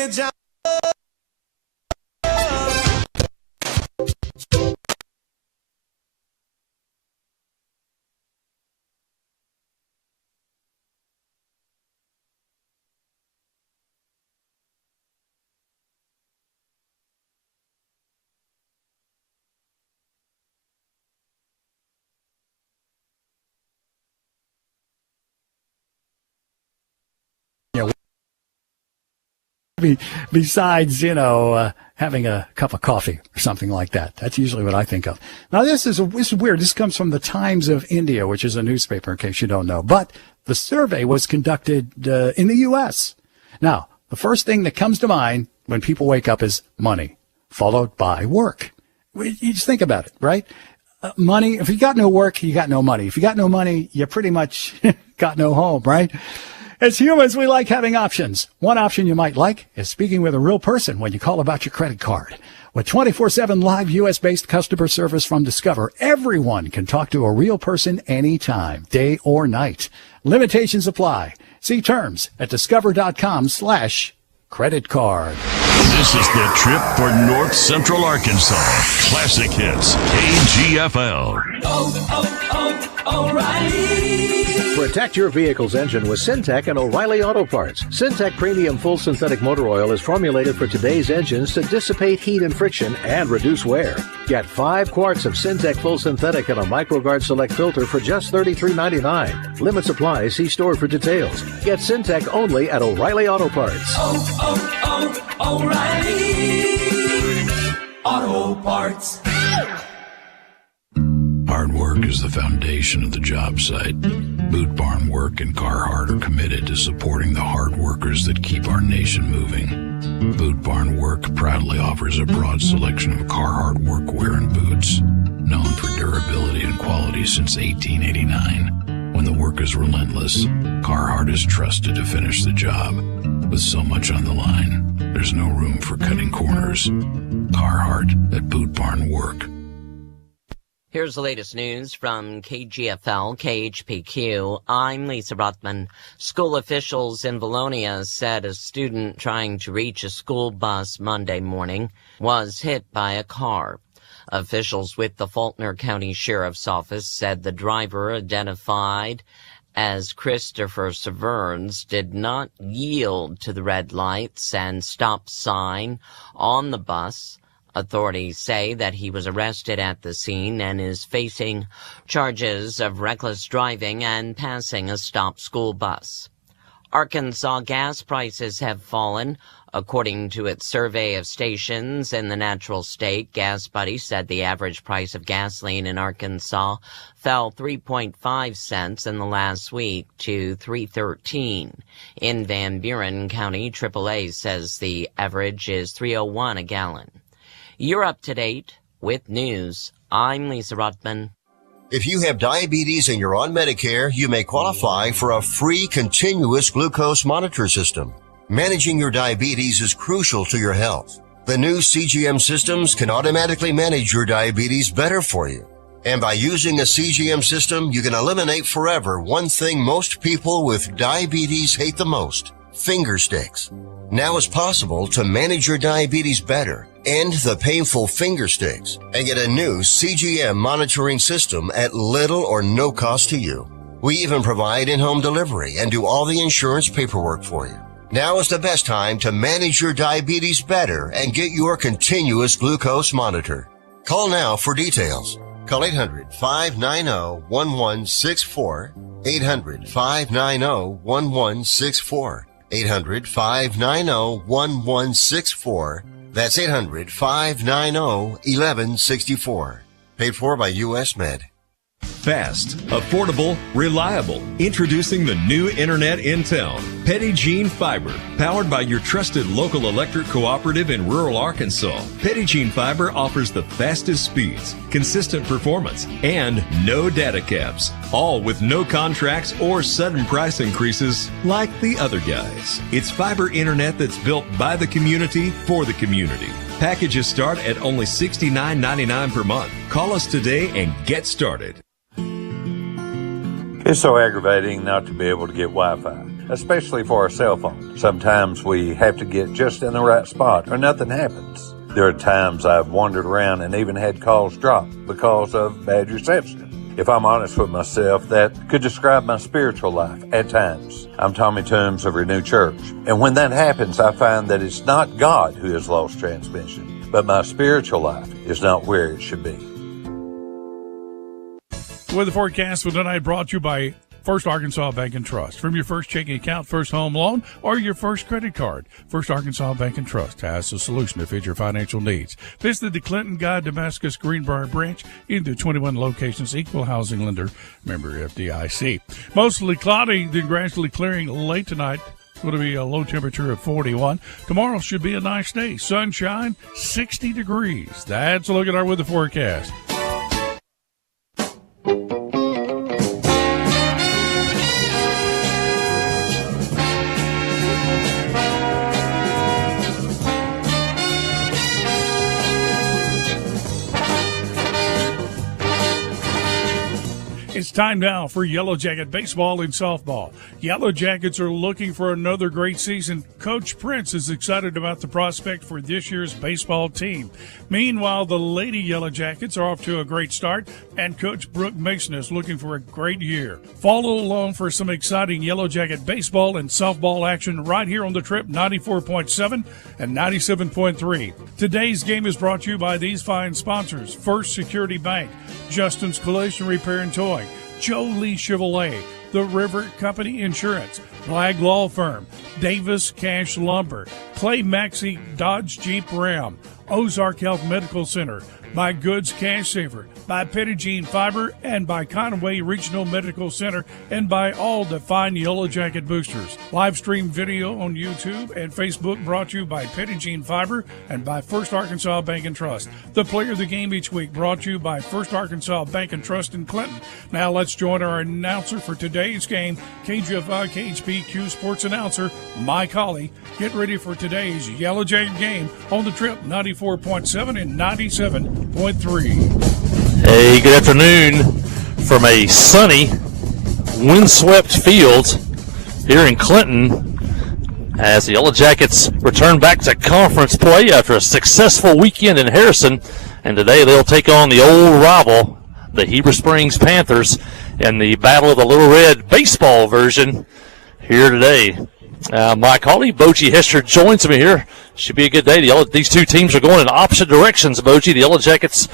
image of besides, having a cup of coffee or something like that. That's usually what I think of. Now, this is weird. This comes from the Times of India, which is a newspaper, in case you don't know. But the survey was conducted in the U.S. Now, the first thing that comes to mind when people wake up is money, followed by work. You just think about it, right? Money, if you got no work, you got no money. If you got no money, you pretty much got no home, right? As humans, we like having options. One option you might like is speaking with a real person when you call about your credit card. With 24/7 live U.S.-based customer service from Discover, everyone can talk to a real person anytime, day or night. Limitations apply. See terms at discover.com/credit card. This is the trip for North Central Arkansas. Classic hits, KGFL. O'Reilly. Protect your vehicle's engine with Syntec and O'Reilly Auto Parts. Syntec Premium Full Synthetic Motor Oil is formulated for today's engines to dissipate heat and friction and reduce wear. Get 5 quarts of Syntec Full Synthetic and a MicroGuard Select filter for just $33.99. Limit supply. See store for details. Get Syntec only at O'Reilly Auto Parts. O'Reilly Auto Parts. Hard work is the foundation of the job site. Boot Barn Work and Carhartt are committed to supporting the hard workers that keep our nation moving. Boot Barn Work proudly offers a broad selection of Carhartt workwear and boots, known for durability and quality since 1889. When the work is relentless, Carhartt is trusted to finish the job. With so much on the line, there's no room for cutting corners. Carhartt at Boot Barn Work. Here's the latest news from KGFL, KHPQ. I'm Lisa Ruttman. School officials in Valonia said a student trying to reach a school bus Monday morning was hit by a car. Officials with the Faulkner County Sheriff's Office said the driver, identified as Christopher Severns, did not yield to the red lights and stop sign on the bus. Authorities say that he was arrested at the scene and is facing charges of reckless driving and passing a stopped school bus. Arkansas gas prices have fallen. According to its survey of stations in the natural state, Gas Buddy said the average price of gasoline in Arkansas fell 3.5 cents in the last week to $3.13. In Van Buren County, AAA says the average is $3.01 a gallon. You're up to date with news. I'm Lisa Ruttman. If you have diabetes and you're on Medicare, you may qualify for a free continuous glucose monitor system. Managing your diabetes is crucial to your health. The new CGM systems can automatically manage your diabetes better for you. And by using a CGM system, you can eliminate forever one thing most people with diabetes hate the most: finger sticks. Now it's possible to manage your diabetes better, end the painful finger sticks, and get a new CGM monitoring system at little or no cost to you. We even provide in-home delivery and do all the insurance paperwork for you. Now is the best time to manage your diabetes better and get your continuous glucose monitor. Call now for details. Call 800-590-1164, 800-590-1164. 800-590-1164. That's 800-590-1164. Paid for by U.S. Med. Fast, affordable, reliable. Introducing the new internet in town. Petit Jean Fiber. Powered by your trusted local electric cooperative in rural Arkansas. Petit Jean Fiber offers the fastest speeds, consistent performance, and no data caps. All with no contracts or sudden price increases like the other guys. It's fiber internet that's built by the community for the community. Packages start at only $69.99 per month. Call us today and get started. It's so aggravating not to be able to get Wi-Fi. especially for our cell phone. Sometimes we have to get just in the right spot or nothing happens. There are times I've wandered around and even had calls drop because of bad reception. If I'm honest with myself, that could describe my spiritual life at times. I'm Tommy Toombs of Renew Church, and when that happens, I find that it's not God who has lost transmission, but my spiritual life is not where it should be. Weather forecast for tonight brought to you by First Arkansas Bank and Trust. From your first checking account, first home loan, or your first credit card, First Arkansas Bank and Trust has a solution to fit your financial needs. Visit the Clinton Guy Damascus Greenbrier branch in the 21 locations, equal housing lender, member FDIC. Mostly cloudy, then gradually clearing late tonight. It's going to be a low temperature of 41. Tomorrow should be a nice day. Sunshine, 60 degrees. That's a look at our weather forecast. It's time now for Yellow Jacket baseball and softball. Yellow Jackets are looking for another great season. Coach Prince is excited about the prospect for this year's baseball team. Meanwhile, the Lady Yellow Jackets are off to a great start, and Coach Brooke Mason is looking for a great year. Follow along for some exciting Yellow Jacket baseball and softball action right here on the Trip 94.7 and 97.3. Today's game is brought to you by these fine sponsors: First Security Bank, Justin's Collision Repair and Towing, Joe Lee Chevrolet, The River Company Insurance, Flagg Law Firm, Davis Cash Lumber, Clay Maxey Dodge Jeep Ram, Ozark Health Medical Center, by Goods Cash Saver, by Pettigene Fiber, and by Conway Regional Medical Center, and by all the fine Yellow Jacket boosters. Live stream video on YouTube and Facebook brought to you by Pettigene Fiber and by First Arkansas Bank and Trust. The player of the game each week brought to you by First Arkansas Bank and Trust in Clinton. Now let's join our announcer for today's game, KGFI KHPQ sports announcer Mike Hawley. Get ready for today's Yellow Jacket game on the Trip 94.7 and 97.3. Hey, good afternoon from a sunny, windswept field here in Clinton as the Yellow Jackets return back to conference play after a successful weekend in Harrison. And today they'll take on the old rival, the Heber Springs Panthers, in the Battle of the Little Red baseball version here today. Mike Hawley, Boji Hester joins me here. Should be a good day. These two teams are going in opposite directions, Boji. The Yellow Jackets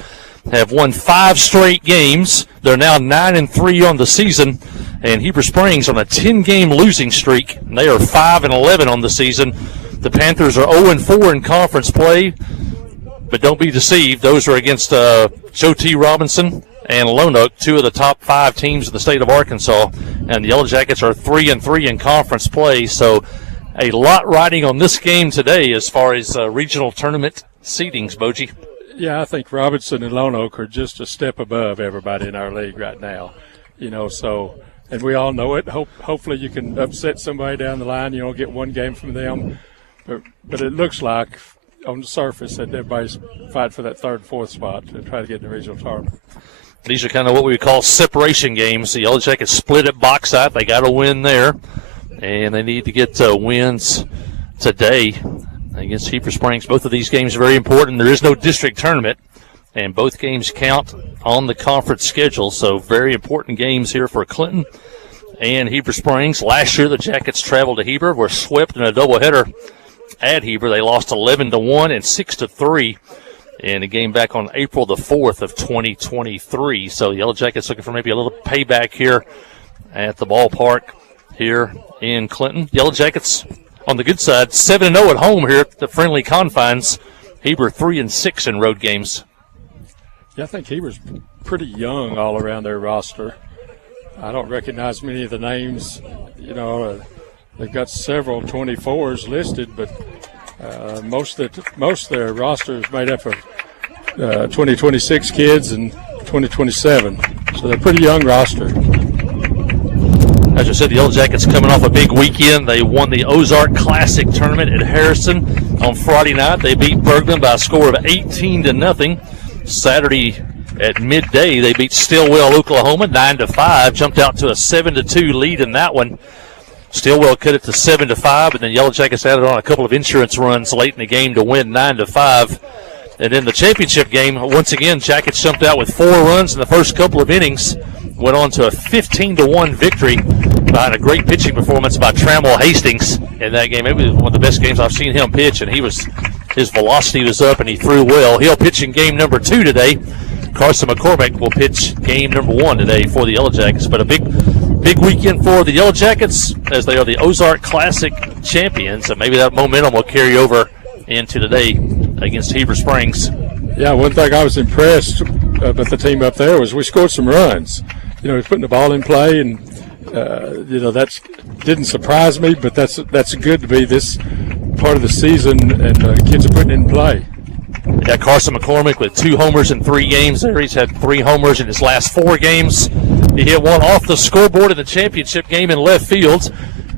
have won 5 straight games. They're now 9-3 on the season, and Heber Springs on a 10-game losing streak. They are 5-11 on the season. The Panthers are 0-4 in conference play, but don't be deceived. Those are against Joe T. Robinson and Lone Oak, 2 of the top 5 teams in the state of Arkansas, and the Yellow Jackets are 3-3 in conference play. So a lot riding on this game today as far as regional tournament seedings, Boji. Yeah, I think Robinson and Lone Oak are just a step above everybody in our league right now. So, and we all know it. Hopefully you can upset somebody down the line, get one game from them. But it looks like on the surface that everybody's fighting for that 3rd and 4th spot to try to get in the regional tournament. These are kind of what we call separation games. The Yellow Jackets split at Bauxite. They got to win there, and they need to get wins today against Heber Springs. Both of these games are very important. There is no district tournament, and both games count on the conference schedule, so very important games here for Clinton and Heber Springs. Last year, the Jackets traveled to Heber, were swept in a doubleheader at Heber. They lost 11-1 and 6-3 in a game back on April the 4th of 2023. So the Yellow Jackets looking for maybe a little payback here at the ballpark here in Clinton. Yellow Jackets on the good side, 7-0 at home here at the friendly confines. Heber 3-6 in road games. Yeah, I think Heber's pretty young all around their roster. I don't recognize many of the names. They've got several 24s listed, but most of their roster is made up of 2026 kids and 2027. So they're a pretty young roster. As I said, the Yellow Jackets coming off a big weekend. They won the Ozark Classic Tournament at Harrison on Friday night. They beat Bergman by a score of 18-0. Saturday at midday, they beat Stillwell, Oklahoma, 9-5. Jumped out to a 7-2 lead in that one. Stillwell cut it to 7-5, and then Yellow Jackets added on a couple of insurance runs late in the game to win 9-5. And in the championship game, once again, Jackets jumped out with 4 runs in the first couple of innings, went on to a 15-1 victory behind a great pitching performance by Trammell Hastings in that game. It was one of the best games I've seen him pitch, and his velocity was up, and he threw well. He'll pitch in game number 2 today. Carson McCormick will pitch game number 1 today for the Yellow Jackets. But a big weekend for the Yellow Jackets as they are the Ozark Classic champions, and maybe that momentum will carry over into today against Heber Springs. Yeah, one thing I was impressed with the team up there was we scored some runs. You know, putting the ball in play, and that didn't surprise me, but that's good to be this part of the season, and kids are putting it in play. Yeah, Carson McCormick with 2 homers in 3 games there. He's had 3 homers in his last 4 games. He hit one off the scoreboard in the championship game in left field,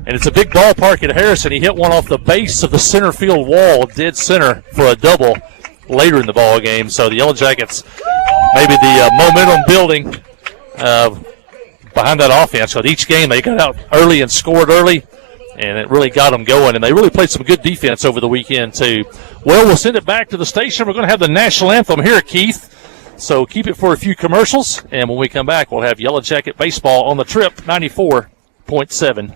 and it's a big ballpark at Harrison. He hit one off the base of the center field wall, dead center, for a double later in the ball game. So the Yellow Jackets, maybe the momentum building behind that offense. So each game they got out early and scored early, and it really got them going. And they really played some good defense over the weekend, too. Well, we'll send it back to the station. We're going to have the national anthem here, Keith. So keep it for a few commercials, and when we come back, we'll have Yellow Jacket baseball on the Trip 94.7.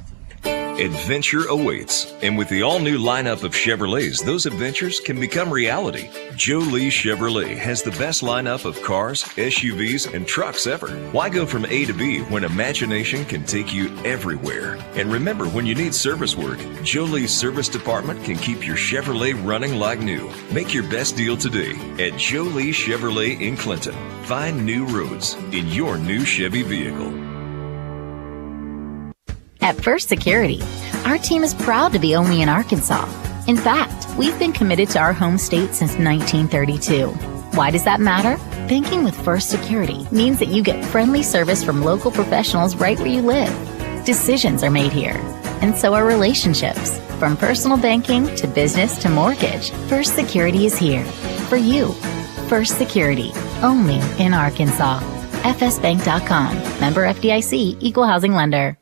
Adventure awaits, and with the all-new lineup of Chevrolets, those adventures can become reality. Joe Lee Chevrolet has the best lineup of cars, SUVs, and trucks ever. Why go from A to B when imagination can take you everywhere? And remember, when you need service work, Joe Lee's service department can keep your Chevrolet running like new. Make your best deal today at Joe Lee Chevrolet in Clinton. Find new roads in your new Chevy vehicle. At First Security, our team is proud to be only in Arkansas. In fact, we've been committed to our home state since 1932. Why does that matter? Banking with First Security means that you get friendly service from local professionals right where you live. Decisions are made here, and so are relationships. From personal banking to business to mortgage, First Security is here for you. First Security, only in Arkansas. FSBank.com. Member FDIC, Equal Housing Lender.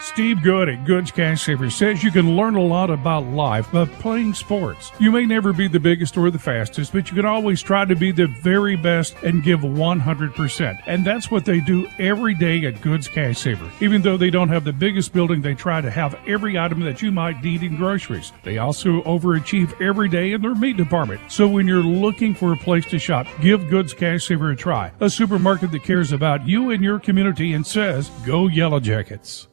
Steve Good at Goods Cash Savers says you can learn a lot about life by playing sports. You may never be the biggest or the fastest, but you can always try to be the very best and give 100%. And that's what they do every day at Goods Cash Savers. Even though they don't have the biggest building, they try to have every item that you might need in groceries. They also overachieve every day in their meat department. So when you're looking for a place to shop, give Goods Cash Savers a try. A supermarket that cares about you and your community and says, go Yellow Jackets.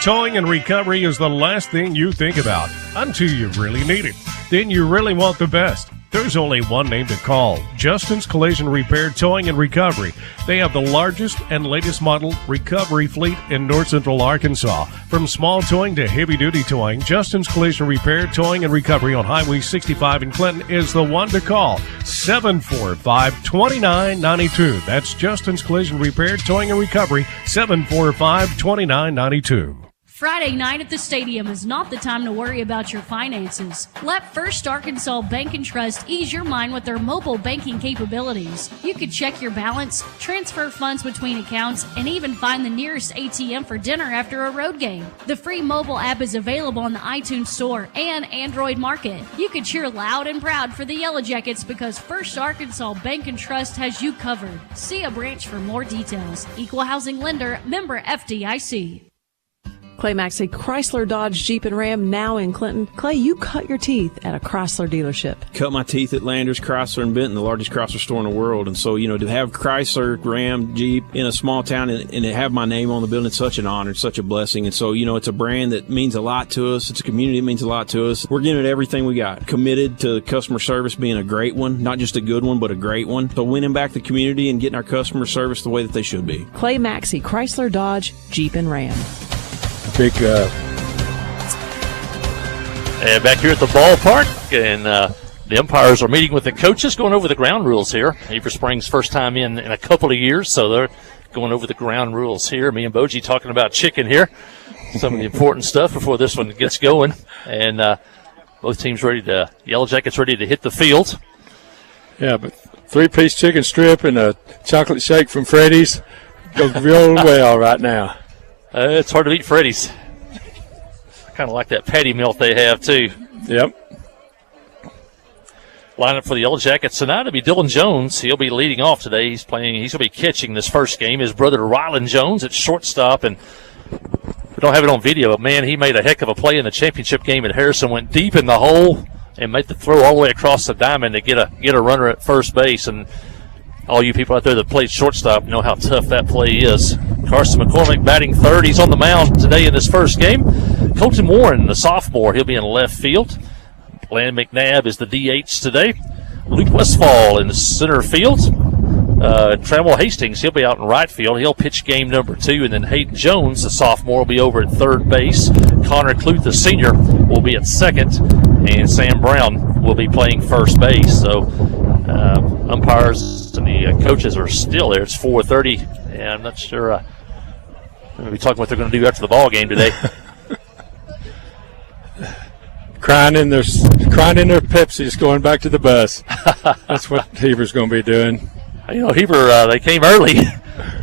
Towing and recovery is the last thing you think about until you really need it. Then you really want the best. There's only one name to call, Justin's Collision Repair Towing and Recovery. They have the largest and latest model recovery fleet in north central Arkansas. From small towing to heavy-duty towing, Justin's Collision Repair Towing and Recovery on Highway 65 in Clinton is the one to call, 745-2992. That's Justin's Collision Repair Towing and Recovery, 745-2992. Friday night at the stadium is not the time to worry about your finances. Let First Arkansas Bank and Trust ease your mind with their mobile banking capabilities. You can check your balance, transfer funds between accounts, and even find the nearest ATM for dinner after a road game. The free mobile app is available on the iTunes Store and Android Market. You can cheer loud and proud for the Yellow Jackets because First Arkansas Bank and Trust has you covered. See a branch for more details. Equal Housing Lender, member FDIC. Clay Maxey, Chrysler, Dodge, Jeep, and Ram, now in Clinton. Clay, you cut your teeth at a Chrysler dealership. Cut my teeth at Landers, Chrysler, and Benton, the largest Chrysler store in the world. And so, to have Chrysler, Ram, Jeep in a small town and to have my name on the building, it's such an honor, it's such a blessing. And so, it's a brand that means a lot to us. It's a community that means a lot to us. We're giving it everything we got. Committed to customer service being a great one, not just a good one, but a great one. So winning back the community and getting our customer service the way that they should be. Clay Maxey, Chrysler, Dodge, Jeep, and Ram. Big And back here at the ballpark, and the umpires are meeting with the coaches, going over the ground rules here. Heber Springs' first time in a couple of years, so they're going over the ground rules here. Me and Boji talking about chicken here, some of the important stuff before this one gets going. And both teams Yellow Jackets ready to hit the field. Yeah, but 3-piece chicken strip and a chocolate shake from Freddy's go real well right now. It's hard to beat Freddy's. Kind of like that patty melt they have, too. Yep. Lineup for the Yellow Jackets tonight will be Dylan Jones. He'll be leading off today. He's going to be catching this first game. His brother Rylan Jones at shortstop, and we don't have it on video, but man, he made a heck of a play in the championship game at Harrison. Went deep in the hole and made the throw all the way across the diamond to get a runner at first base. And all you people out there that played shortstop know how tough that play is. Carson McCormick batting third. He's on the mound today in this first game. Colton Warren, the sophomore, he'll be in left field. Landon McNabb is the DH today. Luke Westfall in the center field. Trammell Hastings, he'll be out in right field. He'll pitch game number 2. And then Hayden Jones, the sophomore, will be over at third base. Connor Cluth, the senior, will be at second. And Sam Brown will be playing first base. So umpires and the coaches are still there. It's 4:30. And I'm not sure. We'll be talking what they're going to do after the ball game today. Crying in their Pepsi's going back to the bus. That's what Heber's going to be doing. You know, Heber, they came early,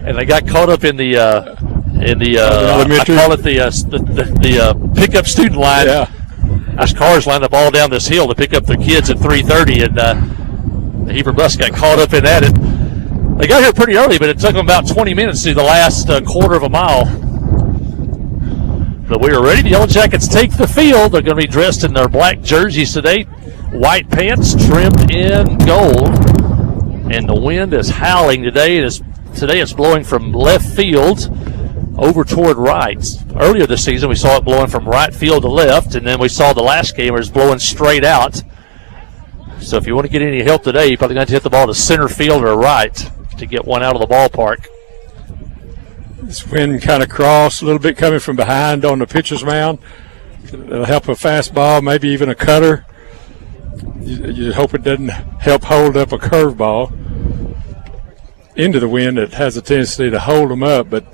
and they got caught up in the elementary. I call it the pickup student line. Yeah. There's cars lined up all down this hill to pick up their kids at 3:30, and the Heber bus got caught up in that. They got here pretty early, but it took them about 20 minutes to do the last quarter of a mile. But we are ready. The Yellow Jackets take the field. They're going to be dressed in their black jerseys today. White pants trimmed in gold. And the wind is howling today. Today it's blowing from left field over toward right. Earlier this season we saw it blowing from right field to left. And then we saw the last game where it's blowing straight out. So if you want to get any help today, you're probably going to hit the ball to center field or right to get one out of the ballpark. This wind kind of crossed a little bit coming from behind on the pitcher's mound. It'll help a fastball, maybe even a cutter. You hope it doesn't help hold up a curveball into the wind. It has a tendency to hold them up, but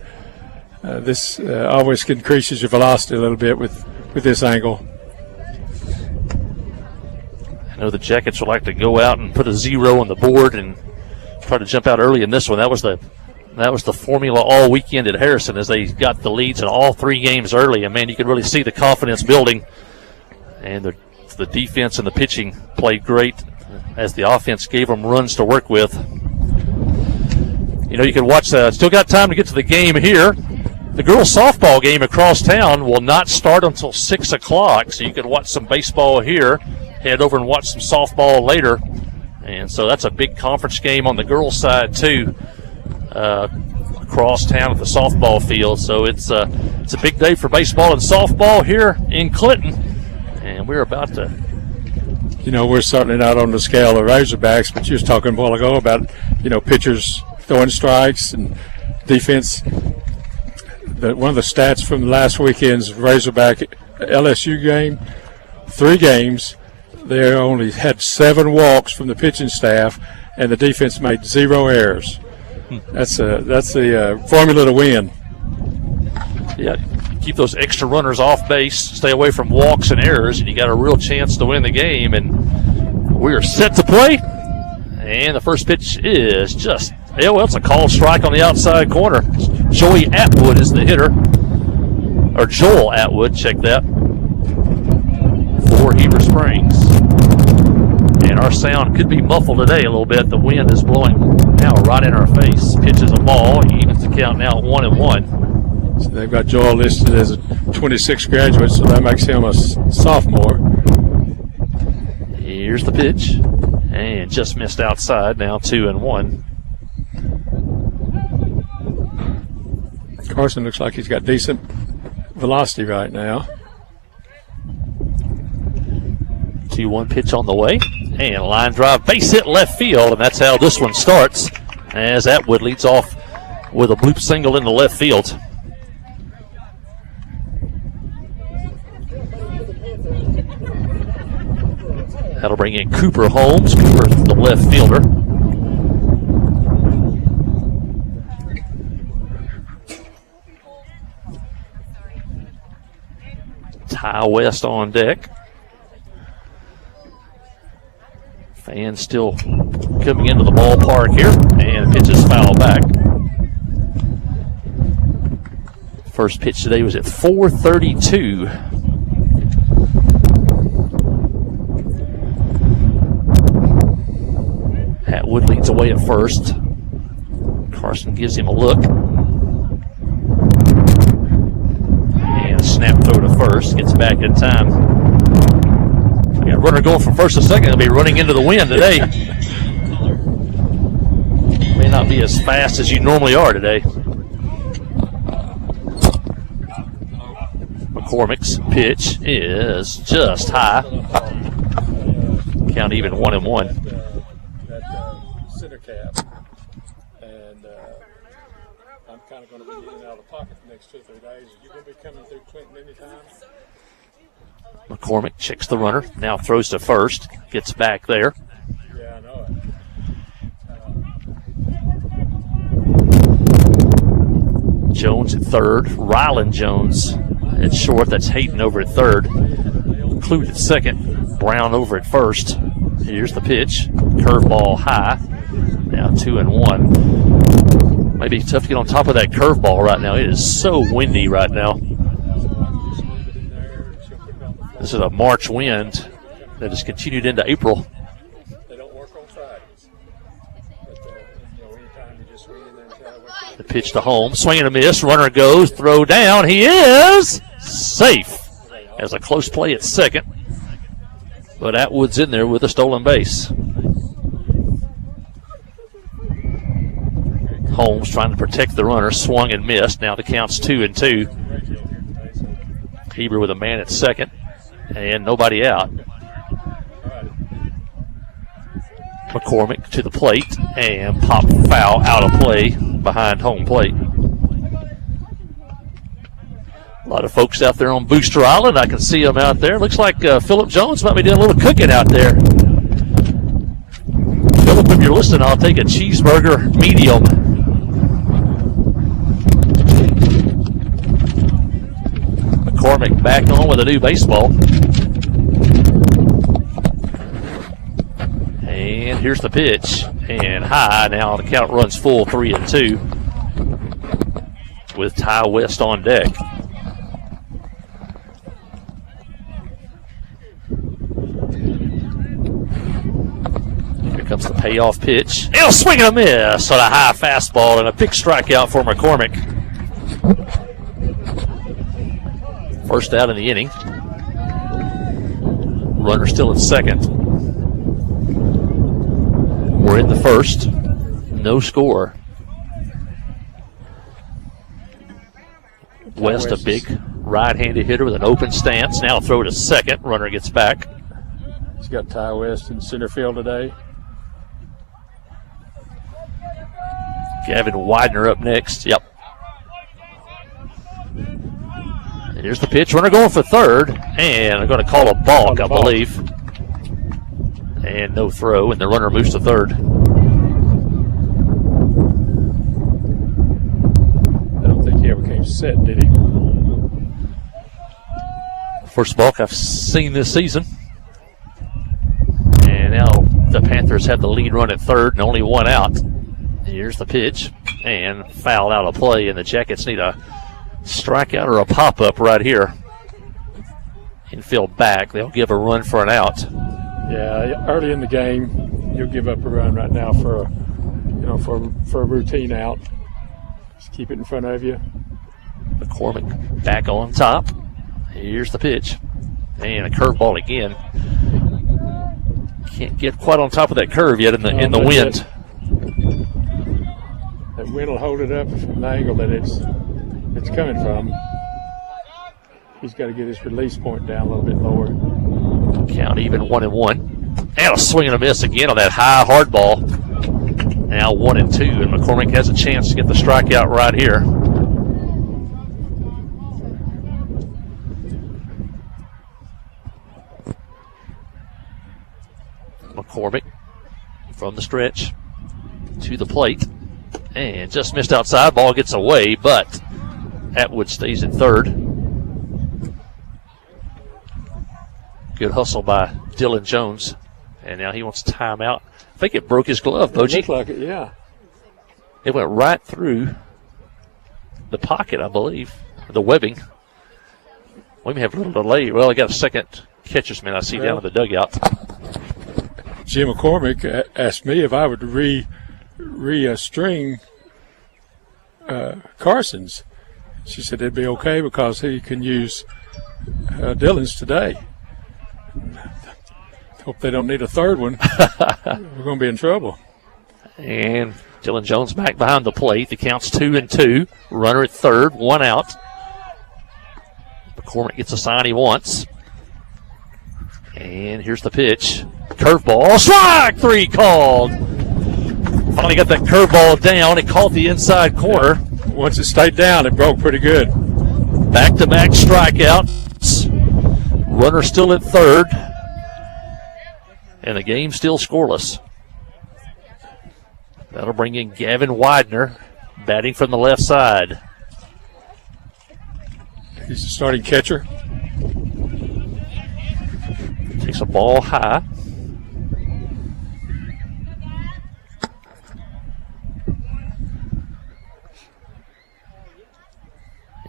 this always increases your velocity a little bit with this angle. I know the Jackets would like to go out and put a 0 on the board and try to jump out early in this one. That was the formula all weekend at Harrison as they got the leads in all 3 games early. And, man, you could really see the confidence building. And the defense and the pitching played great as the offense gave them runs to work with. You know, you can watch still got time to get to the game here. The girls' softball game across town will not start until 6 o'clock, so you can watch some baseball here, head over and watch some softball later. And so that's a big conference game on the girls' side, too. Across town at the softball field. So it's a big day for baseball and softball here in Clinton. And we're about to. You know, we're certainly not on the scale of Razorbacks, but you was talking a while ago about, pitchers throwing strikes and defense. One of the stats from last weekend's Razorback LSU game, 3 games, they only had 7 walks from the pitching staff, and the defense made 0 errors. That's the formula to win. Yeah, keep those extra runners off base, stay away from walks and errors, and you got a real chance to win the game. And we are set to play. And the first pitch is it's a called strike on the outside corner. Joey Atwood is the hitter. Or Joel Atwood, check that. For Heber Springs. And our sound could be muffled today a little bit. The wind is blowing now right in our face. Pitch is a ball. He evens the count now at 1-1. So they've got Joel listed as a 26 graduate, so that makes him a sophomore. Here's the pitch. And just missed outside. Now 2-1. Carson looks like he's got decent velocity right now. 2-1 pitch on the way. And a line drive, base hit left field, and that's how this one starts as Atwood leads off with a bloop single into left field. That'll bring in Cooper Holmes. Cooper's the left fielder. Ty West on deck. Fans still coming into the ballpark here, and pitch is foul back. First pitch today was at 4:32. Atwood leads away at first. Carson gives him a look. And a snap throw to first. Gets back in time. We got a runner going from first to second. He'll be running into the wind today. May not be as fast as you normally are today. McCormick's pitch is just high. Count even 1-1. Center cap. And I'm kind of going to be in and out of the pocket the next 2 or 3 days. Are you going to be coming through Clinton anytime? McCormick checks the runner. Now throws to first. Gets back there. Yeah, I know it. Jones at third. Ryland Jones at short. That's Hayden over at third. Clute at second. Brown over at first. Here's the pitch. Curveball high. Now 2-1. Maybe tough to get on top of that curveball right now. It is so windy right now. This is a March wind that has continued into April. They don't work on Fridays. But, anytime you just swing in there and try to work. The pitch to home. Swing and a miss. Runner goes. Throw down. He is safe. As a close play at second. But Atwood's in there with a stolen base. Holmes trying to protect the runner. Swung and missed. Now the count's 2-2. Heber with a man at second. And nobody out. McCormick to the plate and pop foul out of play behind home plate. A lot of folks out there on Booster Island. I can see them out there. Looks like Philip Jones might be doing a little cooking out there. Philip, if you're listening, I'll take a cheeseburger medium. McCormick back on with a new baseball. And here's the pitch. And high. Now the count runs full 3-2 with Ty West on deck. Here comes the payoff pitch. And a swing and a miss on a high fastball and a big strikeout for McCormick. First out in the inning. Runner still at second. We're in the first. No score. West, a big right-handed hitter with an open stance. Now throw to second. Runner gets back. He's got Ty West in center field today. Gavin Widener up next. Yep. And here's the pitch. Runner going for third. And they're going to call a balk, I believe. And no throw. And the runner moves to third. I don't think he ever came set, did he? First balk I've seen this season. And now the Panthers have the lead run at third and only one out. Here's the pitch. And foul out of play. And the Jackets need a strikeout or a pop-up right here. Infield back. They'll give a run for an out. Yeah, early in the game, you'll give up a run right now for a routine out. Just keep it in front of you. McCormick back on top. Here's the pitch. And a curveball again. Can't get quite on top of that curve yet in the wind. That wind will hold it up from the angle that it's coming from. He's got to get his release point down a little bit lower. Count even 1-1. And a swing and a miss again on that high hard ball. Now 1-2, and McCormick has a chance to get the strikeout right here. McCormick from the stretch to the plate. And just missed outside. Ball gets away, but Atwood stays at third. Good hustle by Dylan Jones. And now he wants timeout. I think it broke his glove, Boji. It looked like it, yeah. It went right through the pocket, I believe. The webbing. We may have a little delay. Well, I got a second catcher's man I see down in the dugout. Jim McCormick asked me if I would re-string Carson's. She said it'd be okay because he can use Dylan's today. Hope they don't need a third one. We're going to be in trouble. And Dylan Jones back behind the plate. The count's 2-2. Runner at third, one out. McCormick gets a sign he wants. And here's the pitch. Curveball. Strike three called. Finally got that curveball down. It caught the inside corner. Yeah. Once it stayed down, it broke pretty good. Back-to-back strikeouts. Runner still at third. And the game still scoreless. That'll bring in Gavin Widener, batting from the left side. He's the starting catcher. Takes a ball high.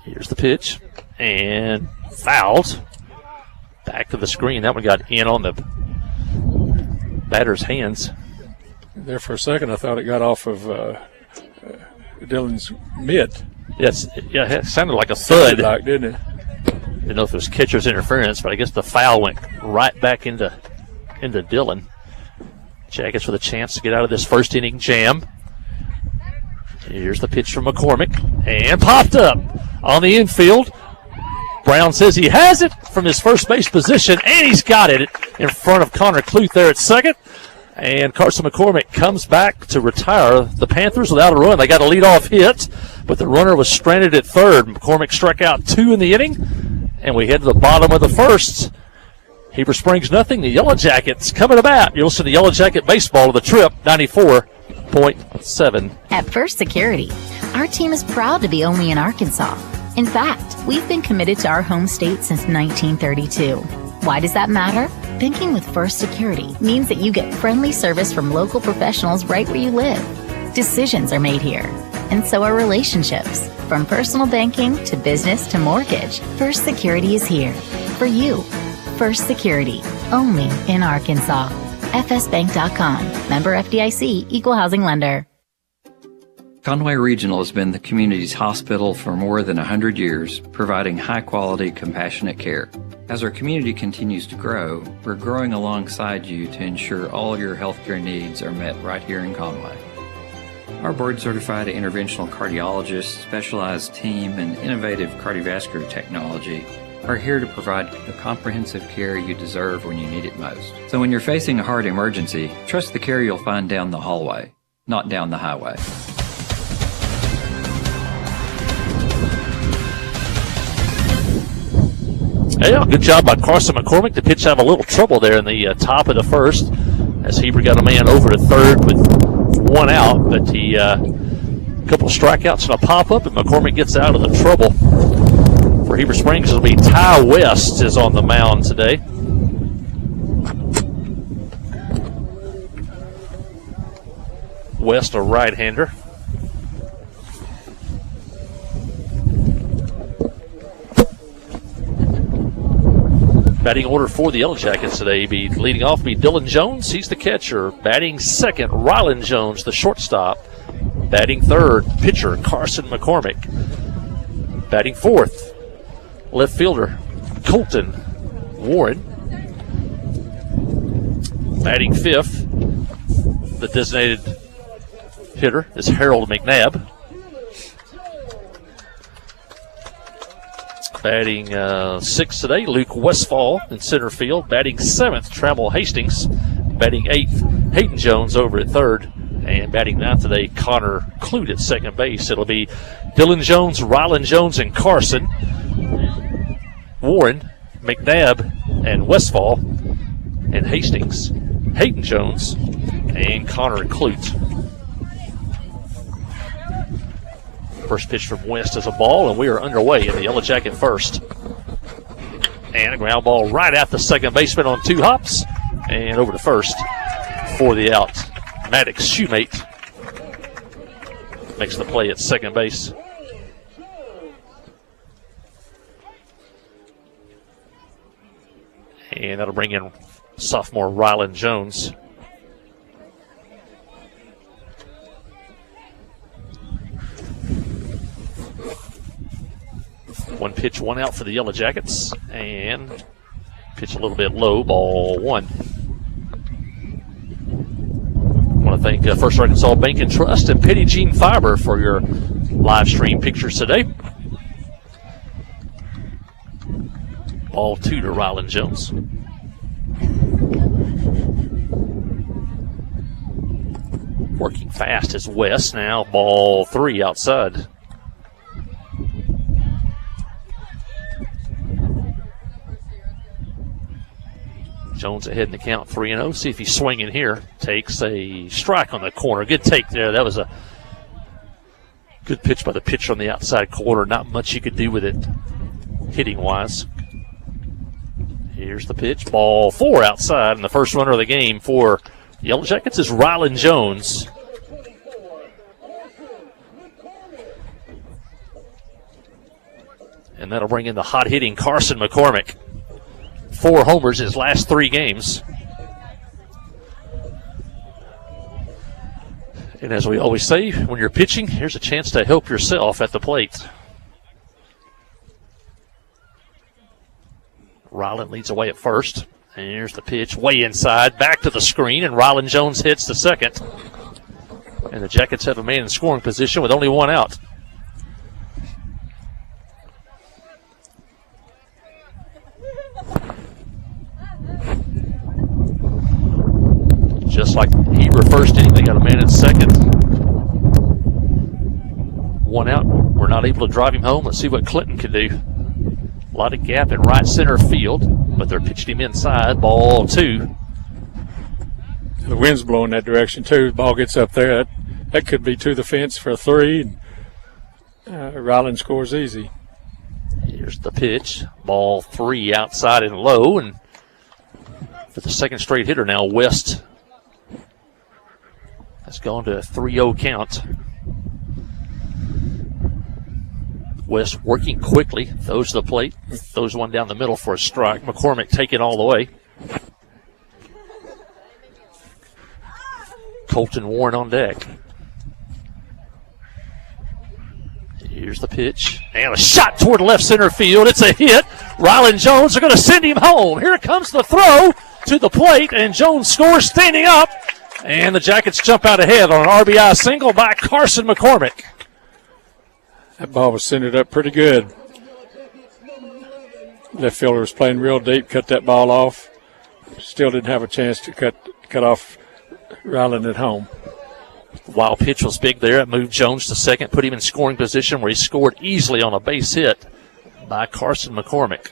Here's the pitch. And fouled. Back to the screen. That one got in on the batter's hands. There for a second, I thought it got off of Dylan's mitt. Yes, yeah, it sounded like a thud. Like, didn't it? Didn't know if it was catcher's interference, but I guess the foul went right back into Dylan. Jackets with a chance to get out of this first inning jam. Here's the pitch from McCormick, and popped up on the infield. Brown says he has it from his first base position, and he's got it in front of Connor Clute there at second. And Carson McCormick comes back to retire the Panthers without a run. They got a leadoff hit, but the runner was stranded at third. McCormick struck out 2 in the inning, and we head to the bottom of the first. Heber Springs nothing. The Yellow Jackets coming to bat. You listen to Yellow Jacket Baseball to the Trip 94.7. At First Security, our team is proud to be only in Arkansas. In fact, we've been committed to our home state since 1932. Why does that matter? Banking with First Security means that you get friendly service from local professionals right where you live. Decisions are made here, and so are relationships. From personal banking to business to mortgage, First Security is here for you. First Security, only in Arkansas. FSBank.com. Member FDIC, Equal Housing Lender. Conway Regional has been the community's hospital for more than 100 years, providing high-quality, compassionate care. As our community continues to grow, we're growing alongside you to ensure all your healthcare needs are met right here in Conway. Our board-certified interventional cardiologists, specialized team, and innovative cardiovascular technology are here to provide the comprehensive care you deserve when you need it most. So when you're facing a heart emergency, trust the care you'll find down the hallway, not down the highway. Yeah, good job by Carson McCormick. The pitch had a little trouble there in the top of the first as Heber got a man over to third with one out, but he a couple of strikeouts and a pop-up, and McCormick gets out of the trouble. For Heber Springs, it'll be Ty West is on the mound today. West, a right-hander. Batting order for the Yellow Jackets today. Leading off be Dylan Jones. He's the catcher. Batting second, Rylan Jones, the shortstop. Batting third, pitcher Carson McCormick. Batting fourth, left fielder Colton Warren. Batting fifth, the designated hitter is Harold McNabb. Batting sixth today, Luke Westfall in center field. Batting seventh, Trammell Hastings. Batting eighth, Hayden Jones over at third. And batting ninth today, Connor Clute at second base. It'll be Dylan Jones, Rylan Jones, and Carson. Warren, McNabb, and Westfall. And Hastings, Hayden Jones, and Connor Clute. First pitch from West is a ball, and we are underway in the Yellow Jacket first. And a ground ball right at the second baseman on 2 hops. And over to first for the out. Maddox Shoemate makes the play at second base. And that'll bring in sophomore Rylan Jones One pitch, one out for the Yellow Jackets. And pitch a little bit low, ball one. I want to thank First Arkansas Bank and Trust and Petit Jean Fiber for your live stream pictures today. Ball two to Ryland Jones. Working fast is West now. Ball three outside. Jones ahead in the count 3-0. See if he's swinging here. Takes a strike on the corner. Good take there. That was a good pitch by the pitcher on the outside corner. Not much you could do with it hitting wise. Here's the pitch. Ball four outside. And the first runner of the game for the Yellow Jackets is Ryland Jones. And that'll bring in the hot hitting Carson McCormick. 4 homers in his last 3 games. And as we always say, when you're pitching, here's a chance to help yourself at the plate. Ryland leads away at first. And here's the pitch, way inside, back to the screen, and Ryland Jones hits the second. And the Jackets have a man in scoring position with only 1 out. Just like Heber first inning, they got a man in second. 1 out. We're not able to drive him home. Let's see what Clinton can do. A lot of gap in right center field, but they're pitching him inside. Ball two. The wind's blowing that direction, too. The ball gets up there. That could be to the fence for a 3. Ryland scores easy. Here's the pitch. Ball 3 outside and low. And for the second straight hitter now, West has gone to a 3-0 count. West working quickly, throws to the plate, throws one down the middle for a strike. McCormick taking all the way. Colton Warren on deck. Here's the pitch, and a shot toward left center field. It's a hit. Ryland Jones are going to send him home. Here comes the throw to the plate, and Jones scores standing up. And the Jackets jump out ahead on an RBI single by Carson McCormick. That ball was centered up pretty good. Left fielder was playing real deep, cut that ball off. Still didn't have a chance to cut off Ryland at home. Wild pitch was big there. It moved Jones to second, put him in scoring position where he scored easily on a base hit by Carson McCormick.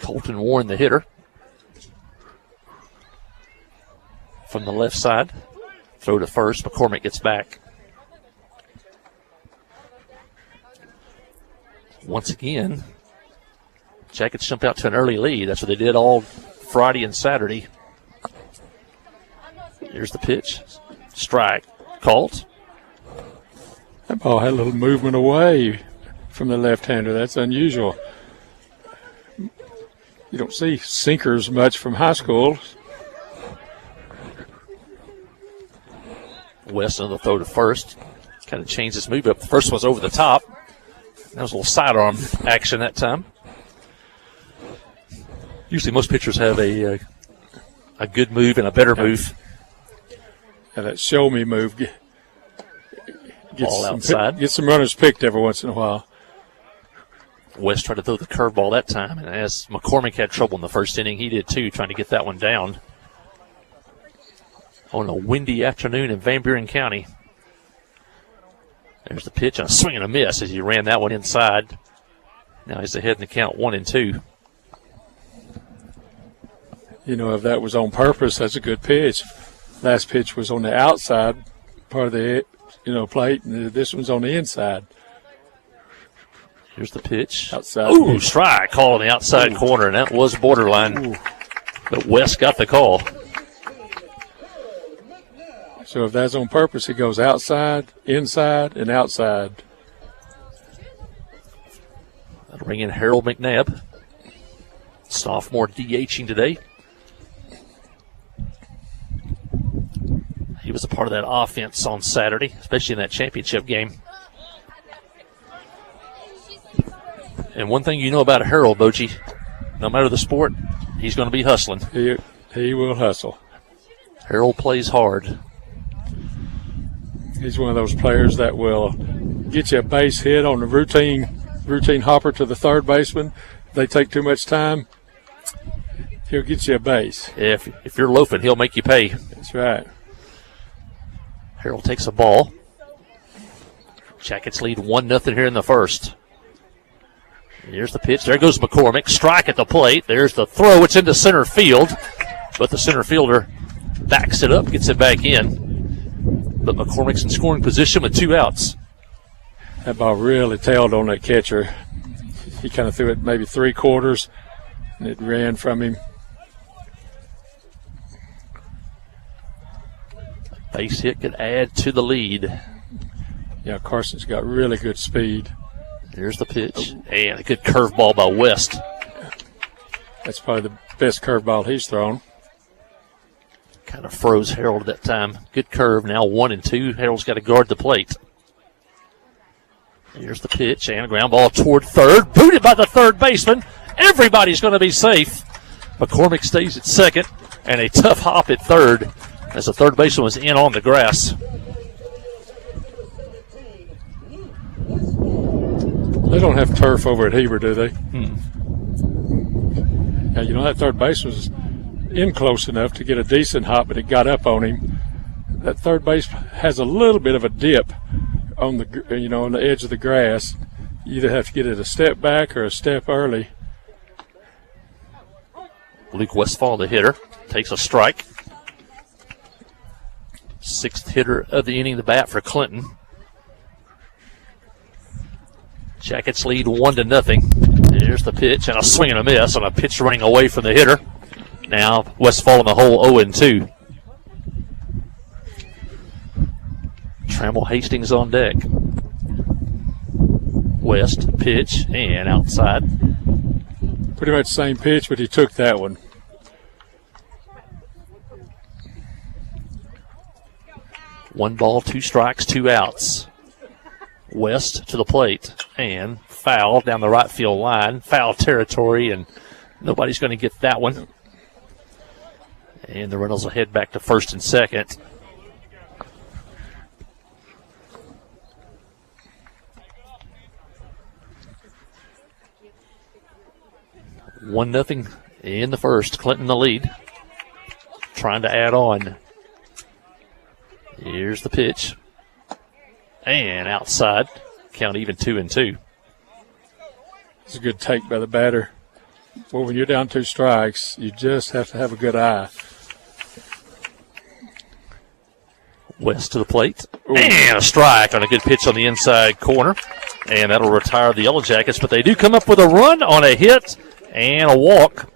Colton Warren, the hitter. From the left side. Throw to first. McCormick gets back. Once again, Jackets jump out to an early lead. That's what they did all Friday and Saturday. Here's the pitch. Strike. Called. That ball had a little movement away from the left-hander. That's unusual. You don't see sinkers much from high school. West on the throw to first. Kind of changed his move up. The first was over the top. That was a little sidearm action that time. Usually most pitchers have a good move and a better move. And that show me move Ball outside. Get some runners picked every once in a while. West tried to throw the curveball that time, and as McCormick had trouble in the first inning, he did too, trying to get that one down. On a windy afternoon in Van Buren County. There's the pitch, and a swing and a miss as he ran that one inside. Now he's ahead in the count 1-2. You know, if that was on purpose, that's a good pitch. Last pitch was on the outside part of the plate, and this one's on the inside. Here's the pitch. Outside. Ooh, strike call on the outside corner, and that was borderline. Ooh. But West got the call. So if that's on purpose, it goes outside, inside, and outside. That'll bring in Harold McNabb. Sophomore DHing today. He was a part of that offense on Saturday, especially in that championship game. And one thing you know about Harold, Bochy, no matter the sport, he's going to be hustling. He will hustle. Harold plays hard. He's one of those players that will get you a base hit on the routine hopper to the third baseman. If they take too much time, he'll get you a base. If you're loafing, he'll make you pay. That's right. Harold takes a ball. Jackets lead 1-0 here in the first. Here's the pitch. There goes McCormick. Strike at the plate. There's the throw. It's into center field. But the center fielder backs it up, gets it back in. But McCormick's in scoring position with 2 outs. That ball really tailed on that catcher. He kind of threw it maybe 3/4, and it ran from him. Base hit could add to the lead. Yeah, Carson's got really good speed. Here's the pitch. And a good curveball by West. That's probably the best curveball he's thrown. Kind of froze Harold at that time. Good curve. Now 1-2. Harold's got to guard the plate. Here's the pitch and a ground ball toward third. Booted by the third baseman. Everybody's going to be safe. McCormick stays at second. And a tough hop at third as the third baseman was in on the grass. They don't have turf over at Heber, do they? Now, you know, that third baseman was in close enough to get a decent hop, but it got up on him. That third base has a little bit of a dip on the, on the edge of the grass. You either have to get it a step back or a step early. Luke Westfall, the hitter, takes a strike. 6th hitter of the inning to bat for Clinton. Jackets lead 1-0. Here's the pitch and a swing and a miss on a pitch running away from the hitter. Now Westfall in the hole 0-2. Trammell Hastings on deck. West pitch and outside. Pretty much same pitch, but he took that one. One ball, 2 strikes, 2 outs. West to the plate and foul down the right field line. Foul territory, and nobody's going to get that one. And the Reynolds will head back to first and second. One nothing in the first. Clinton the lead. Trying to add on. Here's the pitch. And outside. Count even 2-2. It's a good take by the batter. Well, when you're down 2 strikes, you just have to have a good eye. West to the plate. Ooh. And a strike on a good pitch on the inside corner. And that'll retire the Yellow Jackets. But they do come up with a run on a hit and a walk.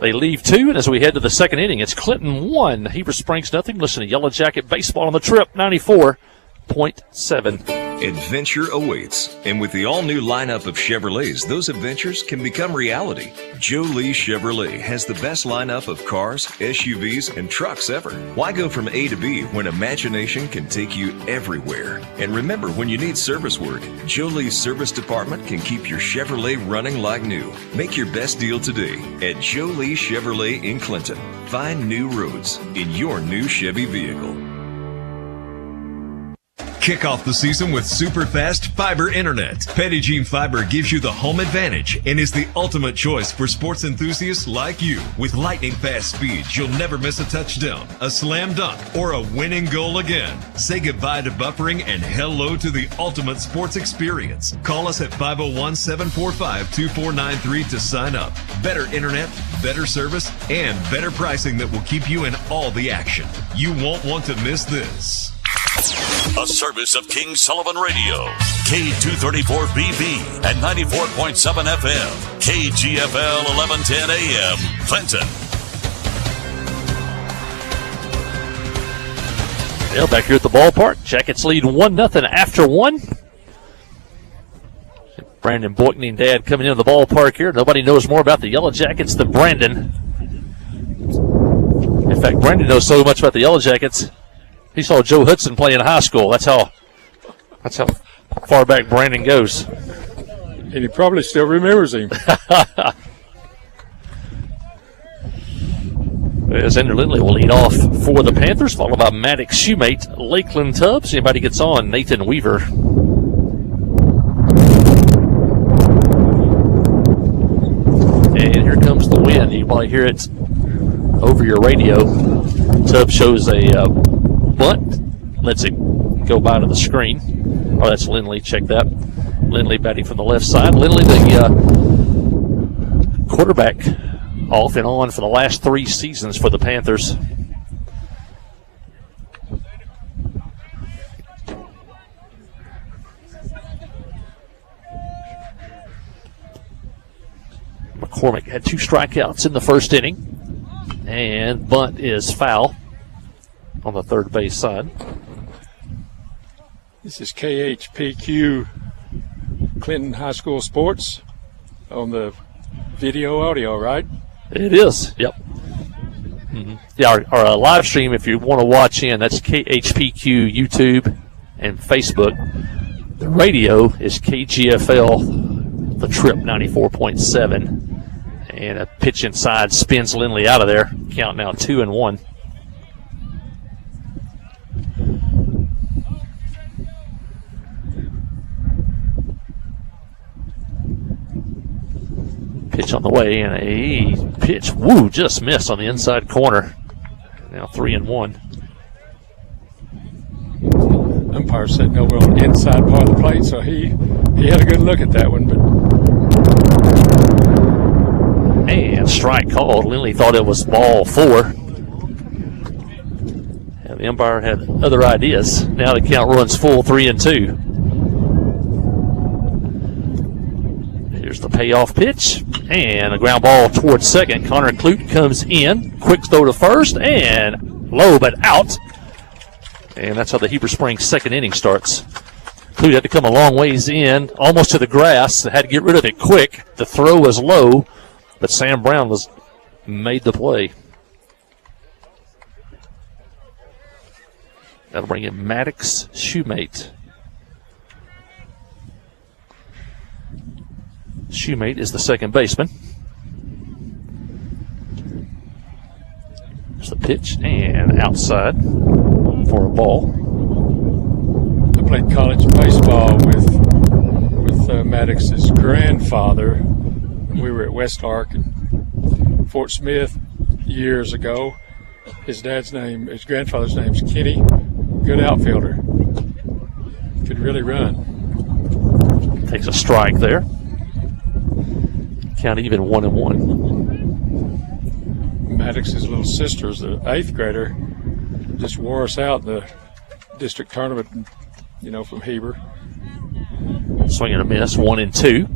They leave 2, and as we head to the second inning, it's Clinton 1. Heber Springs nothing. Listen to Yellow Jacket Baseball on the Trip, 94.7. Adventure awaits, and with the all-new lineup of Chevrolets, those adventures can become reality. Joe Lee Chevrolet has the best lineup of cars, SUVs, and trucks ever. Why go from A to B when imagination can take you everywhere? And remember, when you need service work, Joe Lee's service department can keep your Chevrolet running like new. Make your best deal today at Joe Lee Chevrolet in Clinton. Find new roads in your new Chevy vehicle. Kick off the season with super fast fiber internet. Petit Jean Fiber gives you the home advantage and is the ultimate choice for sports enthusiasts like you. With lightning fast speeds, you'll never miss a touchdown, a slam dunk, or a winning goal again. Say goodbye to buffering and hello to the ultimate sports experience. Call us at 501-745-2493 to sign up. Better internet, better service, and better pricing that will keep you in all the action. You won't want to miss this. A service of King Sullivan Radio, K234BB and 94.7 FM, KGFL 1110 AM, Clinton. Well, back here at the ballpark, Jackets lead 1-0 after 1. Brandon Boykney and Dad coming into the ballpark here. Nobody knows more about the Yellow Jackets than Brandon. In fact, Brandon knows so much about the Yellow Jackets. He saw Joe Hudson play in high school. That's how far back Brandon goes. And he probably still remembers him. As Ender Lindley will lead off for the Panthers, followed by Maddox Shoemate, Lakeland Tubbs. Anybody gets on, Nathan Weaver. And here comes the wind. You probably hear it over your radio. Tubbs shows a bunt, lets it go by to the screen. Oh, that's Lindley. Check that. Lindley batting from the left side. Lindley, the quarterback, off and on for the last 3 seasons for the Panthers. McCormick had 2 strikeouts in the first inning, and bunt is foul on the third base side. This is KHPQ Clinton High School Sports on the video audio, right? It is, yep. Mm-hmm. Yeah, our live stream, if you want to watch in, that's KHPQ YouTube and Facebook. The radio is KGFL, the Trip 94.7. And a pitch inside spins Lindley out of there. Count now 2-1. Pitch on the way, and a pitch, just missed on the inside corner. Now 3-1. Umpire sitting over on the inside part of the plate, so he had a good look at that one. And strike called. Lindley thought it was ball 4. And the umpire had other ideas. Now the count runs full 3-2. Here's the payoff pitch, and a ground ball towards second. Connor Clute comes in, quick throw to first, and low but out. And that's how the Heber Springs second inning starts. Clute had to come a long ways in, almost to the grass. They had to get rid of it quick. The throw was low, but Sam Brown made the play. That'll bring in Maddox Shoemate. Shoemate is the second baseman. There's the pitch, and outside for a ball. I played college baseball with Maddox's grandfather. We were at West Ark and Fort Smith years ago. His grandfather's name's Kenny. Good outfielder. Could really run. Takes a strike there. Count even 1-1. Maddox's little sister's the 8th grader. Just wore us out in the district tournament, from Heber. Swing and a miss, 1-2.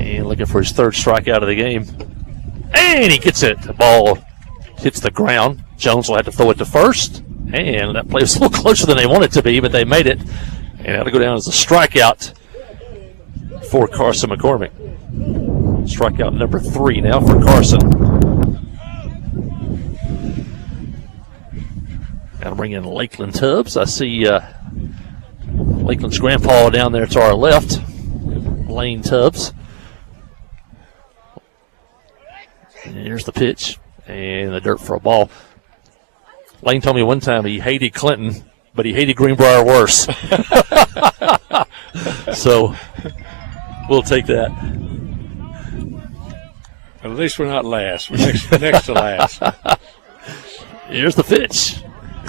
And looking for his third strikeout of the game. And he gets it. The ball hits the ground. Jones will have to throw it to first. And that play was a little closer than they wanted it to be, but they made it. And that'll go down as a strikeout for Carson McCormick. Strikeout number 3 now for Carson. That'll bring in Lakeland Tubbs. I see Lakeland's grandpa down there to our left, Lane Tubbs. And here's the pitch and the dirt for a ball. Lane told me one time he hated Clinton, but he hated Greenbrier worse. So we'll take that. At least we're not last. We're next to last. Here's the pitch.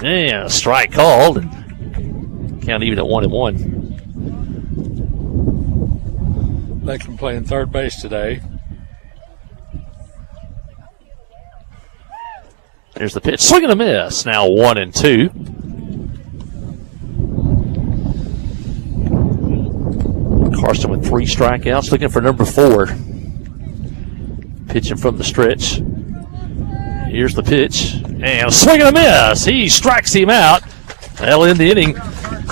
And a strike called. And count even at 1-1. Lakeland playing third base today. Here's the pitch. Swing and a miss. Now 1-2. Carson with 3 strikeouts, looking for number 4. Pitching from the stretch. Here's the pitch. And a swing and a miss. He strikes him out. That'll end the inning.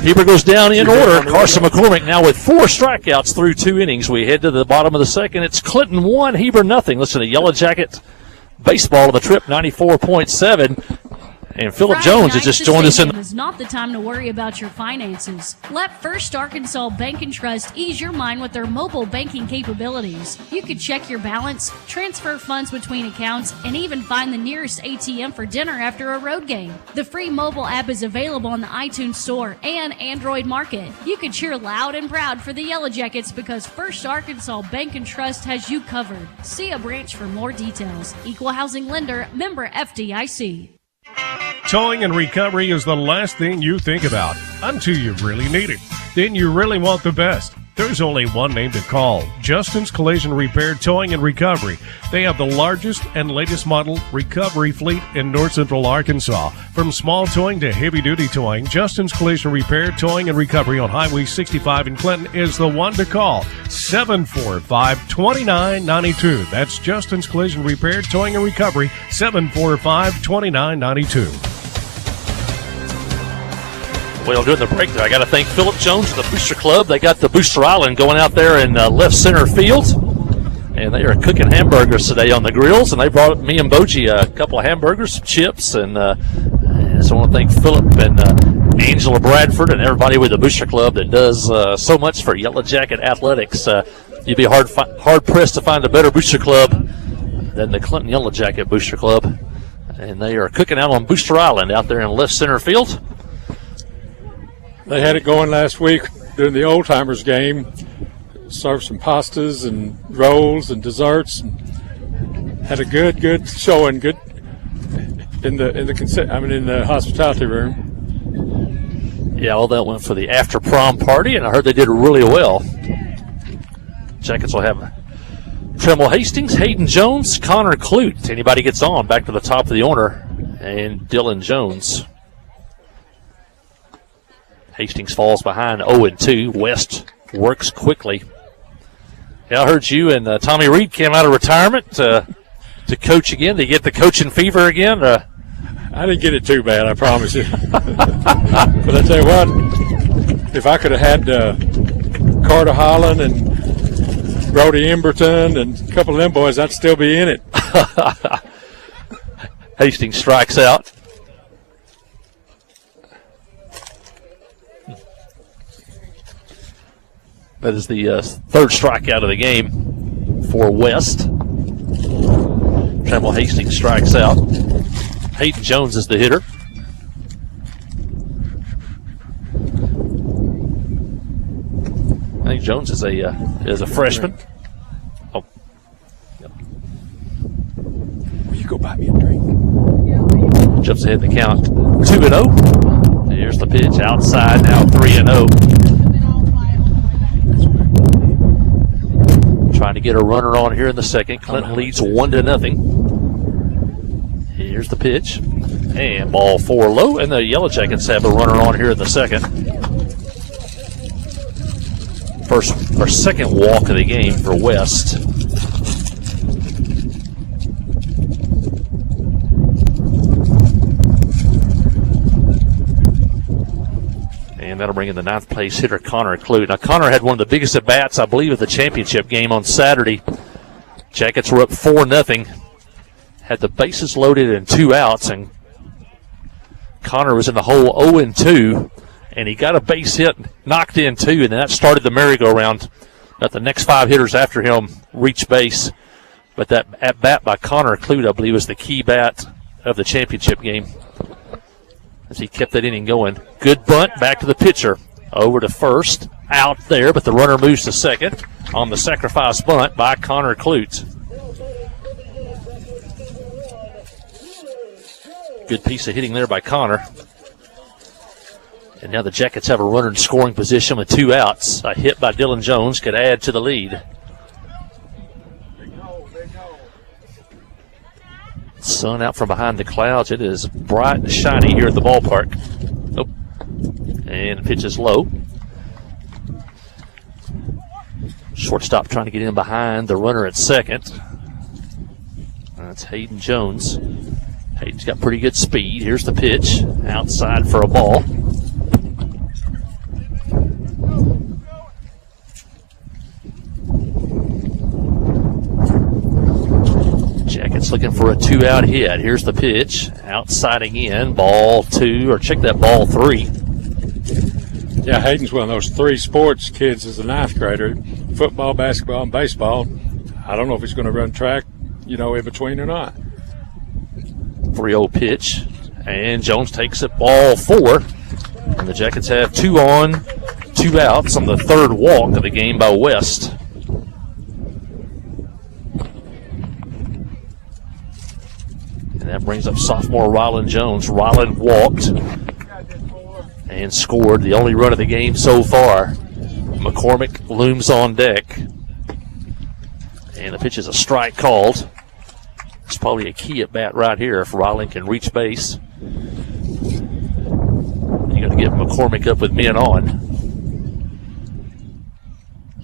Heber goes down in order. Carson McCormick now with 4 strikeouts through 2 innings. We head to the bottom of the second. It's Clinton 1, Heber nothing. Listen to Yellow Jacket Baseball of the Trip 94.7. And Philip Friday Jones has night, just the joined us in. stadium is not the time to worry about your finances. Let First Arkansas Bank and Trust ease your mind with their mobile banking capabilities. You can check your balance, transfer funds between accounts, and even find the nearest ATM for dinner after a road game. The free mobile app is available on the iTunes Store and Android Market. You can cheer loud and proud for the Yellow Jackets because First Arkansas Bank and Trust has you covered. See a branch for more details. Equal Housing Lender, member FDIC. Towing and recovery is the last thing you think about until you really need it. Then you really want the best. There's only one name to call, Justin's Collision Repair Towing and Recovery. They have the largest and latest model recovery fleet in North Central Arkansas. From small towing to heavy-duty towing, Justin's Collision Repair Towing and Recovery on Highway 65 in Clinton is the one to call, 745-2992. That's Justin's Collision Repair Towing and Recovery, 745-2992. Well, during the break there, I got to thank Philip Jones of the Booster Club. They got the Booster Island going out there in left center field, and they are cooking hamburgers today on the grills. And they brought me and Boji a couple of hamburgers, chips, and so I want to thank Philip and Angela Bradford and everybody with the Booster Club that does so much for Yellow Jacket athletics. You'd be hard pressed to find a better Booster Club than the Clinton Yellow Jacket Booster Club, and they are cooking out on Booster Island out there in left center field. They had it going last week during the Old Timers game. Served some pastas and rolls and desserts. And had a good showing. Good in the hospitality room. Yeah, all that went for the after prom party, and I heard they did really well. Jackets will have Tremble Hastings, Hayden Jones, Connor Clute. Anybody gets on back to the top of the order, and Dylan Jones. Hastings falls behind 0-2. West works quickly. Yeah, I heard you and Tommy Reed came out of retirement to coach again. To get the coaching fever again? I didn't get it too bad, I promise you. But I tell you what, if I could have had Carter Holland and Brody Emberton and a couple of them boys, I'd still be in it. Hastings strikes out. That is the third strikeout of the game for West. Tremble Hastings strikes out. Hayden Jones is the hitter. I think Jones is a freshman. Oh, yep. Will you go buy me a drink? Jumps ahead in the count, 2-0. Here's the pitch outside now, 3-0. Trying to get a runner on here in the second. Clinton leads 1-0. Here's the pitch. And ball 4 low. And the Yellow Jackets have a runner on here in the second. Second walk of the game for West. And that'll bring in the ninth place hitter, Connor Clute. Now, Connor had one of the biggest at-bats, I believe, of the championship game on Saturday. Jackets were up 4-0. Had the bases loaded and 2 outs, and Connor was in the hole 0-2, and he got a base hit, knocked in 2, and that started the merry-go-round. Let the next 5 hitters after him reach base. But that at-bat by Connor Clute, I believe, was the key bat of the championship game, as he kept that inning going. Good bunt, back to the pitcher. Over to first, out there, but the runner moves to second on the sacrifice bunt by Connor Clute. Good piece of hitting there by Connor. And now the Jackets have a runner in scoring position with 2 outs. A hit by Dylan Jones could add to the lead. Sun out from behind the clouds. It is bright and shiny here at the ballpark. Nope. And the pitch is low. Shortstop trying to get in behind the runner at second. That's Hayden Jones. Hayden's got pretty good speed. Here's the pitch. Outside for a ball. Jackets looking for a 2-out hit. Here's the pitch. Outsiding in. Ball 2, or check that, ball 3. Yeah, Hayden's one of those 3 sports kids as a 9th grader. Football, basketball, and baseball. I don't know if he's going to run track, in between or not. 3-0 pitch. And Jones takes it, ball 4. And the Jackets have 2 on, 2 outs on the 3rd walk of the game by West. And that brings up sophomore Ryland Jones. Ryland walked and scored the only run of the game so far. McCormick looms on deck. And the pitch is a strike called. It's probably a key at bat right here if Ryland can reach base. You're going to get McCormick up with men on.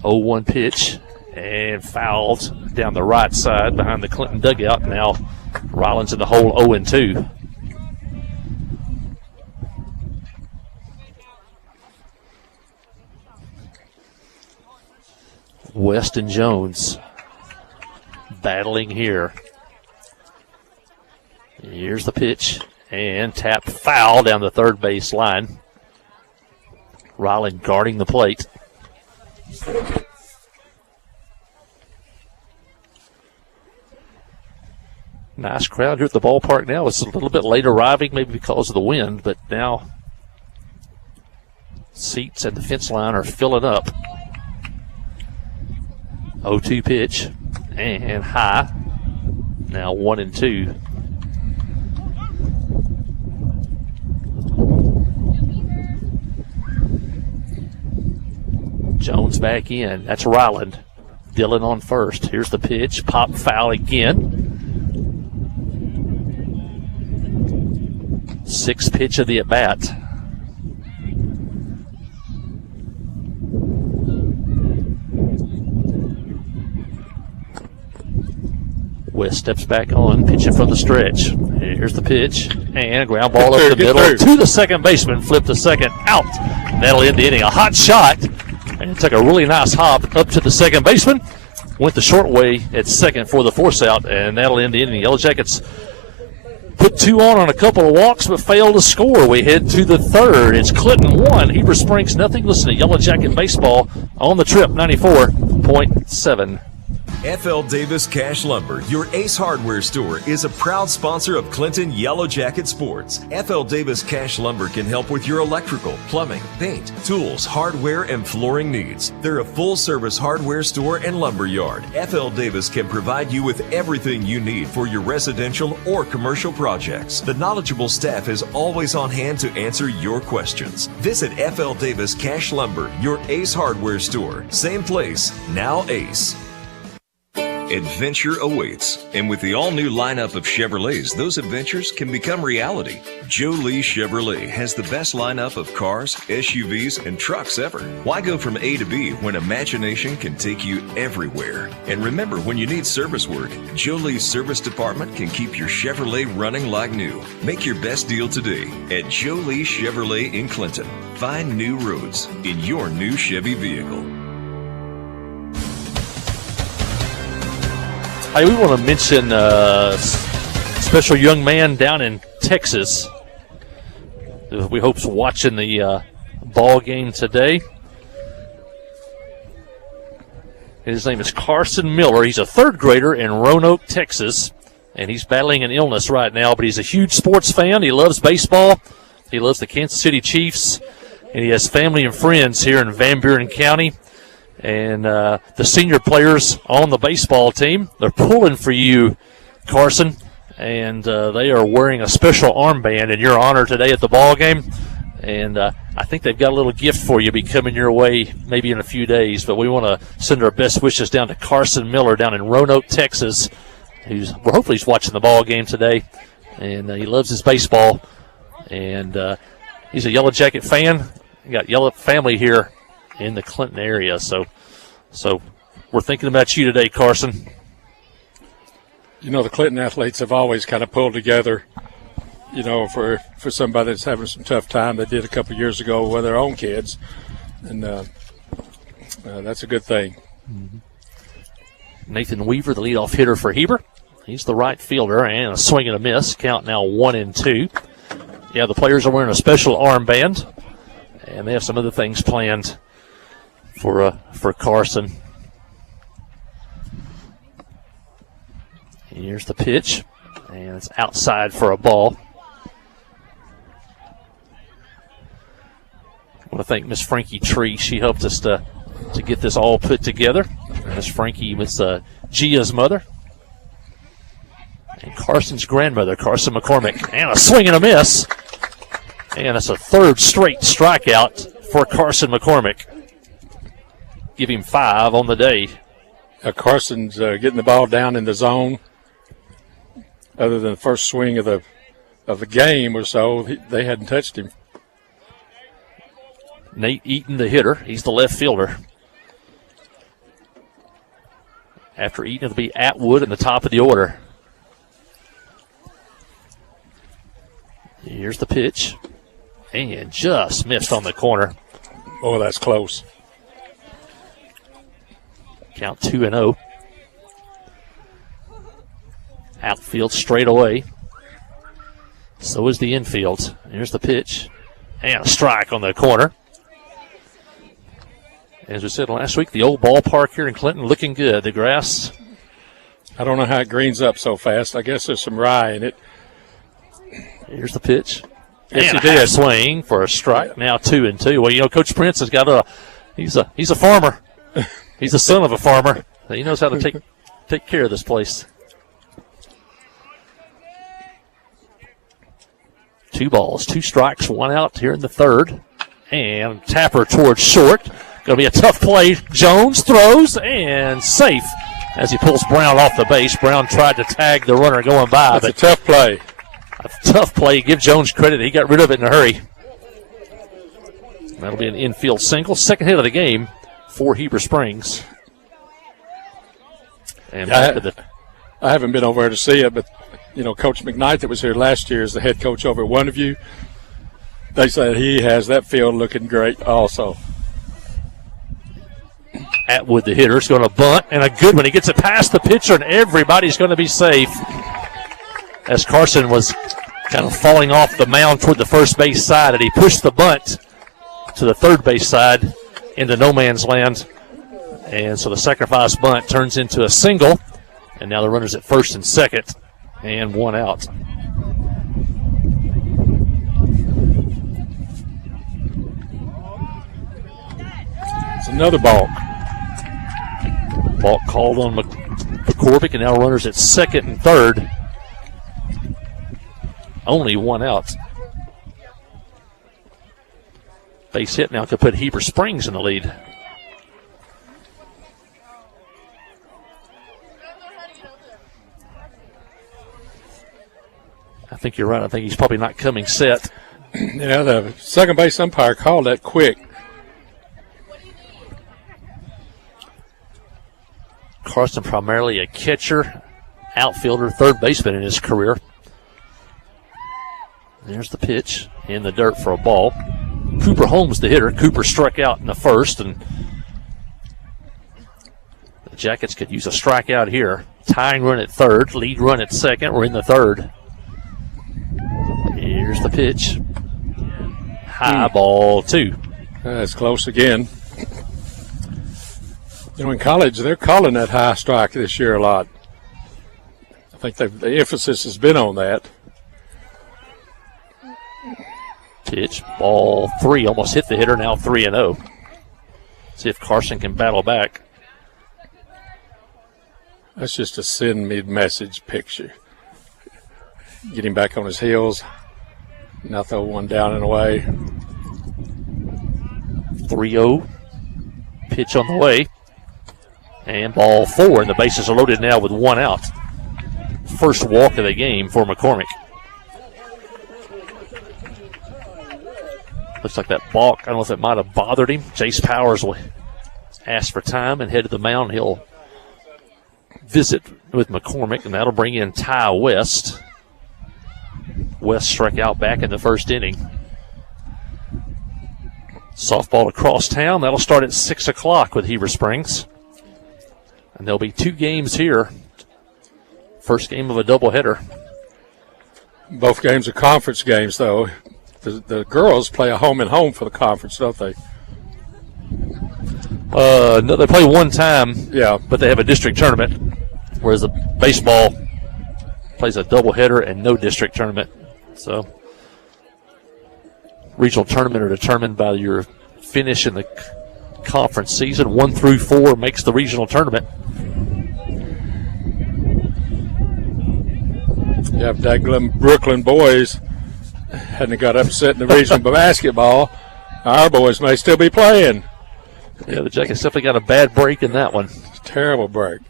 0-1 pitch and fouled down the right side behind the Clinton dugout. Now Ryland's in the hole 0-2. West and Jones battling here. Here's the pitch and tap foul down the 3rd base line. Ryland guarding the plate. Nice crowd here at the ballpark now. It's a little bit late arriving, maybe because of the wind, but now seats at the fence line are filling up. 0-2 pitch and high. Now 1-2. Jones back in. That's Ryland. Dillon on first. Here's the pitch. Pop foul again. 6th pitch of the at-bat. West steps back on, pitching from the stretch. Here's the pitch, and ground ball up the middle to the second baseman. Flip to second, out. That'll end the inning. A hot shot, and took a really nice hop up to the second baseman. Went the short way at second for the force out, and that'll end the inning. Yellow Jackets put 2 on a couple of walks, but failed to score. We head to the 3rd. It's Clinton 1, Heber Springs nothing. Listen to Yellow Jacket Baseball on the Trip 94.7. FL Davis Cash Lumber, your Ace Hardware store, is a proud sponsor of Clinton Yellow Jacket Sports. FL Davis Cash Lumber can help with your electrical, plumbing, paint, tools, hardware, and flooring needs. They're a full-service hardware store and lumber yard. FL Davis can provide you with everything you need for your residential or commercial projects. The knowledgeable staff is always on hand to answer your questions. Visit FL Davis Cash Lumber, your Ace Hardware store. Same place, now Ace. Adventure awaits, and with the all-new lineup of Chevrolets, those adventures can become reality. Joe Lee Chevrolet has the best lineup of cars, SUVs, and trucks ever. Why go from A to B when imagination can take you everywhere? And remember, when you need service work, Joe Lee's service department can keep your Chevrolet running like new. Make your best deal today at Joe Lee Chevrolet in Clinton. Find new roads in your new Chevy vehicle. Hey, we want to mention a special young man down in Texas. We hope's watching the ball game today. His name is Carson Miller. He's a 3rd grader in Roanoke, Texas, and he's battling an illness right now, but he's a huge sports fan. He loves baseball. He loves the Kansas City Chiefs, and he has family and friends here in Van Buren County. And the senior players on the baseball team, they're pulling for you, Carson, and they are wearing a special armband in your honor today at the ball game. And I think they've got a little gift for you be coming your way maybe in a few days. But we want to send our best wishes down to Carson Miller down in Roanoke, Texas, hopefully he's watching the ball game today. And he loves his baseball. And he's a Yellow Jacket fan. We got Yellow family here in the Clinton area, so we're thinking about you today, Carson. The Clinton athletes have always kind of pulled together, for somebody that's having some tough time. They did a couple of years ago with their own kids, and that's a good thing. Nathan Weaver, the leadoff hitter for Heber. He's the right fielder, and a swing and a miss. Count now 1-2. Yeah, the players are wearing a special armband, and they have some other things planned for Carson. Here's the pitch, and it's outside for a ball. I want to thank Miss Frankie Tree. She helped us to get this all put together. Miss Frankie was Gia's mother and Carson's grandmother, Carson McCormick. And a swing and a miss. And that's a third straight strikeout for Carson McCormick. Give him 5 on the day. Carson's getting the ball down in the zone. Other than the first swing of the game or so, they hadn't touched him. Nate Eaton, the hitter. He's the left fielder. After Eaton, it'll be Atwood in the top of the order. Here's the pitch. And just missed on the corner. Oh, that's close. Count 2-0. Outfield straight away. So is the infield. Here's the pitch. And a strike on the corner. As we said last week, the old ballpark here in Clinton looking good. The grass. I don't know how it greens up so fast. I guess there's some rye in it. Here's the pitch. Yes, and he a did. Swing for a strike. Now 2-2. Well, Coach Prince has got he's a farmer. He's the son of a farmer. He knows how to take care of this place. 2 balls, 2 strikes, 1 out here in the third. And Tapper towards short. Going to be a tough play. Jones throws and safe as he pulls Brown off the base. Brown tried to tag the runner going by. That's a tough play. A tough play. Give Jones credit. He got rid of it in a hurry. That'll be an infield single. Second hit of the game for Heber Springs. And I haven't been over there to see it, but, Coach McKnight that was here last year is the head coach over at Wonderview. They said he has that field looking great also. Atwood, the hitter, is going to bunt, and a good one. He gets it past the pitcher, and everybody's going to be safe. As Carson was kind of falling off the mound toward the first base side, and he pushed the bunt to the third base side into no man's land. And so the sacrifice bunt turns into a single, and now the runner's at first and second, and 1 out. It's another balk. Balk called on McCormick, and now runners at second and third. Only 1 out. Base hit now could put Heber Springs in the lead. I think you're right. I think he's probably not coming set. Yeah, the second base umpire called that quick. Carson primarily a catcher, outfielder, third baseman in his career. There's the pitch in the dirt for a ball. Cooper Holmes, the hitter. Cooper struck out in the first, and the Jackets could use a strikeout here. Tying run at third, lead run at second. We're in the third. Here's the pitch. High ball 2. That's close again. In college, they're calling that high strike this year a lot. I think the emphasis has been on that. Pitch, ball 3, almost hit the hitter, now 3-0. See if Carson can battle back. That's just a send mid-message picture. Get him back on his heels. Now throw one down and away. 3-0. Pitch on the way. And ball 4, and the bases are loaded now with 1 out. First walk of the game for McCormick. Looks like that balk, I don't know if it might have bothered him. Jace Powers will ask for time and head to the mound. He'll visit with McCormick, and that'll bring in Ty West. West struck out back in the first inning. Softball across town. That'll start at 6 o'clock with Heber Springs. And there'll be 2 games here First game of a doubleheader. Both games are conference games, though. The girls play a home and home for the conference, don't they? No, they play one time. Yeah, but they have a district tournament, whereas the baseball plays a doubleheader and no district tournament. So, regional tournament are determined by your finish in the conference season. 1 through 4 makes the regional tournament. Yeah, if that Brooklyn boys hadn't got upset in the regional basketball, our boys may still be playing. Yeah, the Jackets definitely got a bad break in that one. Terrible break.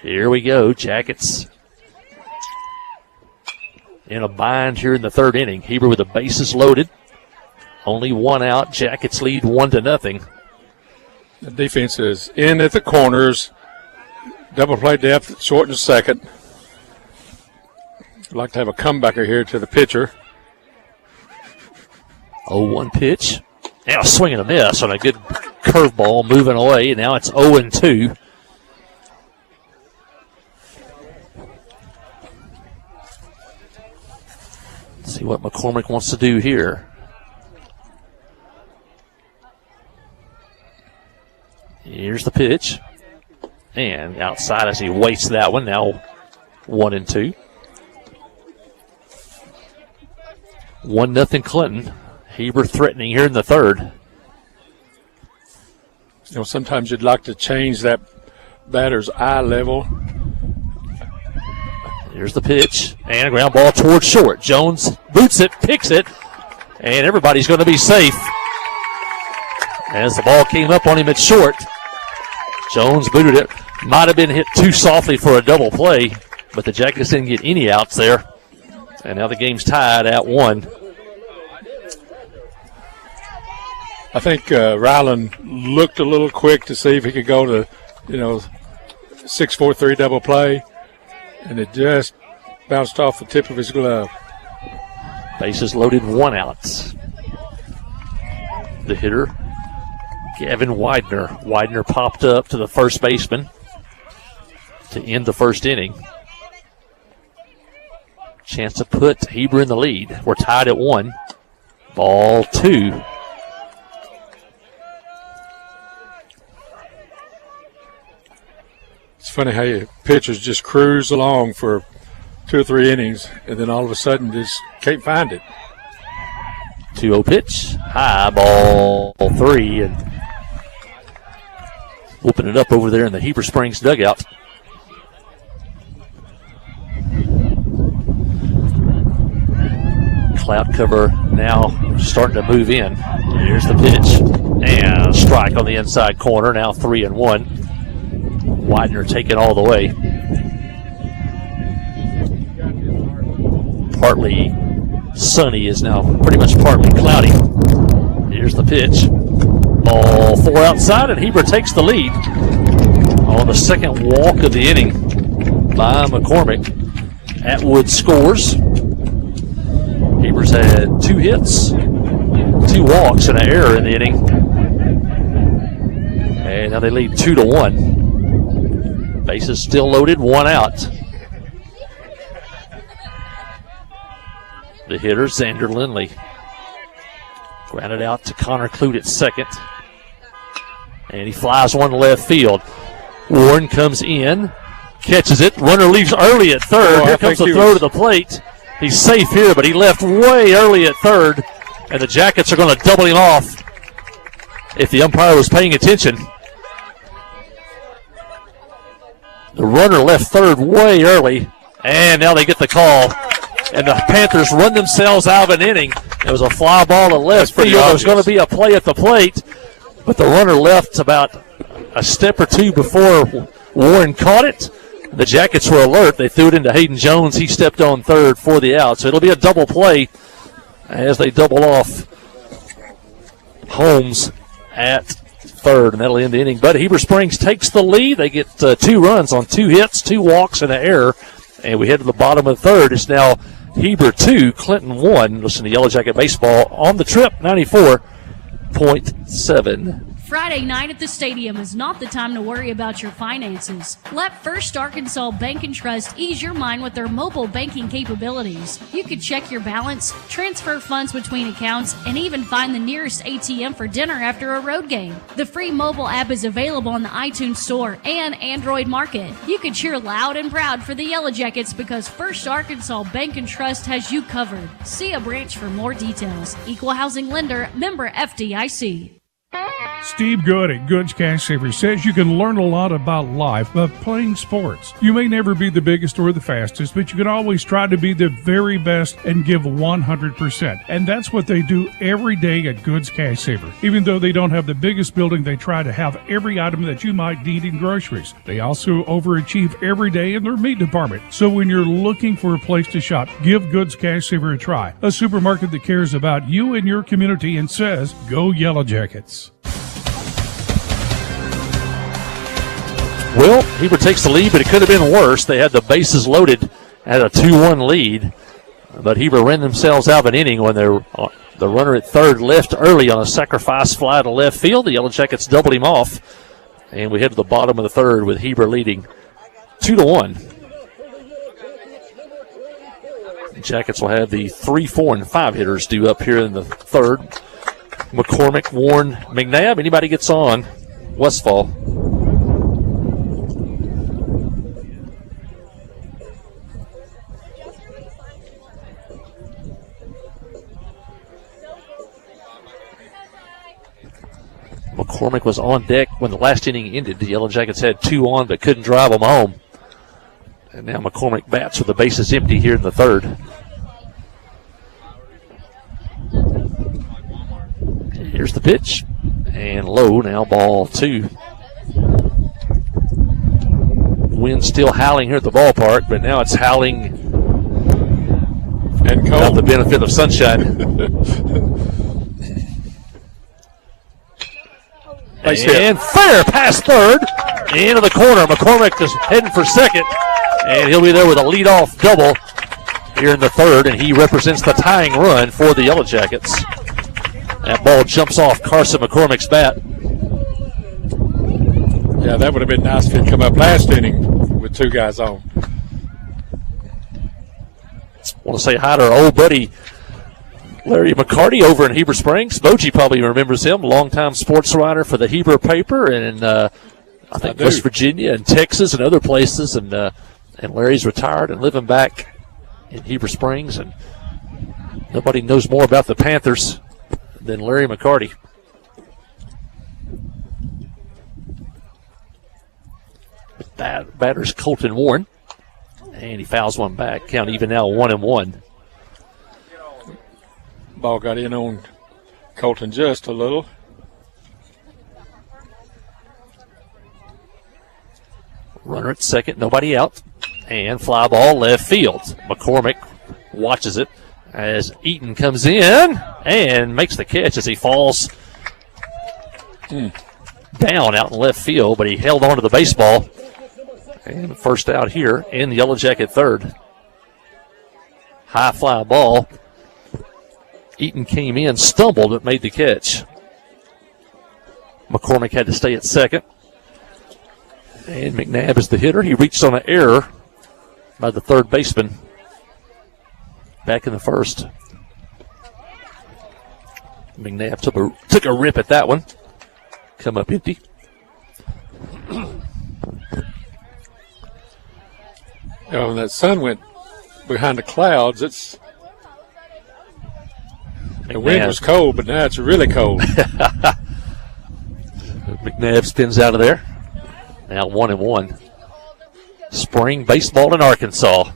Here we go, Jackets in a bind here in the third inning. Heber with the bases loaded. Only one out. Jackets lead 1-0. The defense is in at the corners. Double play depth, short and second. I'd like to have a comebacker here to the pitcher. 0-1 pitch. Now a swing and a miss on a good curveball moving away. And now it's 0-2. Let's see what McCormick wants to do here. Here's the pitch. And outside as he wastes that one. Now 1-2. 1-0 Clinton. Heber threatening here in the third. You know, sometimes you'd like to change that batter's eye level. Here's the pitch. And a ground ball towards short. Jones boots it, picks it, and everybody's going to be safe. As the ball came up on him at short, Jones booted it. Might have been hit too softly for a double play, but the Jackets didn't get any outs there. And now the game's tied at 1. I think Ryland looked a little quick to see if he could go to, 6-4-3 double play, and it just bounced off the tip of his glove. Bases loaded, 1 out. The hitter, Gavin Widener. Widener popped up to the first baseman to end the first inning. Chance to put Heber in the lead. We're tied at 1. Ball 2. It's funny how your pitchers just cruise along for 2 or 3 innings, and then all of a sudden just can't find it. 2-0 pitch. High, ball 3, and whooping it up over there in the Heber Springs dugout. Cloud cover now starting to move in. Here's the pitch. And a strike on the inside corner. Now 3-1. Widener taking all the way. Partly sunny is now pretty much partly cloudy. Here's the pitch. Ball 4 outside, and Heber takes the lead on the second walk of the inning by McCormick. Atwood scores. Heber's had 2 hits, 2 walks, and an error in the inning. And now they lead 2-1. Bases still loaded, 1 out. The hitter, Xander Lindley. Grounded out to Connor Clute at second. And he flies one to left field. Warren comes in, catches it. Runner leaves early at third. Here comes the throw to the plate. He's safe here, but he left way early at third. And the Jackets are going to double him off if the umpire was paying attention. The runner left third way early, and now they get the call. And the Panthers run themselves out of an inning. It was a fly ball to left field. There was going to be a play at the plate, but the runner left about a step or 2 before Warren caught it. The Jackets were alert. They threw it into Hayden Jones. He stepped on third for the out. So it'll be a double play as they double off Holmes at third, and that'll end the inning. But Heber Springs takes the lead. They get 2 runs on 2 hits, 2 walks, and an error. And we head to the bottom of the third. It's now Heber 2, Clinton 1. Listen to Yellow Jacket Baseball on the Trip 94.7. Friday night at the stadium is not the time to worry about your finances. Let First Arkansas Bank and Trust ease your mind with their mobile banking capabilities. You can check your balance, transfer funds between accounts, and even find the nearest ATM for dinner after a road game. The free mobile app is available on the iTunes Store and Android Market. You can cheer loud and proud for the Yellow Jackets because First Arkansas Bank and Trust has you covered. See a branch for more details. Equal housing lender, member FDIC. Steve Good at Goods Cash Savers says you can learn a lot about life by playing sports. You may never be the biggest or the fastest, but you can always try to be the very best and give 100%. And that's what they do every day at Goods Cash Saver. Even though they don't have the biggest building, they try to have every item that you might need in groceries. They also overachieve every day in their meat department. So when you're looking for a place to shop, give Goods Cash Saver a try. A supermarket that cares about you and your community and says, go Yellow Jackets. Well, Heber takes the lead, but it could have been worse. They had the bases loaded at a 2-1 lead, but Heber ran themselves out of an inning when the runner at third left early on a sacrifice fly to left field. The Yellow Jackets doubled him off, and we head to the bottom of the third with Heber leading 2-1. The Jackets will have the 3, 4, and 5 hitters due up here in the third. McCormick, Warren, McNabb. Anybody gets on, Westfall. McCormick was on deck when the last inning ended. The Yellow Jackets had 2 on but couldn't drive them home. And now McCormick bats with the bases empty here in the third. Here's the pitch. And low, now ball 2. Wind still howling here at the ballpark, but now it's howling and cold. Without the benefit of sunshine. And fair past third. Into the corner. McCormick is heading for second. And he'll be there with a leadoff double here in the third. And he represents the tying run for the Yellow Jackets. That ball jumps off Carson McCormick's bat. Yeah, that would have been nice if he'd come up last inning with 2 guys on. Want to say hi to our old buddy Larry McCarty over in Heber Springs. Boji probably remembers him, longtime sports writer for the Heber paper and I think West Virginia and Texas and other places. And Larry's retired and living back in Heber Springs. And nobody knows more about the Panthers than Larry McCarty. Batter's Colton Warren. And he fouls one back. Count even now 1-1. Ball got in on Colton just a little. Runner at second, nobody out. And fly ball left field. McCormick watches it as Eaton comes in and makes the catch as he falls down out in left field, but he held on to the baseball. And first out here in the Yellow Jacket third. High fly ball. Eaton came in, stumbled, but made the catch. McCormick had to stay at second. And McNabb is the hitter. He reached on an error by the third baseman back in the first. McNabb took a rip at that one. Come up empty. When that sun went behind the clouds, the wind was cold, but now it's really cold. McNabb spins out of there. Now 1-1. Spring baseball in Arkansas.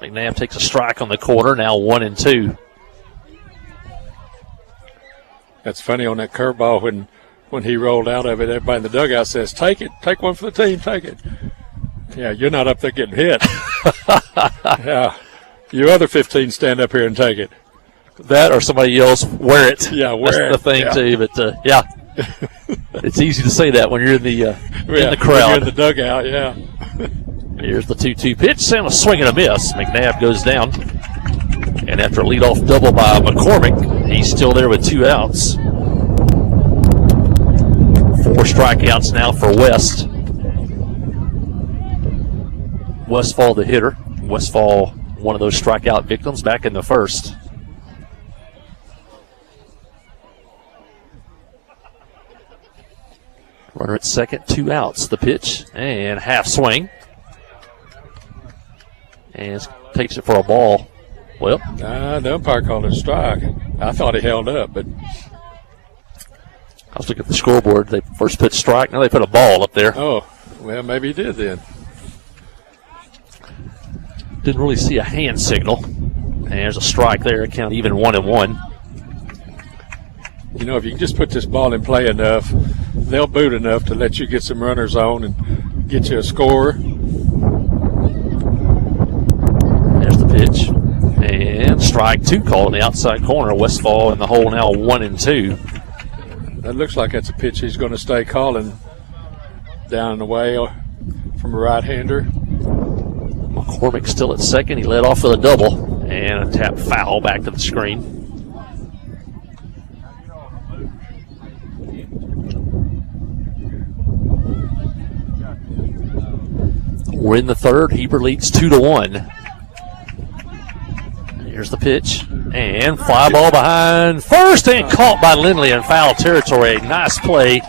McNabb takes a strike on the corner. Now 1-2. That's funny on that curveball when he rolled out of it. Everybody in the dugout says, "Take it, take one for the team, take it." Yeah, you're not up there getting hit. Yeah, you other 15 stand up here and take it. That or somebody else wear it. Yeah, wear That's the thing too. But yeah, it's easy to say that when you're in the crowd. You're in the dugout. Yeah. Here's the 2-2 pitch and a swing and a miss. McNabb goes down, and after a leadoff double by McCormick, he's still there with 2 outs. 4 strikeouts now for West. Westfall, the hitter. Westfall, one of those strikeout victims back in the first. Runner at second, 2 outs. The pitch and half swing. And takes it for a ball. Well, the umpire called it a strike. I thought he held up, but I was looking at the scoreboard. They first put strike, now they put a ball up there. Oh, well, maybe he did then. Didn't really see a hand signal. And there's a strike there, count even 1-1. You know, if you can just put this ball in play enough, they'll boot enough to let you get some runners on and get you a score. There's the pitch. And strike 2 called in the outside corner. Westfall in the hole now 1-2. That looks like that's a pitch he's going to stay calling down the way from a right-hander. McCormick still at second. He led off with a double. And a tap foul back to the screen. We're in the third. Heber leads 2-1. Here's the pitch. And fly ball behind first and caught by Lindley in foul territory. A nice play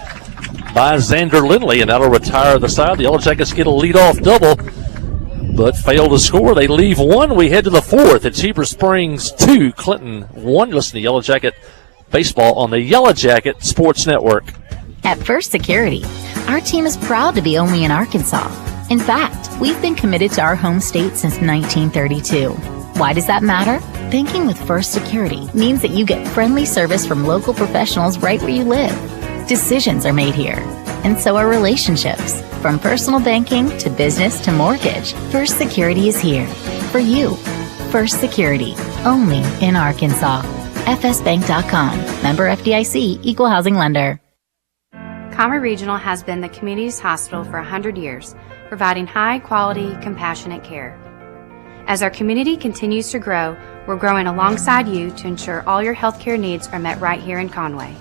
by Xander Lindley, and that'll retire the side. The Yellow Jackets get a leadoff double, but fail to score. They leave 1. We head to the fourth. It's Heber Springs 2, Clinton 1. Listen to Yellow Jacket Baseball on the Yellow Jacket Sports Network. At First Security, our team is proud to be only in Arkansas. In fact, we've been committed to our home state since 1932. Why does that matter? Banking with First Security means that you get friendly service from local professionals right where you live. Decisions are made here, and so are relationships. From personal banking to business to mortgage, First Security is here for you. First Security, only in Arkansas. FSBank.com. Member FDIC, Equal Housing Lender. Comrie Regional has been the community's hospital for 100 years, providing high-quality, compassionate care. As our community continues to grow, we're growing alongside you to ensure all your healthcare needs are met right here in Conway.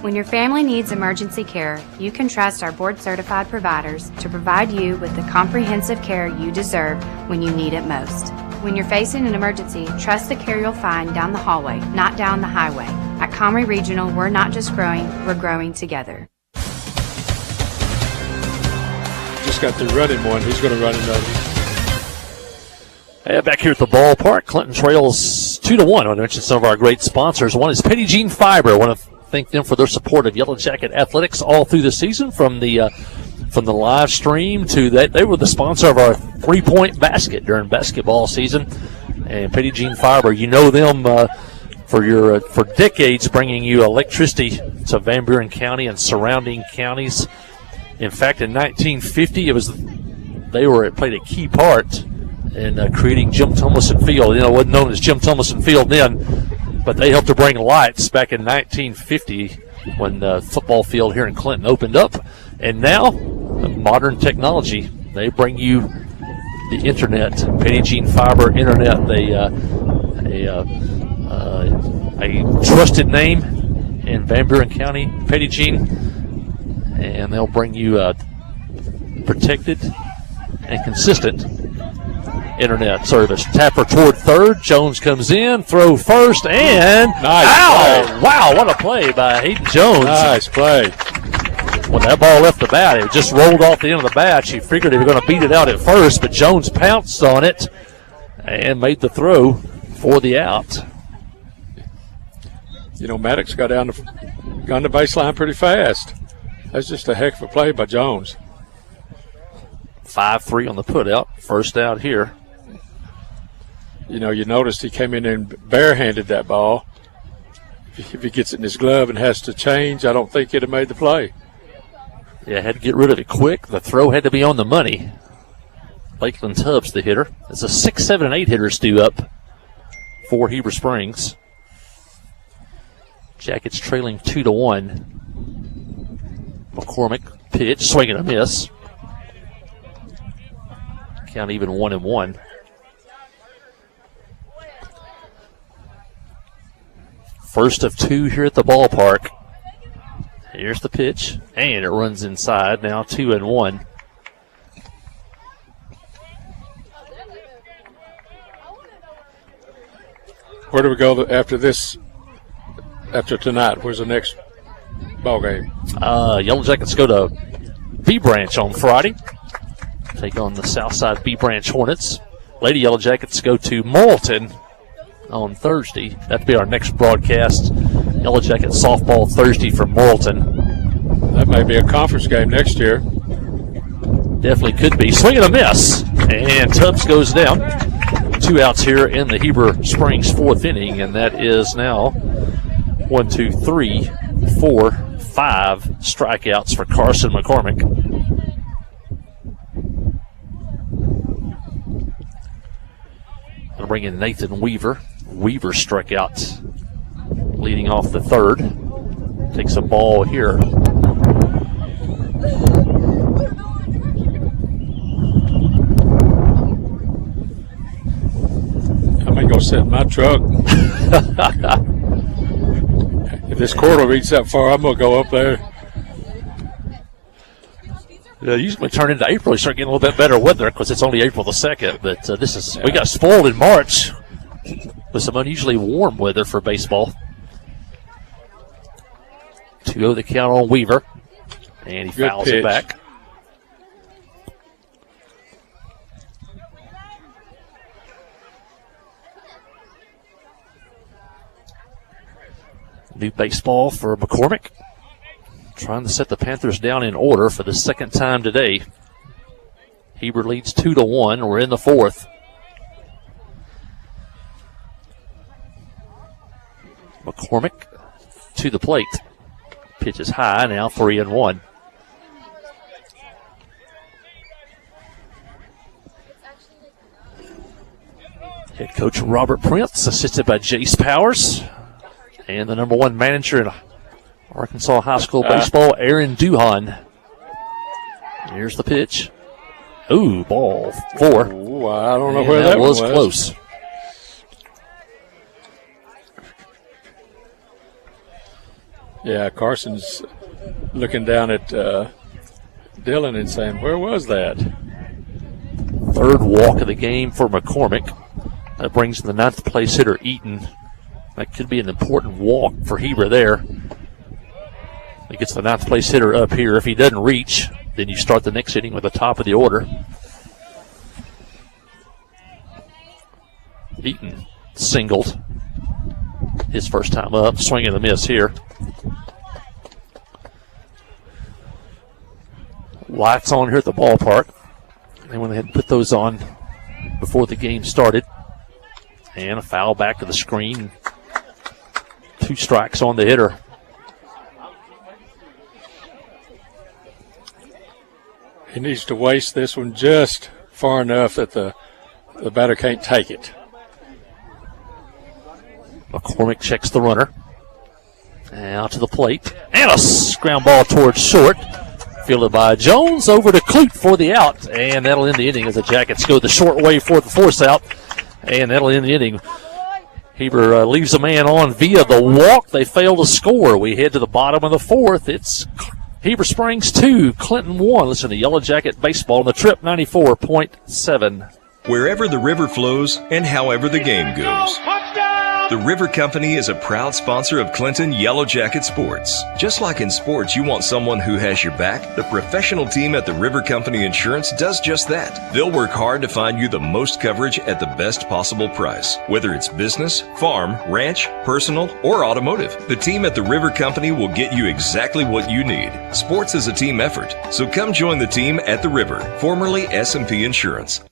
When your family needs emergency care, you can trust our board-certified providers to provide you with the comprehensive care you deserve when you need it most. When you're facing an emergency, trust the care you'll find down the hallway, not down the highway. At Comrie Regional, we're not just growing, we're growing together. Just got through running one. He's going to run another. And back here at the ballpark, Clinton trails 2-1. I want to mention some of our great sponsors. One is Petit Jean Fiber. I want to thank them for their support of Yellow Jacket Athletics all through the season, from the live stream to that. They were the sponsor of our 3-point basket during basketball season. And Petit Jean Fiber, you know them for decades, bringing you electricity to Van Buren County and surrounding counties. In fact, in 1950, they played a key part in creating Jim Tomlinson Field. You know, it wasn't known as Jim Tomlinson Field then, but they helped to bring lights back in 1950 when the football field here in Clinton opened up. And now, modern technology, they bring you the internet, Petit Jean Fiber Internet. A trusted name in Van Buren County, Petit Jean, and they'll bring you protected and consistent internet service. Tapper toward third. Jones comes in, throw first, and nice. Wow, what a play by Hayden Jones. Nice play. When that ball left the bat, it just rolled off the end of the bat. She figured they were going to beat it out at first, but Jones pounced on it and made the throw for the out. You know, Maddox got down the baseline pretty fast. That's just a heck of a play by Jones. 5-3 on the putout. First out here. You know, you noticed he came in and barehanded that ball. If he gets it in his glove and has to change, I don't think he'd have made the play. Yeah, had to get rid of it quick. The throw had to be on the money. Lakeland Tubbs, the hitter. It's a 6, 7, and 8 hitters due up for Heber Springs. Jackets trailing 2-1. McCormick pitch, swing and a miss. Count even 1-1. First of two here at the ballpark. Here's the pitch, and it runs inside. Now 2-1. Where do we go after this? After tonight, where's the next ball game? Yellow Jackets go to B Branch on Friday. Take on the Southside B Branch Hornets. Lady Yellow Jackets go to Morrilton on Thursday. That'll be our next broadcast. Yellow Jackets softball Thursday from Morrilton. That may be a conference game next year. Definitely could be. Swing and a miss. And Tubbs goes down. 2 outs here in the Heber Springs 4th inning, and that is now 1, 2, 3, 4, 5 strikeouts for Carson McCormick. I'll bring in Nathan Weaver. Weaver struck out leading off the 3rd. Takes a ball here. I may go sit in my truck. If this quarter reaches that far, I'm going to go up there. Usually turn into April, you start getting a little bit better weather because it's only April the 2nd. But we got spoiled in March with some unusually warm weather for baseball. 2-0 the count on Weaver, and he fouls it back. New baseball for McCormick. Trying to set the Panthers down in order for the second time today. Heber leads 2-1. We're in the 4th. McCormick to the plate. Pitch is high, now 3-1. Head coach Robert Prince, assisted by Jace Powers. And the number 1 manager in Arkansas High School baseball, Aaron Duhan. Here's the pitch. Ooh, ball 4. Ooh, I don't know where that was. Close. Yeah, Carson's looking down at Dylan and saying, where was that? 3rd walk of the game for McCormick. That brings the 9th place hitter, Eaton. That could be an important walk for Heber there. He gets the 9th place hitter up here. If he doesn't reach, then you start the next inning with the top of the order. Eaton singled his first time up. Swing and a miss here. Lights on here at the ballpark. They went ahead and put those on before the game started. And a foul back to the screen. 2 strikes on the hitter. He needs to waste this one just far enough that the batter can't take it. McCormick checks the runner. Out to the plate. And a ground ball towards short. Fielded by Jones, over to Clute for the out. And that'll end the inning as the Jackets go the short way for the force out. And that'll end the inning. Heber leaves a man on via the walk. They fail to score. We head to the bottom of the 4th. It's Heber Springs 2, Clinton 1. Listen to Yellow Jacket Baseball on the Trip 94.7. Wherever the river flows and however the game goes. The River Company is a proud sponsor of Clinton Yellow Jacket Sports. Just like in sports, you want someone who has your back. The professional team at the River Company Insurance does just that. They'll work hard to find you the most coverage at the best possible price. Whether it's business, farm, ranch, personal, or automotive, the team at the River Company will get you exactly what you need. Sports is a team effort, so come join the team at the River, formerly S&P Insurance.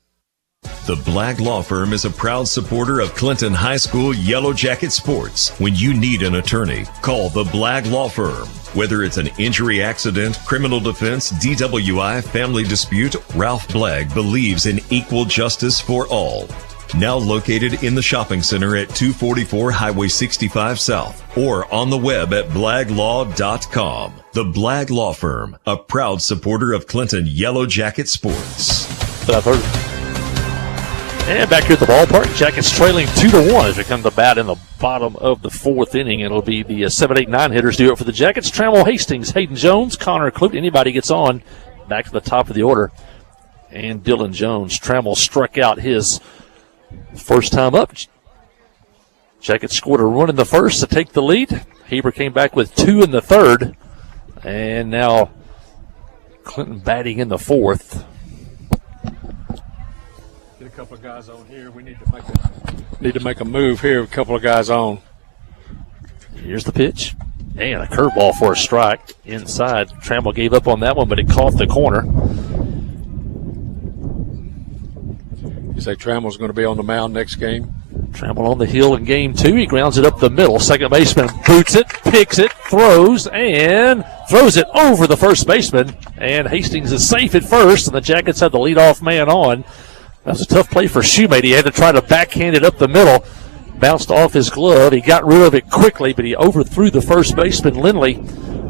The Black Law Firm is a proud supporter of Clinton High School Yellow Jacket Sports. When you need an attorney, call the Black Law Firm. Whether it's an injury accident, criminal defense, DWI, family dispute, Ralph Blagg believes in equal justice for all. Now located in the shopping center at 244 Highway 65 South or on the web at blaglaw.com. The Blagg Law Firm, a proud supporter of Clinton Yellow Jacket Sports. And back here at the ballpark, Jackets trailing 2-1 as we come to bat in the bottom of the fourth inning. It'll be the 7, 8, 9 hitters do it for the Jackets. Trammell, Hastings, Hayden Jones, Connor Clute. Anybody gets on back to the top of the order. And Dylan Jones. Trammell struck out his first time up. Jackets scored a run in the first to take the lead. Heber came back with 2 in the third. And now Clinton batting in the fourth. Get a couple of guys on here. We need to make a move here. A couple of guys on. Here's the pitch. And a curveball for a strike inside. Trammell gave up on that one, but it caught the corner. You say Trammell's going to be on the mound next game? Trammell on the hill in game 2. He grounds it up the middle. Second baseman boots it, picks it, throws it over the first baseman. And Hastings is safe at first, and the Jackets have the leadoff man on. That was a tough play for Shoemate. He had to try to backhand it up the middle. Bounced off his glove. He got rid of it quickly, but he overthrew the first baseman, Lindley.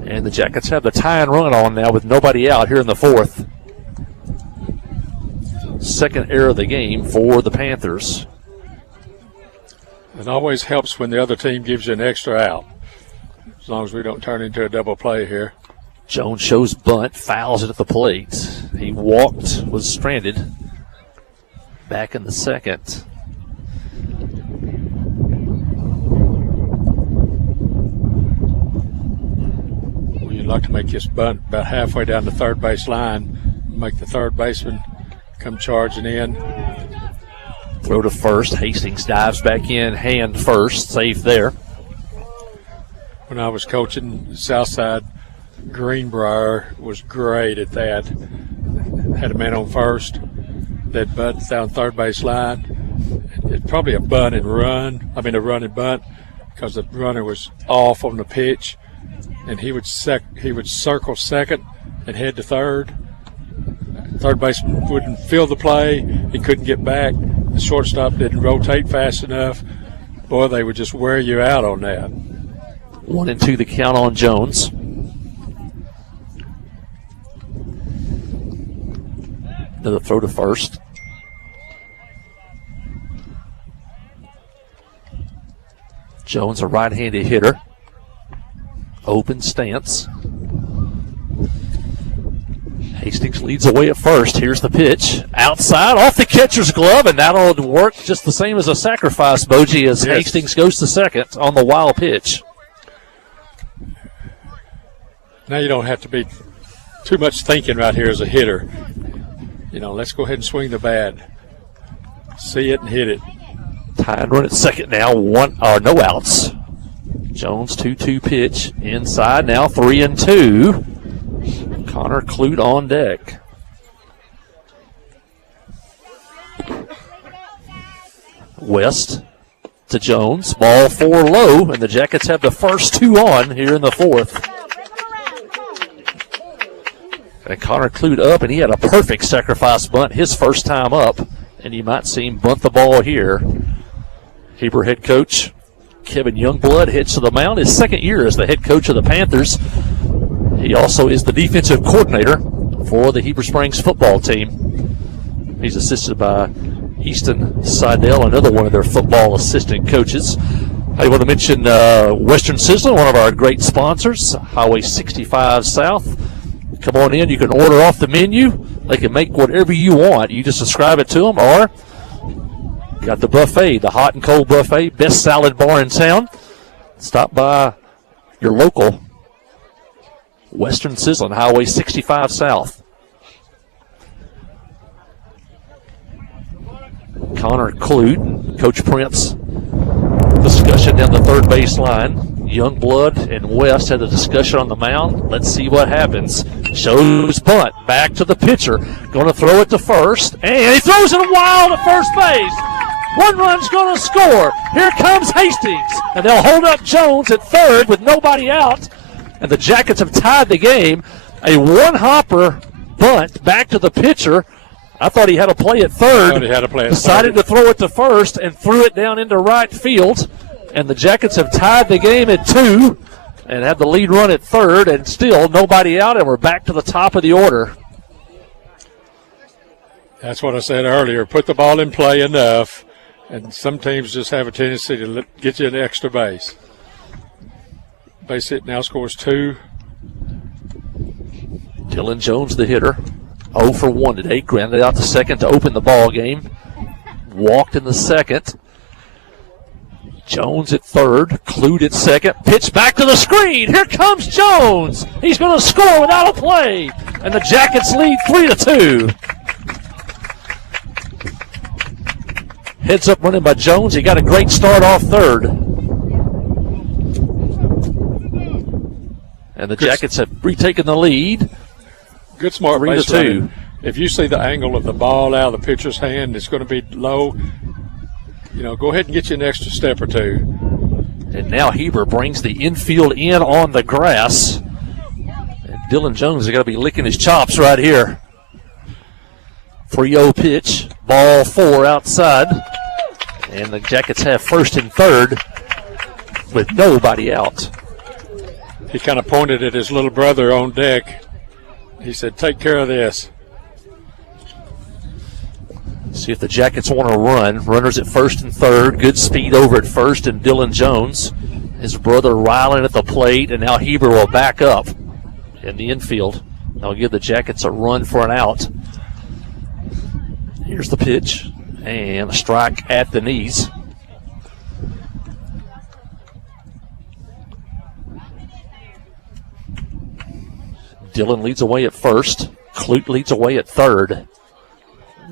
And the Jackets have the tying run on now with nobody out here in the fourth. Second error of the game for the Panthers. It always helps when the other team gives you an extra out, as long as we don't turn into a double play here. Jones shows bunt, fouls it at the plate. He walked, was stranded. Back in the second. Well, you'd like to make this bunt about halfway down the third base line, make the third baseman come charging in. Throw to first. Hastings dives back in, hand first, safe there. When I was coaching Southside, Greenbrier was great at that. Had a man on first, that bunt down third base line. It's probably a run and bunt, because the runner was off on the pitch, and he would circle second and head to third. Third baseman wouldn't feel the play. He couldn't get back. The shortstop didn't rotate fast enough. Boy, they would just wear you out on that. 1-2 the count on Jones. Another throw to first. Jones, a right-handed hitter. Open stance. Hastings leads away at first. Here's the pitch. Outside, off the catcher's glove, and that'll work just the same as a sacrifice, Boji, as Yes. Hastings goes to second on the wild pitch. Now you don't have to be too much thinking right here as a hitter. Let's go ahead and swing the bat. See it and hit it. Tying run at second now. No outs. Jones 2-2 pitch. Inside now 3-2. Connor Clute on deck. West to Jones. Ball 4 low, and the Jackets have the first 2 on here in the fourth. And Connor Clute up, and he had a perfect sacrifice bunt his first time up, and you might see him bunt the ball here. Heber head coach Kevin Youngblood heads to the mound, his second year as the head coach of the Panthers. He also is the defensive coordinator for the Heber Springs football team. He's assisted by Easton Seidel, another one of their football assistant coaches. I want to mention Western Sizzling, one of our great sponsors, Highway 65 South. Come on in. You can order off the menu. They can make whatever you want. You just describe it to them, or you got the buffet, the hot and cold buffet, best salad bar in town. Stop by your local Western Sizzling, Highway 65 South. Connor Clute, Coach Prince, discussion down the third base line. Youngblood and West had a discussion on the mound. Let's see what happens. Shows bunt. Back to the pitcher. Going to throw it to first. And he throws it wild to first base. One run's going to score. Here comes Hastings. And they'll hold up Jones at third with nobody out. And the Jackets have tied the game. A one-hopper bunt back to the pitcher. I thought he had a play at third. Decided to throw it to first and threw it down into right field. And the Jackets have tied the game at 2 and had the lead run at third, and still nobody out, and we're back to the top of the order. That's what I said earlier. Put the ball in play enough, And some teams just have a tendency to get you an extra base. Base hit now scores 2. Dylan Jones, the hitter, 0 for 1 today. Grounded out to second to open the ball game. Walked in the second. Jones at third, Clute at second. Pitch back to the screen. Here comes Jones. He's going to score without a play. And the Jackets lead 3-2. Heads up running by Jones. He got a great start off third. And the Jackets have retaken the lead. Good smart base 3-2. running. If you see the angle of the ball out of the pitcher's hand, it's going to be low. Go ahead and get you an extra step or two. And now Heber brings the infield in on the grass. And Dylan Jones is going to be licking his chops right here. 3-0 pitch. Ball 4 outside. And the Jackets have first and third with nobody out. He kind of pointed at his little brother on deck. He said, take care of this. See if the Jackets want to run. Runners at first and third. Good speed over at first, and Dylan Jones. His brother Rylan at the plate, and now Heber will back up in the infield. They'll give the Jackets a run for an out. Here's the pitch, and a strike at the knees. Dylan leads away at first. Clute leads away at third.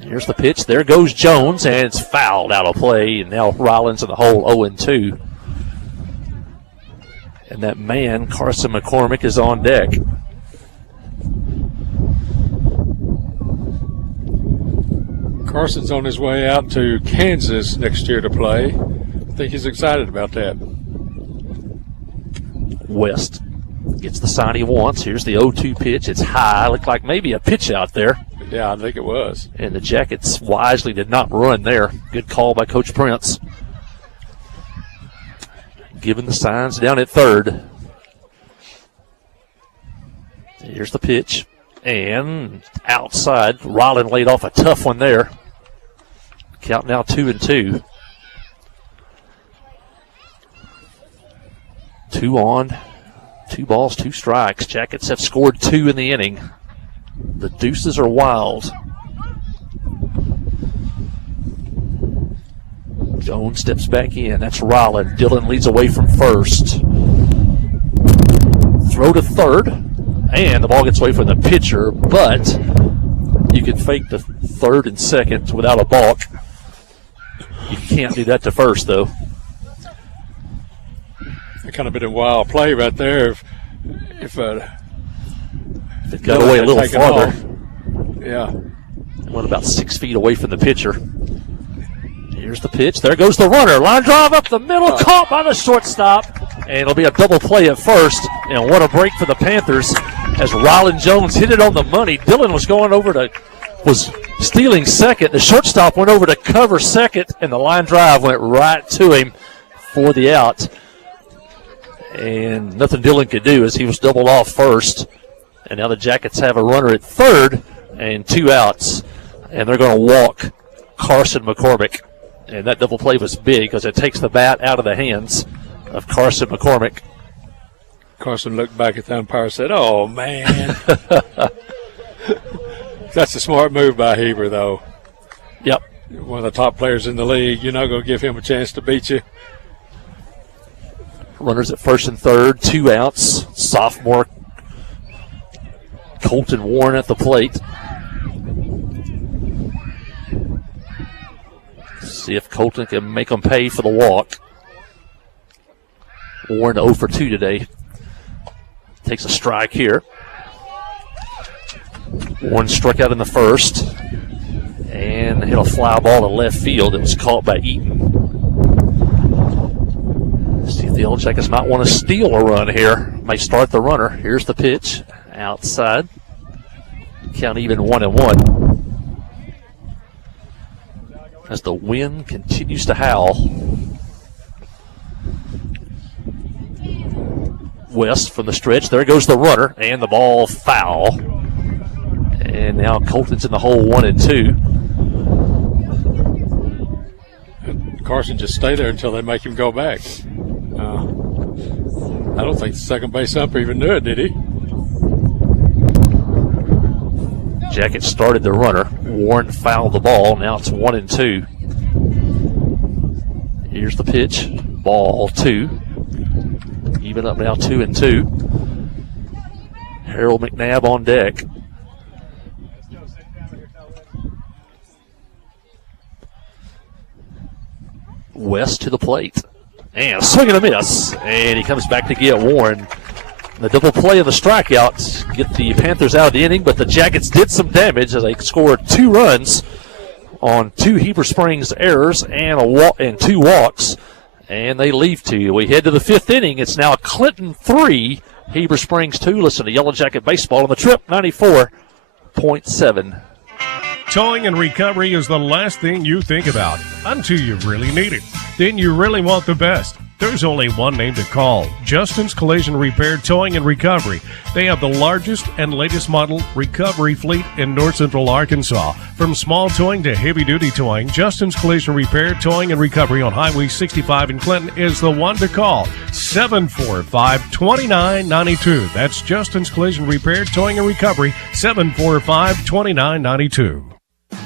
Here's the pitch. There goes Jones, and it's fouled out of play. And now Rollins in the hole, 0-2. And that man, Carson McCormick, is on deck. Carson's on his way out to Kansas next year to play. I think he's excited about that. West gets the sign he wants. Here's the 0-2 pitch. It's high. Looked like maybe a pitch out there. Yeah, I think it was. And the Jackets wisely did not run there. Good call by Coach Prince. Giving the signs down at third. Here's the pitch. And outside, Rylan laid off a tough one there. Count now 2-2. 2 on, 2 balls, 2 strikes. Jackets have scored 2 in the inning. The deuces are wild. Jones steps back in. That's Rylan. Dylan leads away from first. Throw to third. And the ball gets away from the pitcher, but you can fake the third and second without a balk. You can't do that to first, though. It kind of been a wild play right there. If it got away a little farther. Yeah. Went about 6 feet away from the pitcher. Here's the pitch. There goes the runner. Line drive up the middle, caught by the shortstop. And it'll be a double play at first. And what a break for the Panthers as Rylan Jones hit it on the money. Dylan was stealing second. The shortstop went over to cover second, and the line drive went right to him for the out. And nothing Dylan could do as he was doubled off first. And now the Jackets have a runner at third and 2 outs. And they're going to walk Carson McCormick. And that double play was big because it takes the bat out of the hands of Carson McCormick. Carson looked back at the umpire and said, oh, man. That's a smart move by Heber, though. Yep. One of the top players in the league. You're not going to give him a chance to beat you. Runners at first and third, 2 outs. Sophomore Colton Warren at the plate. See if Colton can make them pay for the walk. Warren 0 for 2 today. Takes a strike here. Warren struck out in the first. And hit a fly ball to left field. It was caught by Eaton. See if the Yellow Jackets might want to steal a run here. May start the runner. Here's the pitch. Outside. Count even 1-1. As the wind continues to howl. West from the stretch. There goes the runner. And the ball foul. And now Colton's in the hole 1-2. Carson just stay there until they make him go back. I don't think the second base umper even knew it, did he? Jackets started the runner. Warren fouled the ball. Now it's 1-2. Here's the pitch. Ball 2. Even up now 2-2. Harold McNabb on deck. West to the plate. And a swing and a miss. And he comes back to get Warren. The double play and the strikeout get the Panthers out of the inning, but the Jackets did some damage as they scored 2 runs on 2 Heber Springs errors and 2 walks, and they leave 2. We head to the 5th inning. It's now Clinton 3, Heber Springs 2. Listen to Yellow Jacket Baseball on the Trip 94.7. Towing and recovery is the last thing you think about until you really need it. Then you really want the best. There's only one name to call, Justin's Collision Repair Towing and Recovery. They have the largest and latest model recovery fleet in north central Arkansas. From small towing to heavy-duty towing, Justin's Collision Repair Towing and Recovery on Highway 65 in Clinton is the one to call, 745-2992. That's Justin's Collision Repair Towing and Recovery, 745-2992.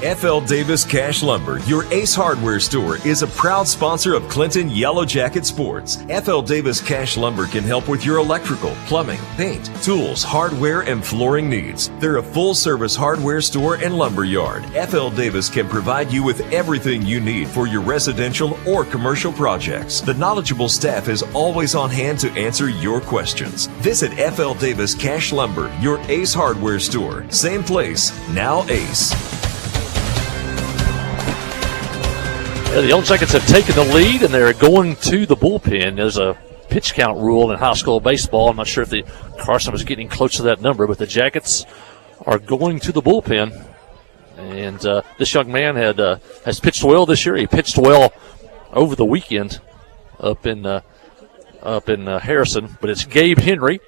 F.L. Davis Cash Lumber, your Ace Hardware store, is a proud sponsor of Clinton Yellow Jacket Sports. F.L. Davis Cash Lumber can help with your electrical, plumbing, paint, tools, hardware, and flooring needs. They're a full-service hardware store and lumber yard. F.L. Davis can provide you with everything you need for your residential or commercial projects. The knowledgeable staff is always on hand to answer your questions. Visit F.L. Davis Cash Lumber, your Ace Hardware store. Same place, now Ace. The Yellow Jackets have taken the lead, and they're going to the bullpen. There's a pitch count rule in high school baseball. I'm not sure if the Carson was getting close to that number, but the Jackets are going to the bullpen. And this young man has pitched well this year. He pitched well over the weekend up in Harrison, but it's Gabe Henry.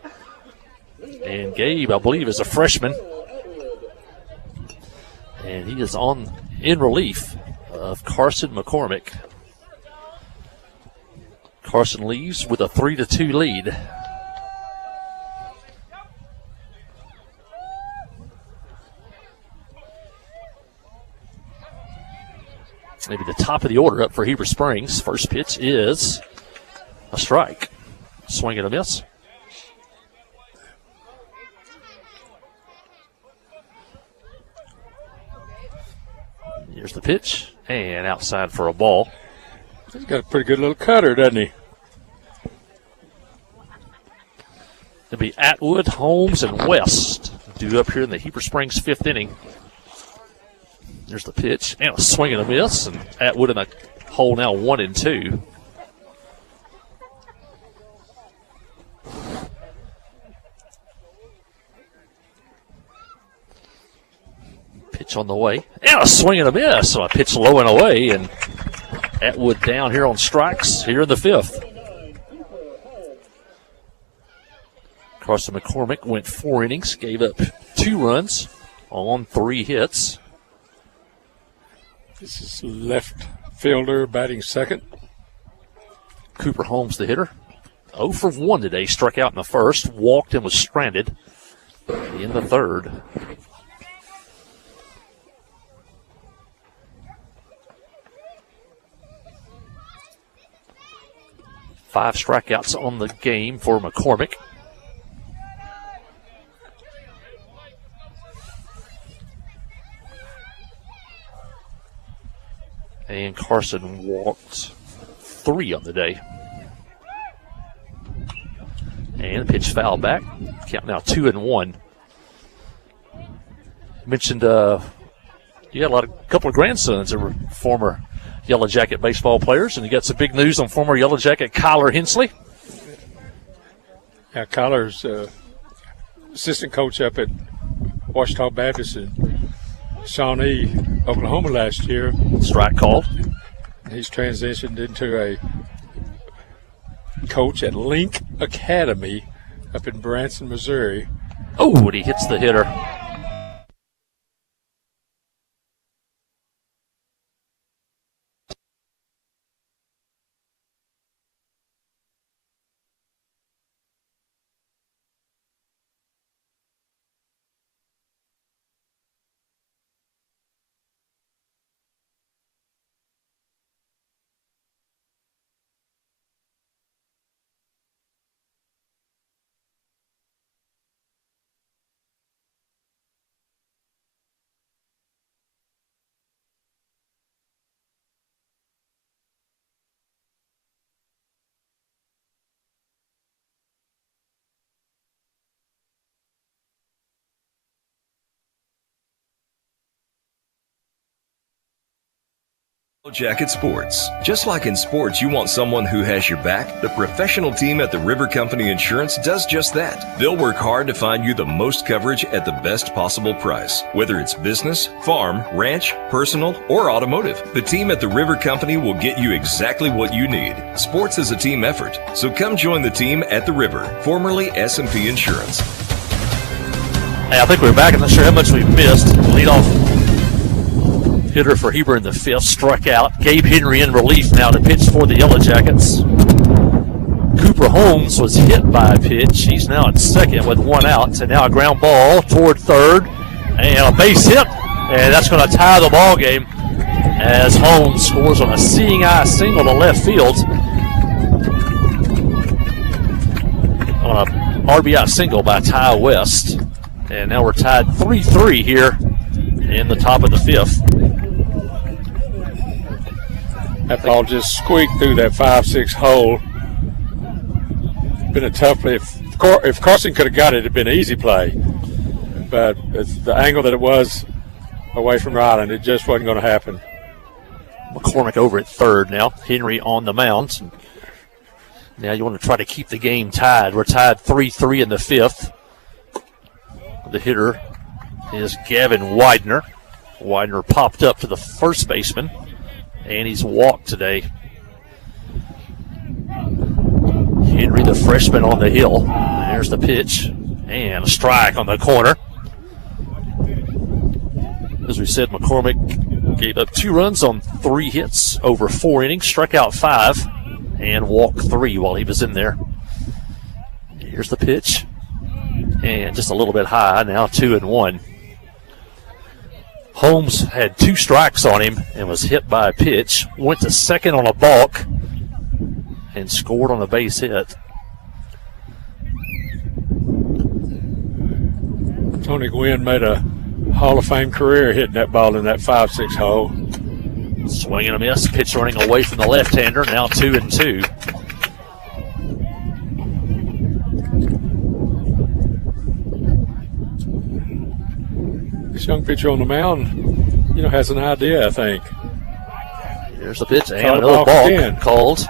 And Gabe, I believe, is a freshman. And he is in relief of Carson McCormick. Carson leaves with a 3-2 lead. Maybe the top of the order up for Heber Springs. First pitch is a strike. Swing and a miss. Here's the pitch, and outside for a ball. He's got a pretty good little cutter, doesn't he? It'll be Atwood, Holmes, and West due up here in the Heber Springs 5th inning. There's the pitch, and a swing and a miss, and Atwood in a hole now 1-2. Pitch on the way, and a swing and a miss. So I pitch low and away, and Atwood down here on strikes here in the 5th. Carson McCormick went 4 innings, gave up 2 runs on 3 hits. This is left fielder batting second. Cooper Holmes, the hitter. 0 for 1 today, struck out in the first, walked and was stranded in the third. Five strikeouts on the game for McCormick. And Carson walked 3 on the day. And the pitch foul back. Count now 2-1. Mentioned you got a couple of grandsons that were former Yellow Jacket baseball players, and you got some big news on former Yellow Jacket Kyler Hensley. Yeah, Kyler's assistant coach up at Washita Baptist in Shawnee, Oklahoma last year. Strike called. He's transitioned into a coach at Link Academy up in Branson, Missouri. Oh, and he hits the hitter. Jacket Sports. Just like in sports, you want someone who has your back. The professional team at the River Company Insurance does just that. They'll work hard to find you the most coverage at the best possible price. Whether it's business, farm, ranch, personal, or automotive, the team at the River Company will get you exactly what you need. Sports is a team effort, so come join the team at the River, formerly S&P Insurance. Hey, I think we're back. I'm not sure how much we missed. Leadoff hitter for Heber in the fifth struck out. Gabe Henry in relief now to pitch for the Yellow Jackets. Cooper Holmes was hit by a pitch. He's now at second with one out. And now a ground ball toward third. And a base hit. And that's going to tie the ball game as Holmes scores on a seeing eye single to left field. On a RBI single by Ty West. And now we're tied 3-3 here in the top of the fifth. That ball just squeaked through that 5-6 hole. Been a tough play. If Carson could have got it, it'd been an easy play. But it's the angle that it was away from Ryland, it just wasn't going to happen. McCormick over at third now. Henry on the mound. Now you want to try to keep the game tied. We're tied 3-3 in the fifth. The hitter is Gavin Widener. Widener popped up to the first baseman, and he's walked today. Henry, the freshman, on the hill. There's the pitch, and a strike on the corner. As we said, McCormick gave up 2 runs on 3 hits over 4 innings, struck out 5, and walked 3 while he was in there. Here's the pitch. And just a little bit high, now 2-1. Holmes had 2 strikes on him and was hit by a pitch. Went to second on a balk and scored on a base hit. Tony Gwynn made a Hall of Fame career hitting that ball in that 5-6 hole. Swing and a miss. Pitch running away from the left-hander, now 2-2. This young pitcher on the mound, has an idea, I think. Here's the pitch, and another balk called.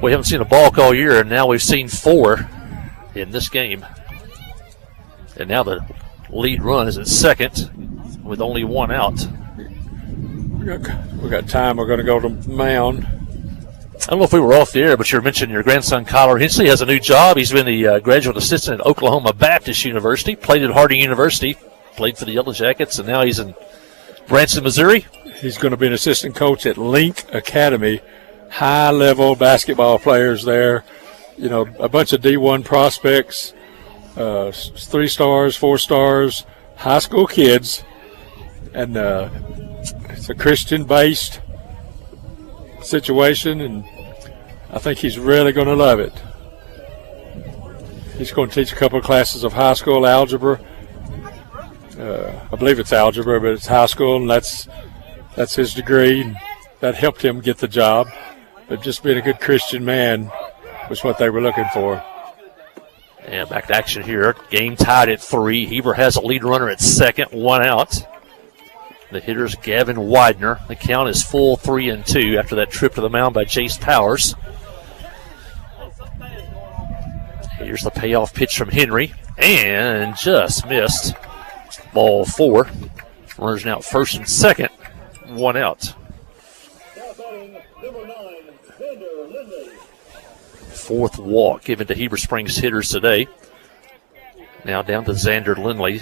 We haven't seen a balk all year, and now we've seen 4 in this game. And now the lead run is at second with only 1 out. We got time. We're going to go to the mound. I don't know if we were off the air, but you mentioned your grandson, Kyler Hensley, has a new job. He's been the graduate assistant at Oklahoma Baptist University, played at Harding University, played for the Yellow Jackets, and now he's in Branson, Missouri. He's going to be an assistant coach at Link Academy. High-level basketball players there. A bunch of D1 prospects, 3 stars, 4 stars, high school kids. And it's a Christian-based situation, and I think he's really going to love it. He's going to teach a couple of classes of high school algebra. I believe it's algebra, but it's high school, and that's his degree. That helped him get the job. But just being a good Christian man was what they were looking for. And back to action here. Game tied at 3. Heber has a lead runner at second, 1 out. The hitter's Gavin Widener. The count is full 3-2 after that trip to the mound by Jace Powers. Here's the payoff pitch from Henry, and just missed. Ball 4. Runners now at first and second, 1 out. 4th walk given to Heber Springs hitters today. Now down to Xander Lindley.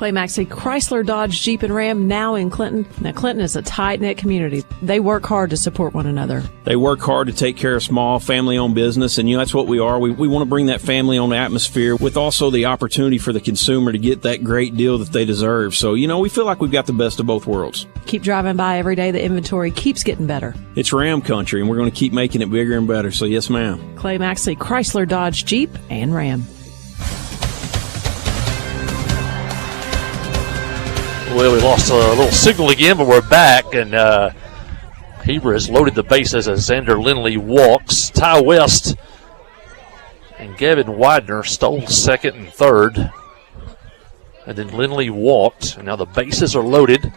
Clay Maxey, Chrysler, Dodge, Jeep, and Ram, now in Clinton. Now, Clinton is a tight-knit community. They work hard to support one another. They work hard to take care of small, family-owned business, and that's what we are. We want to bring that family-owned atmosphere with also the opportunity for the consumer to get that great deal that they deserve. So, we feel like we've got the best of both worlds. Keep driving by every day. The inventory keeps getting better. It's Ram country, and we're going to keep making it bigger and better. So, yes, ma'am. Clay Maxey, Chrysler, Dodge, Jeep, and Ram. Well, we lost a little signal again, but we're back, and Heber has loaded the bases as Xander Lindley walks. Ty West and Gavin Widener stole second and third, and then Lindley walked, and now the bases are loaded.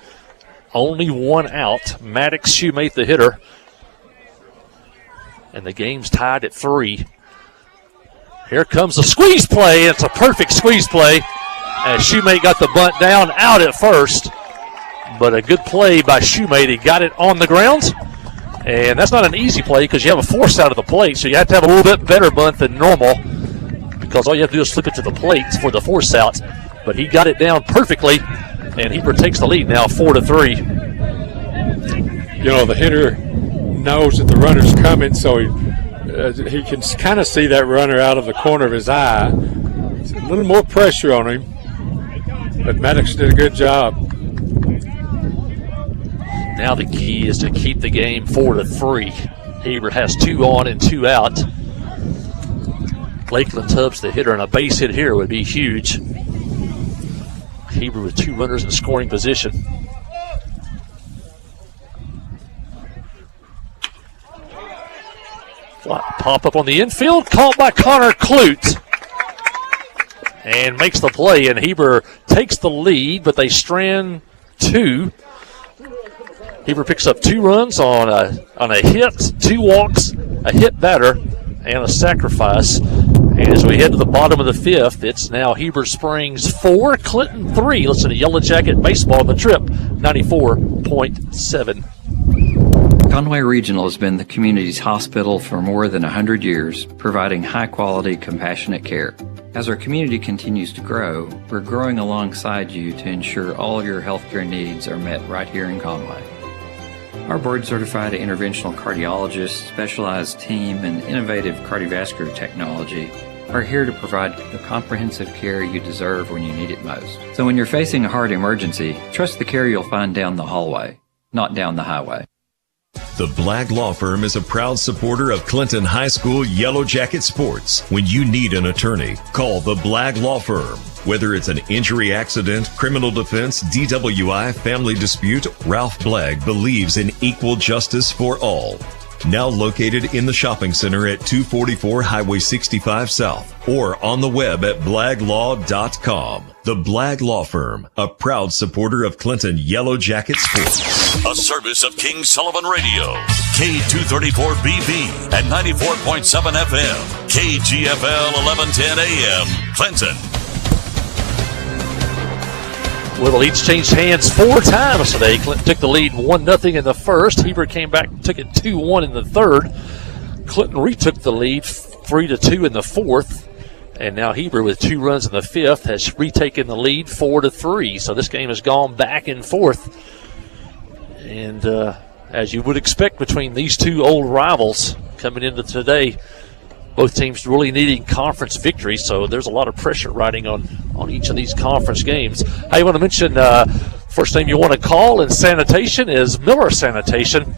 Only one out. Maddox Shoemate, the hitter, and the game's tied at 3. Here comes the squeeze play. It's a perfect squeeze play, as Shoemate got the bunt down out at first, but a good play by Shoemate. He got it on the ground, and that's not an easy play because you have a force out of the plate, so you have to have a little bit better bunt than normal because all you have to do is flip it to the plate for the force out. But he got it down perfectly, and Heber takes the lead now 4-3. The hitter knows that the runner's coming, so he can kind of see that runner out of the corner of his eye. It's a little more pressure on him. But Maddox did a good job. Now the key is to keep the game 4-3. Heber has 2 on and 2 out. Lakeland Tubbs, the hitter, and a base hit here would be huge. Heber with 2 runners in scoring position. Pop up on the infield, caught by Connor Clute. And makes the play, and Heber takes the lead, but they strand 2. Heber picks up 2 runs on a hit, 2 walks, a hit batter, and a sacrifice. And as we head to the bottom of the 5th, it's now Heber Springs 4, Clinton 3. Listen to Yellow Jacket Baseball on the Trip, 94.7. Conway Regional has been the community's hospital for more than 100 years, providing high-quality, compassionate care. As our community continues to grow, we're growing alongside you to ensure all of your healthcare needs are met right here in Conway. Our board-certified interventional cardiologists, specialized team, and innovative cardiovascular technology are here to provide the comprehensive care you deserve when you need it most. So when you're facing a heart emergency, trust the care you'll find down the hallway, not down the highway. The Blagg Law Firm is a proud supporter of Clinton High School Yellow Jacket sports. When you need an attorney, call the Blagg Law Firm. Whether it's an injury accident, criminal defense, DWI, family dispute, Ralph Blagg believes in equal justice for all. Now located in the shopping center at 244 Highway 65 South or on the web at blagglaw.com. The Blagg Law Firm, a proud supporter of Clinton Yellow Jacket sports. A service of King Sullivan Radio, K234BB and 94.7 FM, KGFL 1110 AM, Clinton. Well, the lead's changed hands 4 times today. Clinton took the lead 1-0 in the first. Heber came back and took it 2-1 in the third. Clinton retook the lead 3-2 in the fourth. And now Heber, with 2 runs in the 5th, has retaken the lead 4-3. So this game has gone back and forth. And as you would expect between these 2 old rivals coming into today, both teams really needing conference victories, so there's a lot of pressure riding on each of these conference games. I want to mention first name you want to call in sanitation is Miller Sanitation,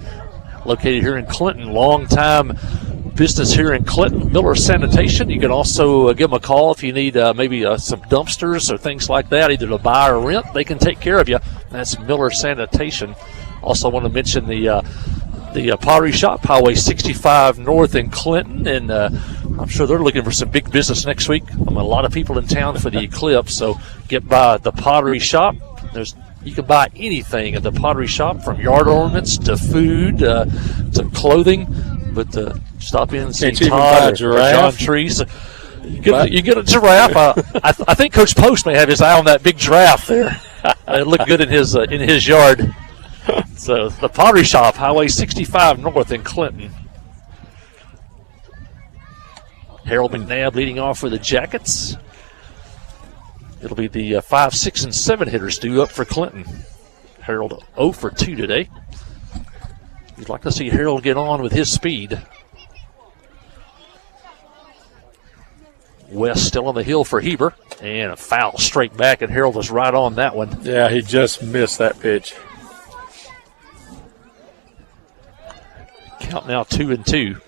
located here in Clinton. Long-time business here in Clinton, Miller Sanitation. You can also give them a call if you need maybe some dumpsters or things like that, either to buy or rent. They can take care of you. That's Miller Sanitation. Also want to mention the Pottery Shop, Highway 65 North in Clinton, and I'm sure they're looking for some big business next week. A lot of people in town for the Eclipse, so get by the Pottery Shop. You can buy anything at the Pottery Shop, from yard ornaments to food to clothing. But stop in and see Todd or John Trees. You get a giraffe. I think Coach Post may have his eye on that big giraffe there. It looked good in his yard. So the Pottery Shop, Highway 65 North in Clinton. Harold McNabb leading off for the Jackets. It'll be the 5, 6, and 7 hitters due up for Clinton. Harold 0 for 2 today. You'd like to see Harold get on with his speed. West still on the hill for Heber, and a foul straight back, and Harold was right on that one. Yeah, he just missed that pitch. Count now 2-2.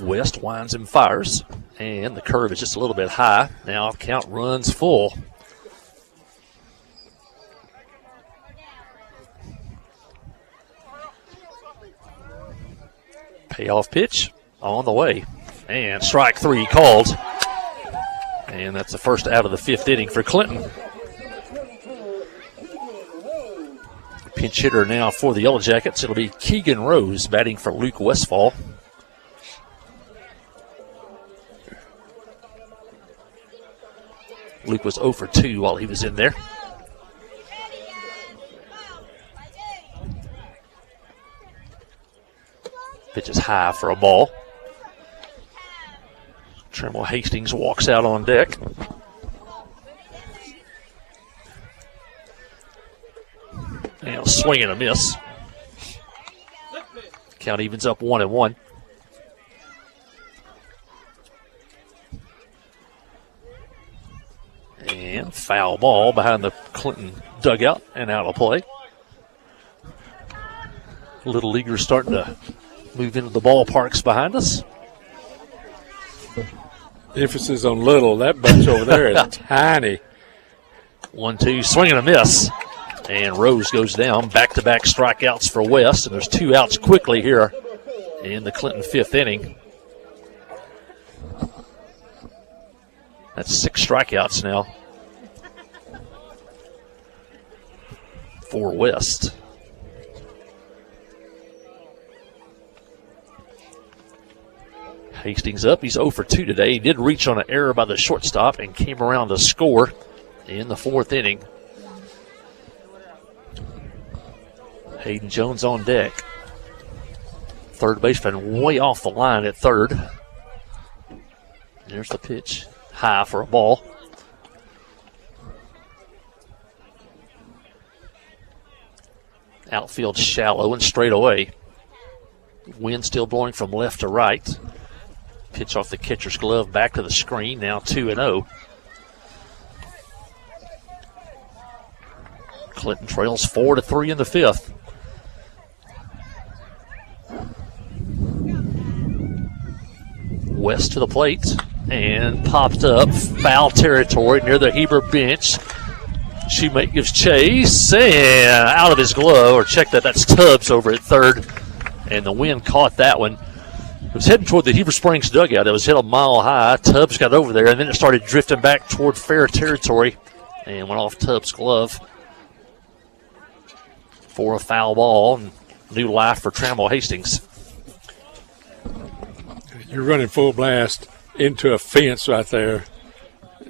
West winds and fires, and the curve is just a little bit high. Now count runs full. Payoff pitch on the way. And strike 3 called. And that's the first out of the 5th inning for Clinton. Pinch hitter now for the Yellow Jackets. It'll be Keegan Rose batting for Luke Westfall. Luke was 0 for 2 while he was in there. Pitch is high for a ball. Trammell Hastings walks out on deck. And a swing and a miss. Count evens up 1-1. And foul ball behind the Clinton dugout and out of play. Little leaguers starting to move into the ballparks behind us. Emphasis on little. That bunch over there is tiny. 1-2, swing and a miss. And Rose goes down. Back-to-back strikeouts for West. And there's 2 outs quickly here in the Clinton 5th inning. That's 6 strikeouts now for West. Hastings up. He's 0 for 2 today. He did reach on an error by the shortstop and came around to score in the 4th inning. Hayden Jones on deck. Third baseman way off the line at third. There's the pitch. High for a ball. Outfield shallow and straight away. Wind still blowing from left to right. Pitch off the catcher's glove back to the screen. Now 2-0. Clinton trails 4-3 in the 5th. West to the plate and popped up. Foul territory near the Heber bench. Shoemate gives chase and out of his glove, or check that, that's Tubbs over at third. And the wind caught that one. It was heading toward the Heber Springs dugout. It was hit a mile high. Tubbs got over there, and then it started drifting back toward fair territory and went off Tubbs' glove for a foul ball. And new life for Trammell Hastings. You're running full blast into a fence right there,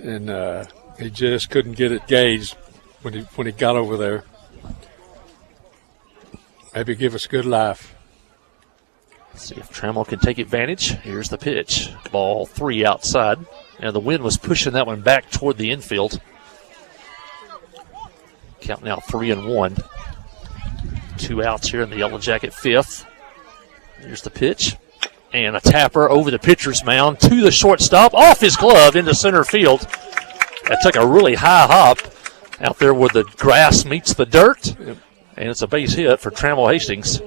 and he just couldn't get it gauged when he got over there. Maybe give us good life. See if Trammell can take advantage. Here's the pitch. Ball 3 outside. And the wind was pushing that one back toward the infield. Count now 3-1. 2 outs here in the Yellow Jacket 5th. Here's the pitch. And a tapper over the pitcher's mound to the shortstop. Off his glove into center field. That took a really high hop out there where the grass meets the dirt. And it's a base hit for Trammell Hastings.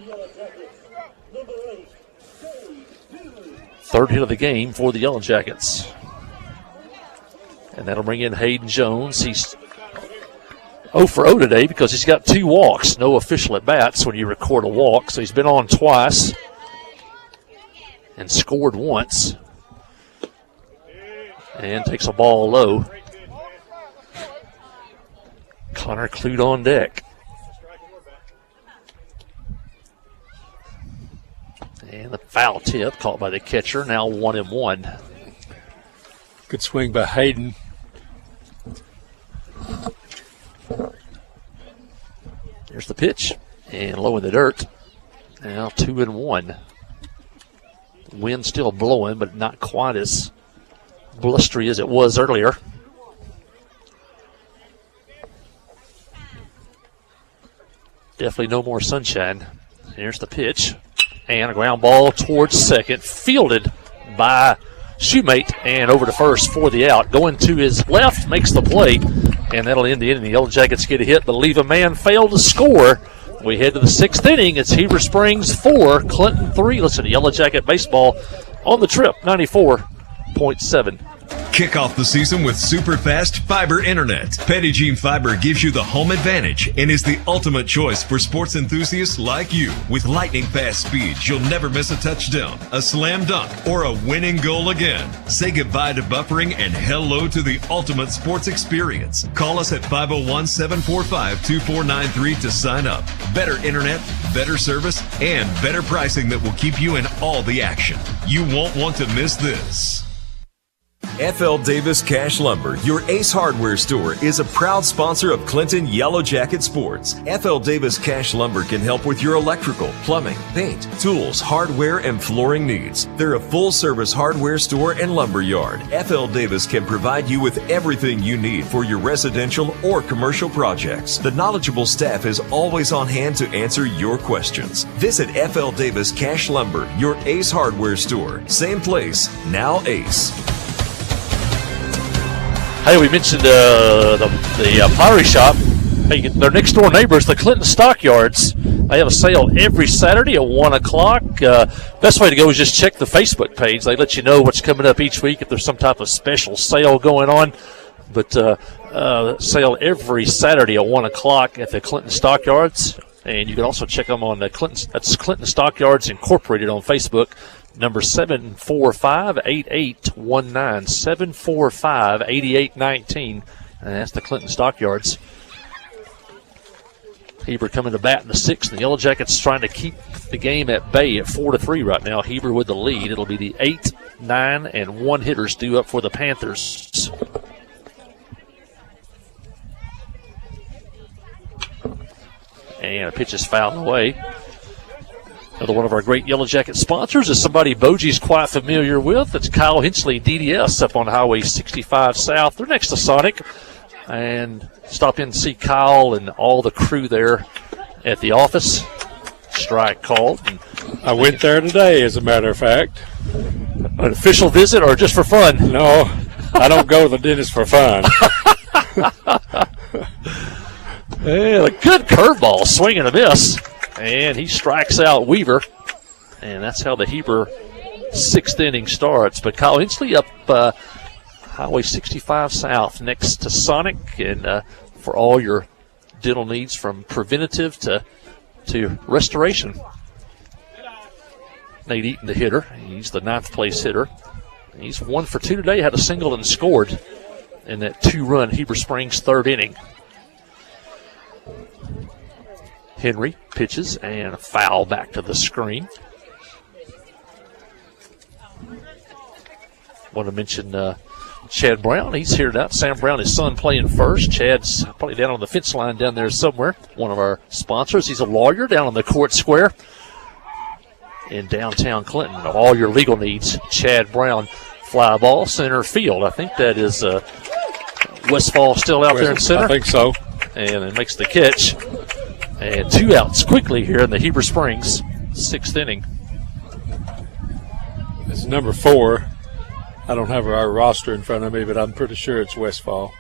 Third hit of the game for the Yellow Jackets. And that'll bring in Hayden Jones. He's 0 for 0 today because he's got 2 walks. No official at bats when you record a walk. So he's been on twice and scored once. And takes a ball low. Connor Clute on deck. And the foul tip caught by the catcher. Now 1-1. Good swing by Hayden. Here's the pitch. And low in the dirt. Now 2-1. Wind still blowing, but not quite as blustery as it was earlier. Definitely no more sunshine. Here's the pitch. And a ground ball towards second. Fielded by Shoemate and over to first for the out. Going to his left, makes the play. And that'll end the inning. The Yellow Jackets get a hit, but leave a man fail to score. We head to the 6th inning. It's Heber Springs 4, Clinton 3. Listen to Yellow Jacket Baseball on the Trip, 94.7. Kick off the season with super fast fiber internet. Petit Jean Fiber gives you the home advantage and is the ultimate choice for sports enthusiasts like you. With lightning fast speeds, you'll never miss a touchdown, a slam dunk, or a winning goal again. Say goodbye to buffering and hello to the ultimate sports experience. Call us at 501-745-2493 to sign up. Better internet, better service, and better pricing that will keep you in all the action. You won't want to miss this. F.L. Davis Cash Lumber, your Ace Hardware store, is a proud sponsor of Clinton Yellow Jacket Sports. F.L. Davis Cash Lumber can help with your electrical, plumbing, paint, tools, hardware, and flooring needs. They're a full-service hardware store and lumber yard. F.L. Davis can provide you with everything you need for your residential or commercial projects. The knowledgeable staff is always on hand to answer your questions. Visit F.L. Davis Cash Lumber, your Ace Hardware store. Same place, now Ace. Hey, we mentioned the pottery shop. Hey, their next door neighbors, the Clinton Stockyards. They have a sale every Saturday at 1 o'clock. Best way to go is just check the Facebook page. They let you know what's coming up each week if there's some type of special sale going on. But sale every Saturday at 1 o'clock at the Clinton Stockyards. And you can also check them on the that's Clinton Stockyards Incorporated on Facebook. Number 745-8819, 745-8819, and that's the Clinton Stockyards. Heber coming to bat in the 6th. The Yellow Jackets trying to keep the game at bay at 4-3 right now. Heber with the lead. It'll be the 8, 9, and 1 hitters due up for the Panthers. And a pitch is fouled away. Another one of our great Yellow Jacket sponsors is somebody Bogey's quite familiar with. It's Kyle Hinchley, DDS, up on Highway 65 South. They're next to Sonic. And stop in to see Kyle and all the crew there at the office. Strike called. I went there today, as a matter of fact. An official visit or just for fun? No, I don't go to the dentist for fun. Yeah, a good curveball, swing and a miss. And he strikes out Weaver. And that's how the Heber 6th inning starts. But Kyle Hinchley up Highway 65 South next to Sonic. And for all your dental needs from preventative to restoration. Nate Eaton, the hitter. He's the 9th place hitter. He's 1 for 2 today. Had a single and scored in that 2-run Heber Springs 3rd inning. Henry pitches and a foul back to the screen. Want to mention Chad Brown. He's here now. Sam Brown, his son, playing first. Chad's probably down on the fence line down there somewhere. One of our sponsors. He's a lawyer down on the court square in downtown Clinton. All your legal needs. Chad Brown, fly ball, center field. I think that is Westfall still out there in center. I think so. And it makes the catch. And 2 outs quickly here in the Heber Springs 6th inning. It's number 4. I don't have our roster in front of me, but I'm pretty sure it's Westfall.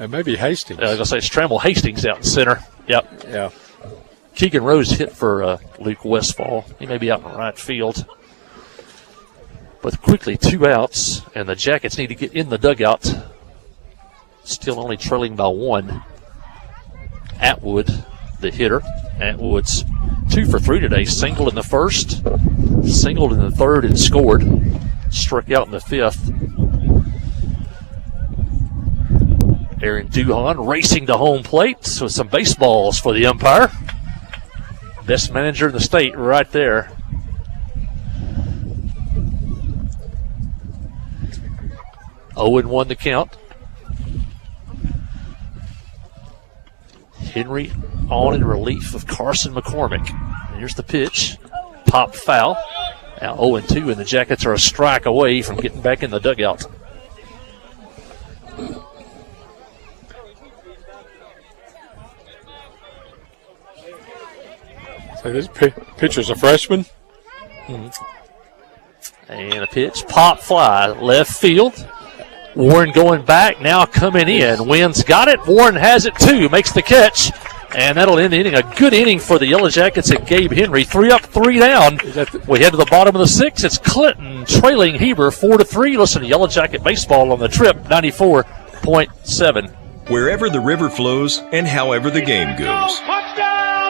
It may be Hastings. I was going to say it's Trammell Hastings out in center. Yep. Yeah. Keegan Rose hit for Luke Westfall. He may be out in right field. But quickly 2 outs, and the Jackets need to get in the dugout. Still only trailing by 1. Atwood, the hitter. Atwood's 2 for 3 today. Singled in the 1st, singled in the 3rd, and scored. Struck out in the 5th. Aaron Duhan racing to home plate with some baseballs for the umpire. Best manager in the state right there. Owen won the count. Henry on in relief of Carson McCormick. And here's the pitch. Pop foul. Now 0-2, and the Jackets are a strike away from getting back in the dugout. So this pitcher's a freshman. And a pitch, pop fly, left field. Warren going back, now coming in. Wynn's got it. Warren has it too, makes the catch. And that'll end the inning. A good inning for the Yellow Jackets and Gabe Henry. 3 up, 3 down. We head to the bottom of the 6th. It's Clinton trailing Heber 4-3. Listen to Yellow Jacket Baseball on the Trip 94.7. Wherever the river flows and however the game goes.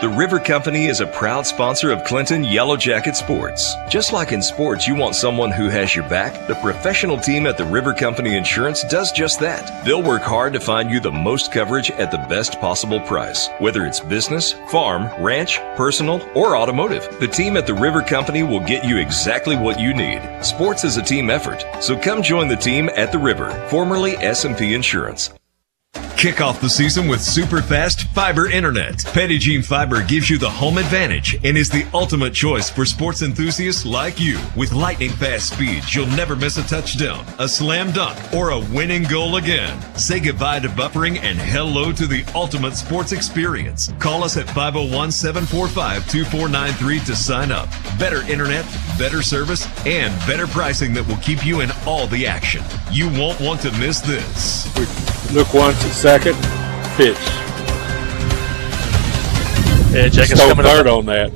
The River Company is a proud sponsor of Clinton Yellow Jacket Sports. Just like in sports, you want someone who has your back. The professional team at the River Company Insurance does just that. They'll work hard to find you the most coverage at the best possible price. Whether it's business, farm, ranch, personal, or automotive, the team at the River Company will get you exactly what you need. Sports is a team effort, so come join the team at the River, formerly S&P Insurance. Kick off the season with super fast fiber internet. Petit Jean Fiber gives you the home advantage and is the ultimate choice for sports enthusiasts like you. With lightning fast speeds, you'll never miss a touchdown, a slam dunk, or a winning goal again. Say goodbye to buffering and hello to the ultimate sports experience. Call us at 501-745-2493 to sign up. Better internet, better service, and better pricing that will keep you in all the action. You won't want to miss this. Look once at second, pitch. Yeah, Jackets Stole coming third on that.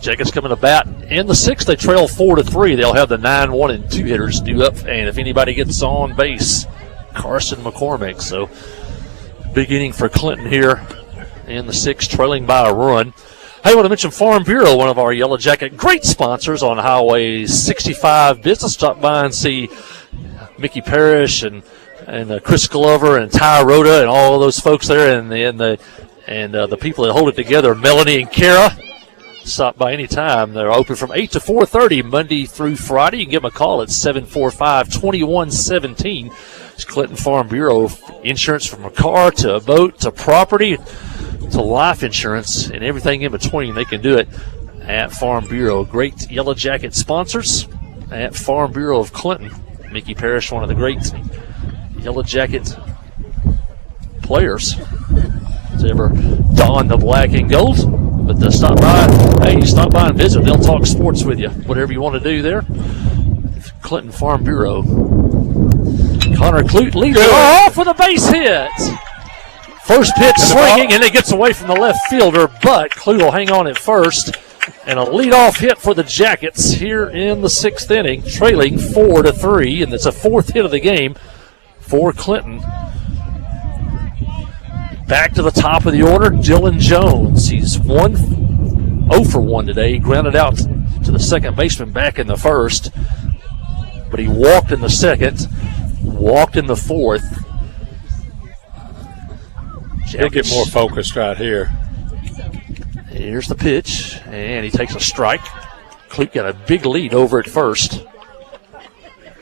Jackets coming to bat in the 6th. They trail 4-3. They'll have the 9-1 and 2 hitters due up, and if anybody gets on base, Carson McCormick. So big inning for Clinton here in the 6th, trailing by a run. Hey, I want to mention Farm Bureau, one of our Yellow Jacket great sponsors on Highway 65 Business. Stop by and see Mickey Parrish and Chris Glover and Ty Rhoda and all of those folks there, and the people that hold it together, Melanie and Kara. Stop by anytime. They're open from 8 to 4:30 Monday through Friday. You can give them a call at 745-2117. It's Clinton Farm Bureau. Insurance from a car to a boat to property to life insurance and everything in between. They can do it at Farm Bureau. Great Yellow Jacket sponsors at Farm Bureau of Clinton. Mickey Parrish, one of the great Yellow Jacket players to ever don the black and gold. But to stop by, hey, you stop by and visit. They'll talk sports with you, whatever you want to do there. Clinton Farm Bureau. Connor Clute leads it off with a base hit. First pitch swinging, and it gets away from the left fielder, but Clute will hang on at first. And a leadoff hit for the Jackets here in the 6th inning, trailing 4-3, and it's a 4th hit of the game for Clinton. Back to the top of the order, Dylan Jones. He's 0 for 1 today. He grounded out to the second baseman back in the 1st, but he walked in the 2nd, walked in the 4th. He'll get more focused right here. Here's the pitch, and he takes a strike. Clute got a big lead over at first.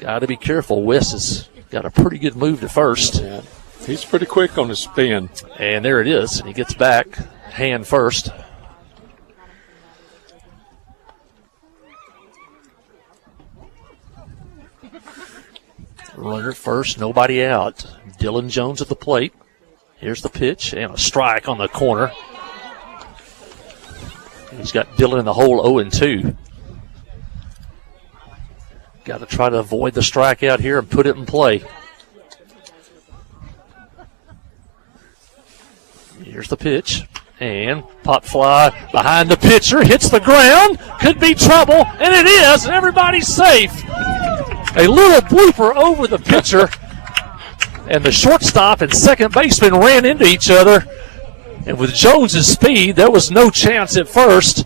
Got to be careful. Wes has got a pretty good move to first. Yeah. He's pretty quick on his spin. And there it is, and he gets back, hand first. Runner first, nobody out. Dylan Jones at the plate. Here's the pitch, and a strike on the corner. He's got Dylan in the hole 0-2. Got to try to avoid the strikeout here and put it in play. Here's the pitch, and pop fly behind the pitcher, hits the ground, could be trouble, and it is, and everybody's safe. A little blooper over the pitcher, and the shortstop and second baseman ran into each other, and with Jones's speed, there was no chance at first,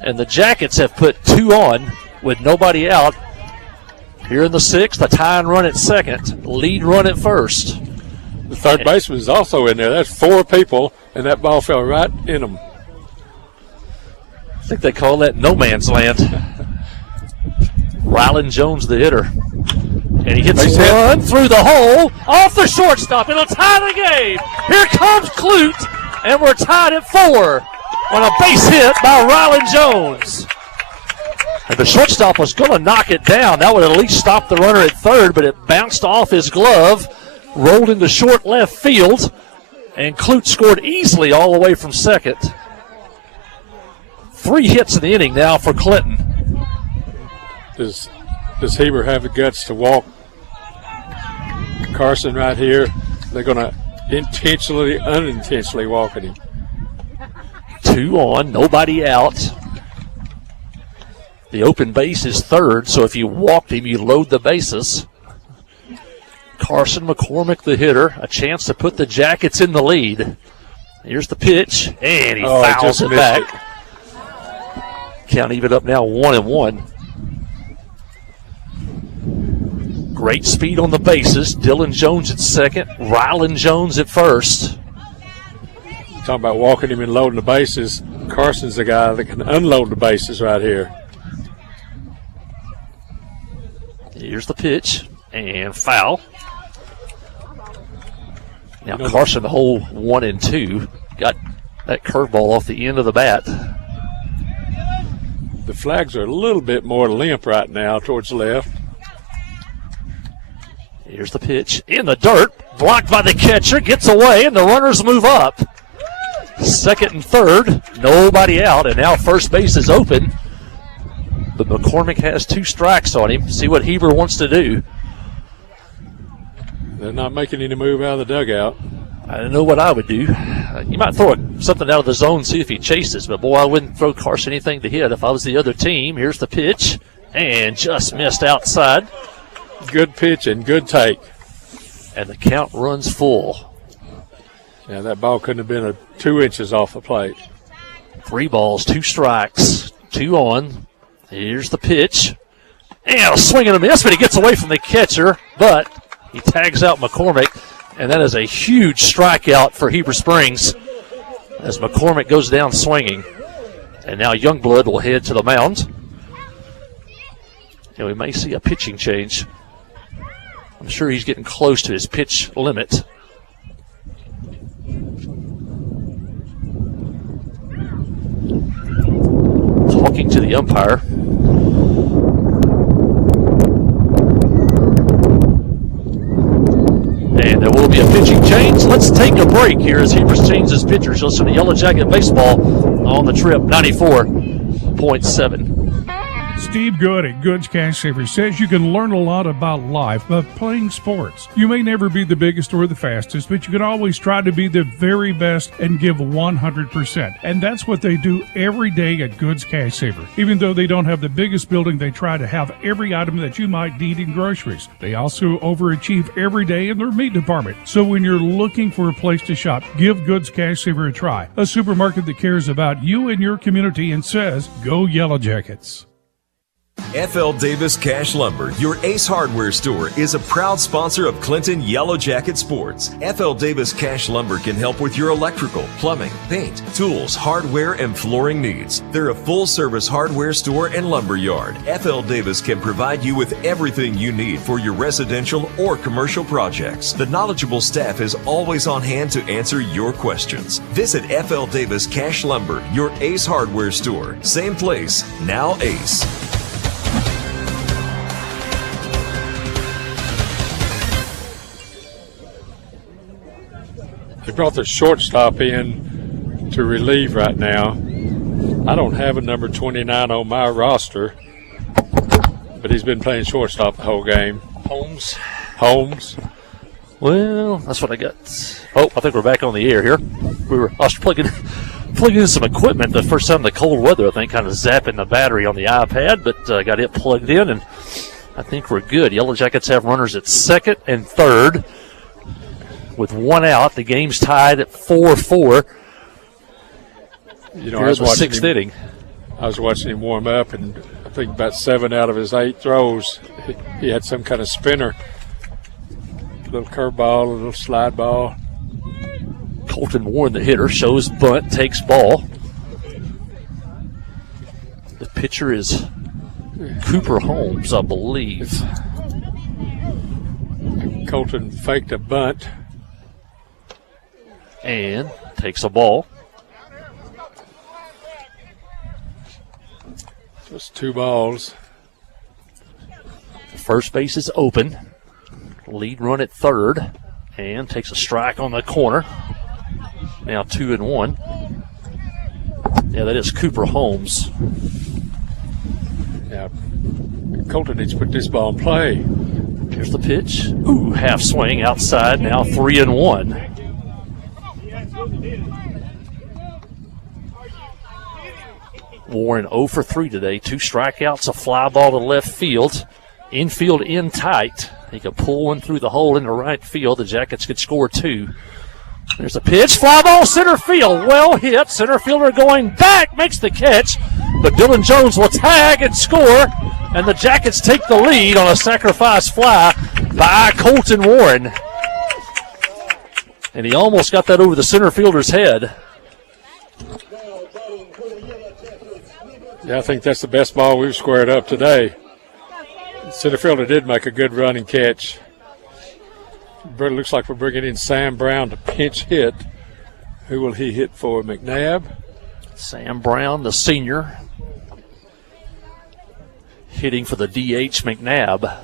and the Jackets have put 2 on with nobody out. Here in the 6th, a tying run at second, lead run at first. The third baseman is also in there. That's 4 people, and that ball fell right in them. I think they call that no man's land. Rylan Jones, the hitter. And he hits a run through the hole, off the shortstop. It'll tie the game. Here comes Clute. and we're tied at 4 on a base hit by Rylan Jones. And the shortstop was going to knock it down. That would at least stop the runner at third, but it bounced off his glove, rolled into short left field, and Clute scored easily all the way from second. 3 hits in the inning now for Clinton. Does Heber have the guts to walk Carson right here? They're going to intentionally, unintentionally walk at him. 2 on, nobody out. The open base is third, so if you walked him, you load the bases. Carson McCormick, the hitter, a chance to put the Jackets in the lead. Here's the pitch, and he fouls it back. Count even up now 1-1. Great speed on the bases. Dylan Jones at second, Rylan Jones at first. Talking about walking him and loading the bases. Carson's the guy that can unload the bases right here. Here's the pitch, and foul. Now Carson, the whole 1 and 2, got that curveball off the end of the bat. The flags are a little bit more limp right now towards the left. Here's the pitch in the dirt, blocked by the catcher, gets away, and the runners move up. Second and third, nobody out, and now first base is open. But McCormick has 2 strikes on him. See what Heber wants to do. They're not making any move out of the dugout. I don't know what I would do. You might throw something out of the zone, see if he chases, but boy, I wouldn't throw Carson anything to hit if I was the other team. Here's the pitch, and just missed outside. Good pitch and good take. And the count runs full. Yeah, that ball couldn't have been 2 inches off the plate. 3 balls, 2 strikes, 2 on. Here's the pitch. And a swing and a miss, but he gets away from the catcher, but he tags out McCormick, and that is a huge strikeout for Heber Springs as McCormick goes down swinging. And now Youngblood will head to the mound. And we may see a pitching change. I'm sure he's getting close to his pitch limit. Talking to the umpire. And there will be a pitching change. Let's take a break here as Heber changes pitchers. Listen to Yellow Jacket Baseball on the Trip 94.7. Steve Good at Goods Cash Savers says you can learn a lot about life by playing sports. You may never be the biggest or the fastest, but you can always try to be the very best and give 100%. And that's what they do every day at Goods Cash Saver. Even though they don't have the biggest building, they try to have every item that you might need in groceries. They also overachieve every day in their meat department. So when you're looking for a place to shop, give Goods Cash Saver a try. A supermarket that cares about you and your community and says, go Yellow Jackets. F.L. Davis Cash Lumber, your Ace Hardware store, is a proud sponsor of Clinton Yellow Jacket Sports. F.L. Davis Cash Lumber can help with your electrical, plumbing, paint, tools, hardware, and flooring needs. They're a full-service hardware store and lumber yard. F.L. Davis can provide you with everything you need for your residential or commercial projects. The knowledgeable staff is always on hand to answer your questions. Visit F.L. Davis Cash Lumber, your Ace Hardware store. Same place, now Ace. They brought the shortstop in to relieve right now. I don't have a number 29 on my roster, but he's been playing shortstop the whole game. Holmes. Well, that's what I got. Oh, I think we're back on the air here. I was plugging in some equipment the first time the cold weather, I think, kind of zapping the battery on the iPad, but got it plugged in, and I think we're good. Yellow Jackets have runners at second and third. With 1 out, the game's tied at 4-4. You know, I was watching the 6th inning. I was watching him warm up, and I think about 7 out of his 8 throws, he had some kind of spinner. A little curveball, a little slide ball. Colton Warren, the hitter, shows bunt, takes ball. The pitcher is Cooper Holmes, I believe. Colton faked a bunt. and takes a ball. Just 2 balls. First base is open. Lead run at third, and takes a strike on the corner. Now 2-1. Yeah, that is Cooper Holmes. Yeah, Colton needs to put this ball in play. Here's the pitch. Ooh, half swing outside. Now 3-1. Warren 0 for 3 today. 2 strikeouts, a fly ball to left field. Infield in tight. He could pull one through the hole into right field. The Jackets could score 2. There's a pitch. Fly ball center field. Well hit. Center fielder going back. Makes the catch. But Dylan Jones will tag and score. And the Jackets take the lead on a sacrifice fly by Colton Warren. And he almost got that over the center fielder's head. Yeah, I think that's the best ball we've squared up today. Center fielder did make a good running catch. It looks like we're bringing in Sam Brown to pinch hit. Who will he hit for? McNabb? Sam Brown, the senior, hitting for the DH McNabb.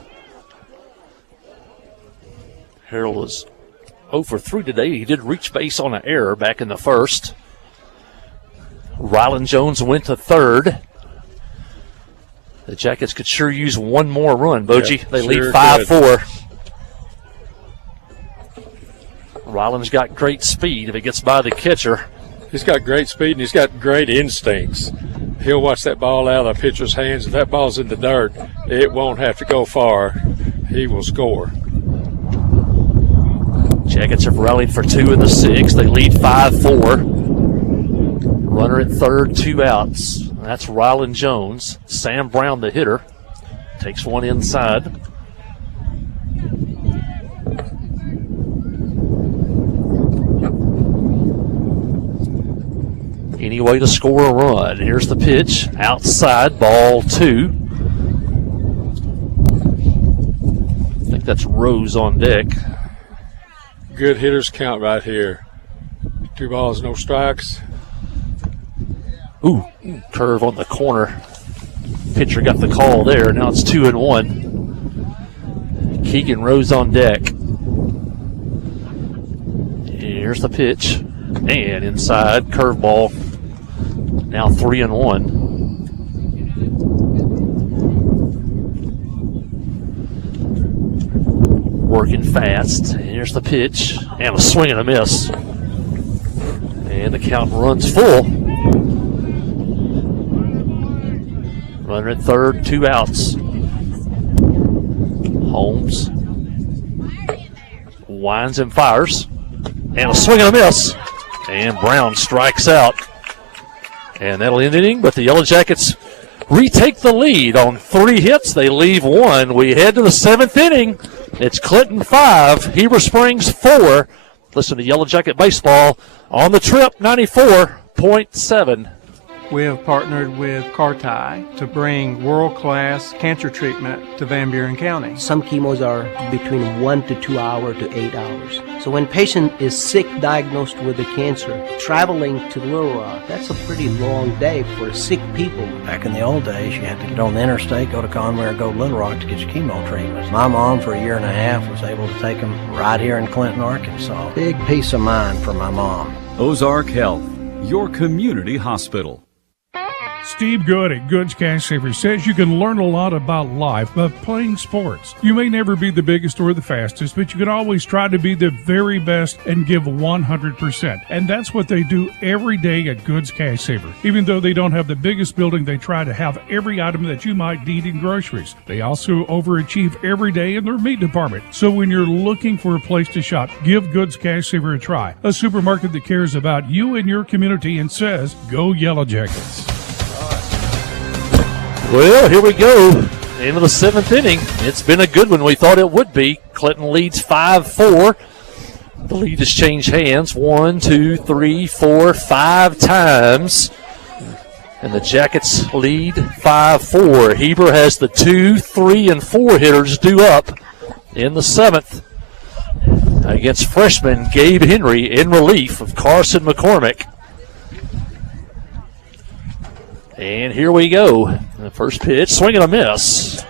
Harold was 0 for 3 today. He did reach base on an error back in the first. Rylan Jones went to third. The Jackets could sure use one more run, Boji. Yep, they sure lead 5-4. Rylan's got great speed if it gets by the catcher. He's got great speed and he's got great instincts. He'll watch that ball out of the pitcher's hands. If that ball's in the dirt, it won't have to go far. He will score. Jackets have rallied for 2 in the 6th. They lead 5-4. Runner at third, 2 outs. That's Rylan Jones. Sam Brown, the hitter, takes one inside. Any way to score a run. Here's the pitch. Outside, ball 2. I think that's Rose on deck. Good hitters count right here. 2 balls, no strikes. Ooh, curve on the corner. Pitcher got the call there. Now it's 2-1. Keegan Rose on deck. Here's the pitch. And inside, curveball. Now 3-1. Working fast. Here's the pitch. And a swing and a miss. And the count runs full. Runner at third, 2 outs. Holmes winds and fires. And a swing and a miss. And Brown strikes out. And that'll end the inning, but the Yellow Jackets retake the lead on 3 hits. They leave 1. We head to the 7th inning. It's Clinton 5, Heber Springs 4. Listen to Yellow Jacket Baseball on the Trip 94.7. We have partnered with Carti to bring world-class cancer treatment to Van Buren County. Some chemos are between 1 to 2 hours to 8 hours. So when patient is sick, diagnosed with a cancer, traveling to Little Rock, that's a pretty long day for sick people. Back in the old days, you had to get on the interstate, go to Conway or go to Little Rock to get your chemo treatments. My mom, for a year and a half, was able to take them right here in Clinton, Arkansas. Big peace of mind for my mom. Ozark Health, your community hospital. Steve Good at Goods Cash Savers says you can learn a lot about life by playing sports. You may never be the biggest or the fastest, but you can always try to be the very best and give 100%. And that's what they do every day at Goods Cash Saver. Even though they don't have the biggest building, they try to have every item that you might need in groceries. They also overachieve every day in their meat department. So when you're looking for a place to shop, give Goods Cash Saver a try. A supermarket that cares about you and your community and says, go Yellow Jackets. Well, here we go. Into the 7th inning. It's been a good one. We thought it would be. Clinton leads 5-4. The lead has changed hands 1, 2, 3, 4, 5 times. And the Jackets lead 5-4. Heber has the 2, 3, and 4 hitters due up in the 7th. against freshman Gabe Henry in relief of Carson McCormick. And here we go. The first pitch, swing and a miss.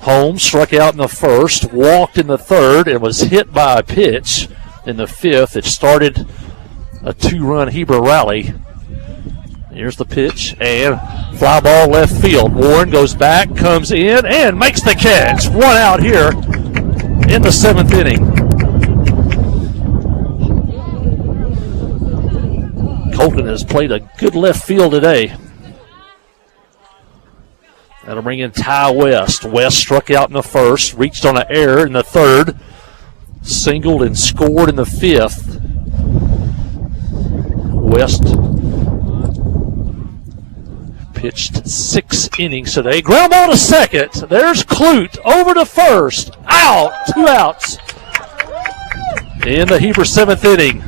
Holmes struck out in the first, walked in the third, and was hit by a pitch in the fifth. It started a 2-run Heber rally. Here's the pitch, and fly ball left field. Warren goes back, comes in, and makes the catch. One out here in the 7th inning. Colton has played a good left field today. That'll bring in Ty West. West struck out in the first, reached on an error in the third, singled and scored in the fifth. West pitched 6 innings today. Ground ball to second. There's Clute over to first. Out. 2 outs in the Heber 7th inning.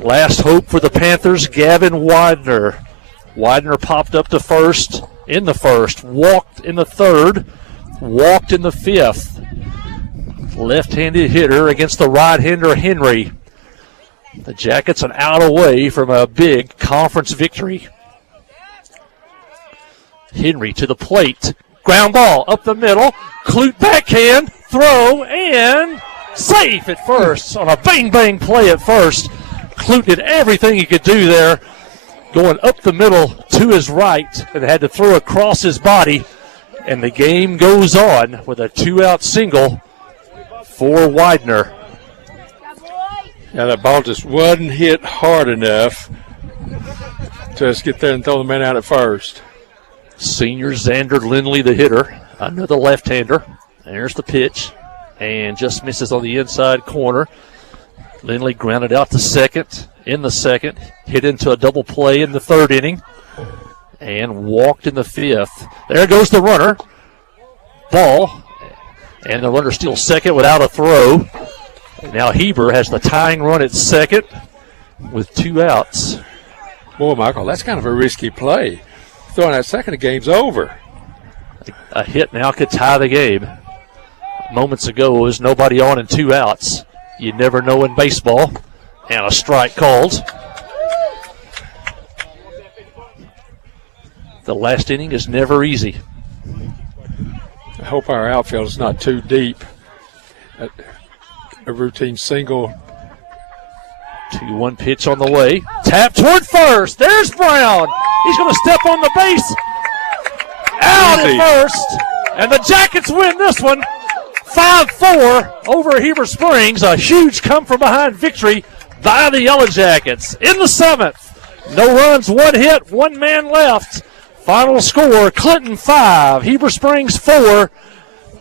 Last hope for the Panthers, Gavin Widener. Widener popped up to first in the first, walked in the third, walked in the fifth. Left-handed hitter against the right-hander Henry. The Jackets an out away from a big conference victory. Henry to the plate. Ground ball up the middle. Clute backhand, throw, and safe at first on a bang-bang play at first. Clute did everything he could do there, going up the middle to his right, and had to throw across his body. And the game goes on with a 2-out single for Widener. Yeah, that ball just wasn't hit hard enough to just get there and throw the man out at first. Senior Xander Lindley, the hitter, another left-hander. There's the pitch, and just misses on the inside corner. Lindley grounded out to second in the second, hit into a double play in the 3rd inning, and walked in the 5th. There goes the runner. Ball, and the runner steals second without a throw. Now Heber has the tying run at second with 2 outs. Boy, Michael, that's kind of a risky play. Throwing that second, the game's over. A hit now could tie the game. Moments ago, it was nobody on and 2 outs. You never know in baseball. And a strike called. The last inning is never easy. I hope our outfield is not too deep. A routine single. 2-1 pitch on the way. Tap toward first. There's Brown. He's going to step on the base. Out at first. And the Jackets win this one. 5-4 over Heber Springs. A huge come-from-behind victory by the Yellow Jackets. In the 7th. No runs, 1 hit, 1 man left. Final score, Clinton 5, Heber Springs 4.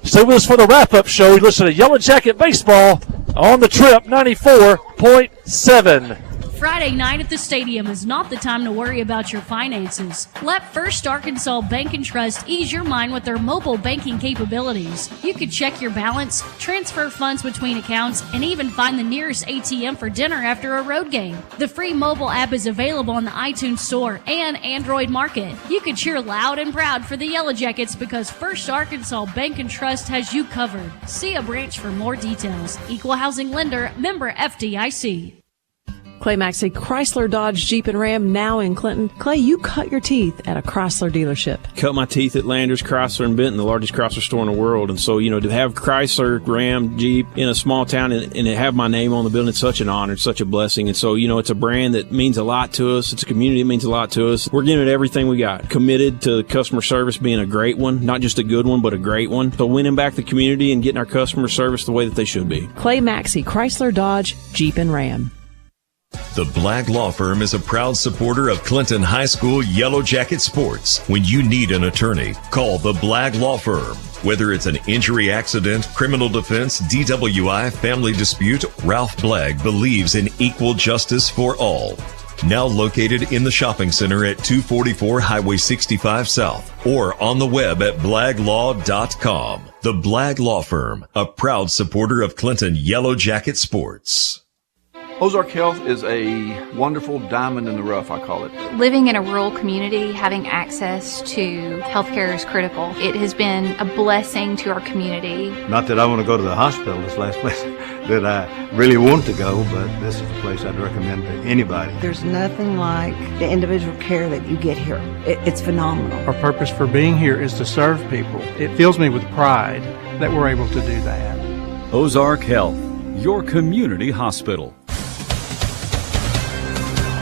Stay with us for the wrap-up show. We listen to Yellow Jacket Baseball on the Trip 94.7. Friday night at the stadium is not the time to worry about your finances. Let First Arkansas Bank and Trust ease your mind with their mobile banking capabilities. You can check your balance, transfer funds between accounts, and even find the nearest ATM for dinner after a road game. The free mobile app is available on the iTunes Store and Android Market. You can cheer loud and proud for the Yellow Jackets because First Arkansas Bank and Trust has you covered. See a branch for more details. Equal housing lender, member FDIC. Clay Maxey, Chrysler, Dodge, Jeep, and Ram, now in Clinton. Clay, you cut your teeth at a Chrysler dealership. Cut my teeth at Landers, Chrysler, and Benton, the largest Chrysler store in the world. And so, to have Chrysler, Ram, Jeep in a small town and to have my name on the building, it's such an honor, it's such a blessing. And so, it's a brand that means a lot to us. It's a community that means a lot to us. We're giving it everything we got. Committed to customer service being a great one, not just a good one, but a great one. So winning back the community and getting our customer service the way that they should be. Clay Maxey, Chrysler, Dodge, Jeep, and Ram. The Blagg Law Firm is a proud supporter of Clinton High School Yellow Jacket sports. When you need an attorney, call the Blagg Law Firm. Whether it's an injury accident, criminal defense, DWI, family dispute, Ralph Blagg believes in equal justice for all. Now located in the shopping center at 244 Highway 65 South or on the web at blagglaw.com. The Blagg Law Firm, a proud supporter of Clinton Yellow Jacket sports. Ozark Health is a wonderful diamond in the rough, I call it. Living in a rural community, having access to healthcare is critical. It has been a blessing to our community. Not that I want to go to the hospital, this last place that I really want to go, but this is a place I'd recommend to anybody. There's nothing like the individual care that you get here. It's phenomenal. Our purpose for being here is to serve people. It fills me with pride that we're able to do that. Ozark Health, your community hospital.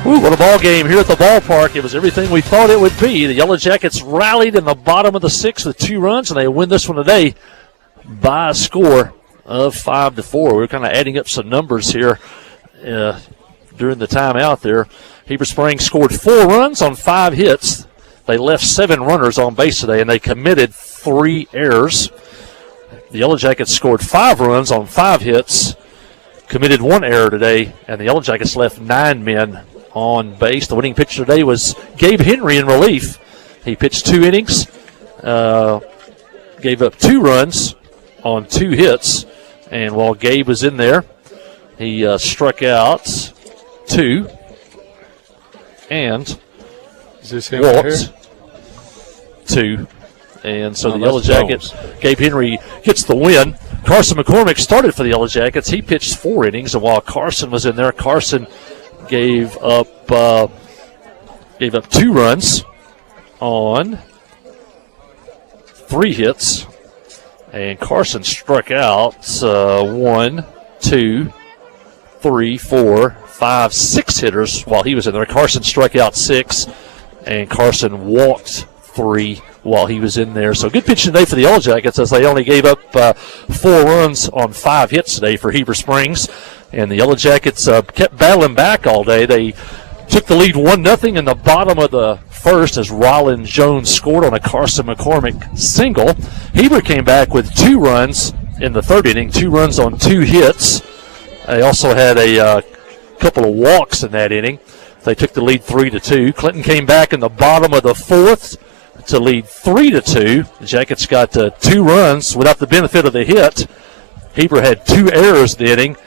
Ooh, what a ball game here at the ballpark. It was everything we thought it would be. The Yellow Jackets rallied in the bottom of the sixth with 2 runs, and they win this one today by a score of 5-4. We're kind of adding up some numbers here during the timeout there. Heber Springs scored 4 runs on 5 hits. They left 7 runners on base today, and they committed 3 errors. The Yellow Jackets scored 5 runs on 5 hits, committed 1 error today, and the Yellow Jackets left 9 men on base. The winning pitcher today was Gabe Henry in relief. He pitched 2 innings, gave up 2 runs on 2 hits, and while Gabe was in there, he struck out 2 and walked 2. And so the Yellow Jackets, Gabe Henry gets the win. Carson McCormick started for the Yellow Jackets. He pitched 4 innings, and while Carson was in there, Carson gave up 2 runs on 3 hits, and Carson struck out 1, 2, 3, 4, 5, 6 hitters while he was in there. Carson struck out 6, and Carson walked 3 while he was in there. So good pitching today for the Yellow Jackets, as they only gave up 4 runs on 5 hits today for Heber Springs. And the Yellow Jackets kept battling back all day. They took the lead 1-0 in the bottom of the first as Ryland Jones scored on a Carson McCormick single. Heber came back with 2 runs in the 3rd inning, 2 runs on 2 hits. They also had a couple of walks in that inning. They took the lead 3-2. Clinton came back in the bottom of the 4th to lead 3-2. The Jackets got 2 runs without the benefit of the hit. Heber had 2 errors in the inning,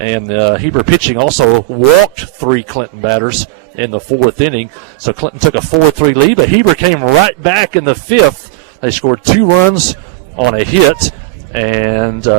and Heber pitching also walked 3 Clinton batters in the 4th inning. So Clinton took a 4-3 lead, but Heber came right back in the 5th. They scored 2 runs on a hit and 2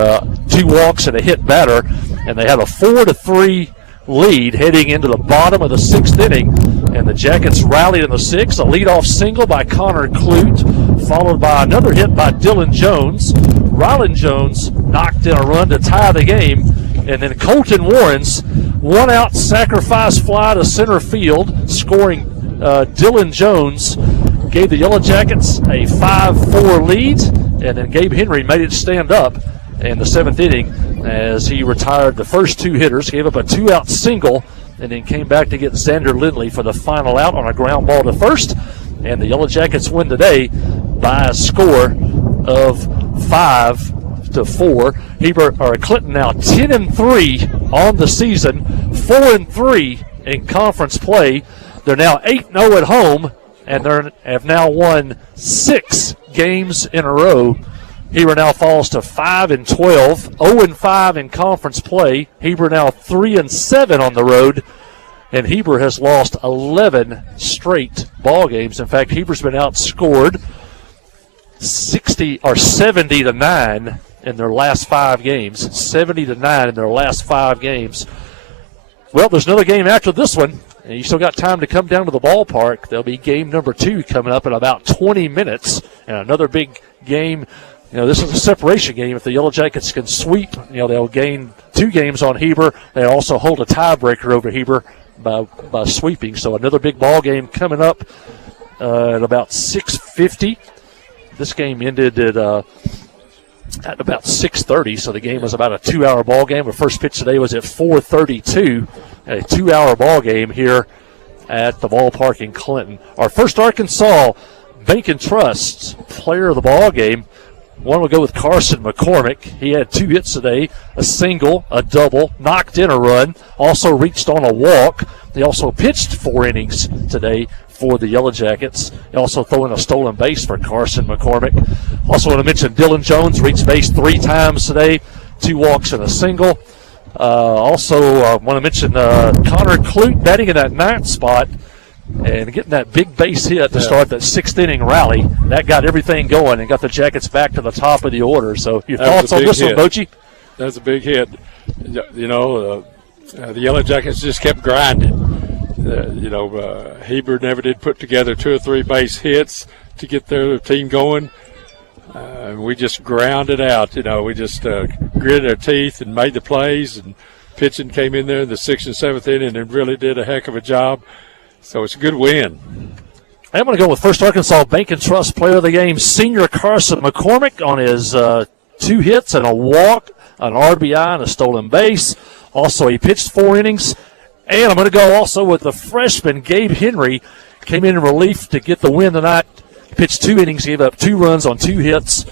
walks and a hit batter, and they had a 4-3 lead heading into the bottom of the 6th inning, and the Jackets rallied in the 6th. A leadoff single by Connor Clute, followed by another hit by Dylan Jones. Ryland Jones knocked in a run to tie the game, and then Colton Warren's 1-out sacrifice fly to center field, scoring Dylan Jones, gave the Yellow Jackets a 5-4 lead, and then Gabe Henry made it stand up in the 7th inning as he retired the first 2 hitters, gave up a 2-out single, and then came back to get Xander Lindley for the final out on a ground ball to first. And the Yellow Jackets win today by a score of 5-4. Clinton now 10-3 on the season, 4-3 in conference play. They're now 8-0 at home, and they have now won 6 games in a row. Heber now falls to 5-12, 0-5 in conference play. Heber now 3-7 on the road, and Heber has lost 11 straight ball games. In fact, Heber's been outscored 70-9 in their last 5 games. 70-9 in their last 5 games. Well, there's another game after this one, and you still got time to come down to the ballpark. There'll be game number 2 coming up in about 20 minutes, and another big game. You know, this is a separation game. If the Yellow Jackets can sweep, you know, they'll gain 2 games on Heber. They also hold a tiebreaker over Heber by sweeping. So another big ball game coming up at about 6:50. This game ended at about 6:30, so the game was about a 2-hour ball game. The first pitch today was at 4:32, a 2-hour ball game here at the ballpark in Clinton. Our first Arkansas Bank and Trust player of the ball game. One will go with Carson McCormick. He had 2 hits today, a single, a double, knocked in a run, also reached on a walk. He also pitched 4 innings today for the Yellow Jackets. He also throwing a stolen base for Carson McCormick. Also want to mention Dylan Jones reached base 3 times today, 2 walks and a single. Also, I want to mention Connor Clute batting in that 9th spot and getting that big base hit to start that 6th inning rally. That got everything going and got the Jackets back to the top of the order. So your thoughts on this one, Bochy? That was a big hit. You know, the Yellow Jackets just kept grinding. Heber never did put together 2 or 3 base hits to get their team going. We just ground it out. We just gritted our teeth and made the plays, and pitching came in there in the 6th and 7th inning and really did a heck of a job. So it's a good win. I'm going to go with First Arkansas Bank and Trust Player of the Game, Senior Carson McCormick, on his 2 hits and a walk, an RBI, and a stolen base. Also, he pitched 4 innings. And I'm going to go also with the freshman, Gabe Henry, came in relief to get the win tonight. Pitched 2 innings, gave up 2 runs on 2 hits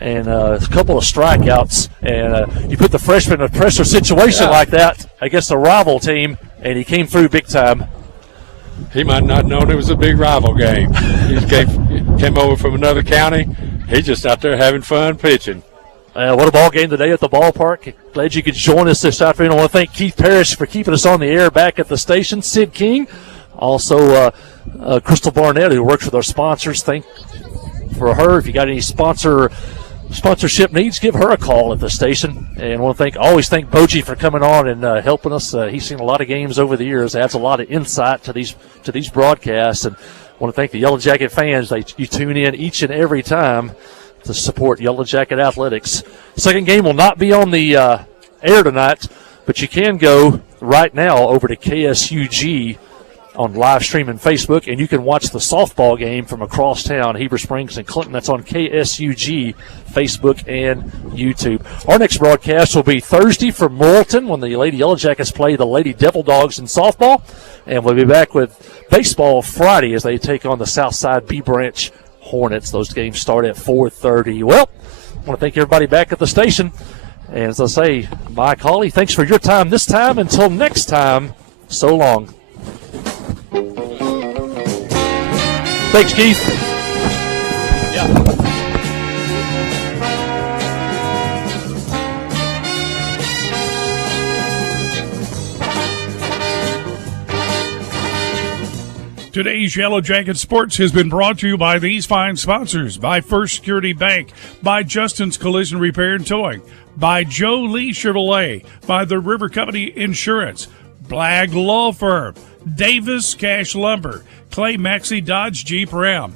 and a couple of strikeouts. And you put the freshman in a pressure situation like that against a rival team, and he came through big time. He might not have known it was a big rival game. He came over from another county. He's just out there having fun pitching. What a ball game today at the ballpark. Glad you could join us this afternoon. I want to thank Keith Parrish for keeping us on the air back at the station. Sid King, also Crystal Barnett, who works with our sponsors. Thank for her. If you got any sponsorship needs, give her a call at the station. And I want to always thank Bochy for coming on and helping us. He's seen a lot of games over the years. Adds a lot of insight to these broadcasts. And I want to thank the Yellow Jacket fans. You tune in each and every time to support Yellow Jacket athletics. Second game will not be on the air tonight, but you can go right now over to KSUG on live stream and Facebook, and you can watch the softball game from across town, Heber Springs and Clinton. That's on KSUG, Facebook, and YouTube. Our next broadcast will be Thursday from Morrilton when the Lady Yellow Jackets play the Lady Devil Dogs in softball, and we'll be back with baseball Friday as they take on the Southside B Branch Hornets. Those games start at 4:30. Well, I want to thank everybody back at the station. And as I say, Mike Hawley, thanks for your time this time. Until next time, so long. Thanks, Keith. Yeah. Today's Yellow Jacket Sports has been brought to you by these fine sponsors: by First Security Bank, by Justin's Collision Repair and Towing, by Joe Lee Chevrolet, by the River Company Insurance, Blagg Law Firm, Davis Cash Lumber, Clay Maxey Dodge Jeep Ram,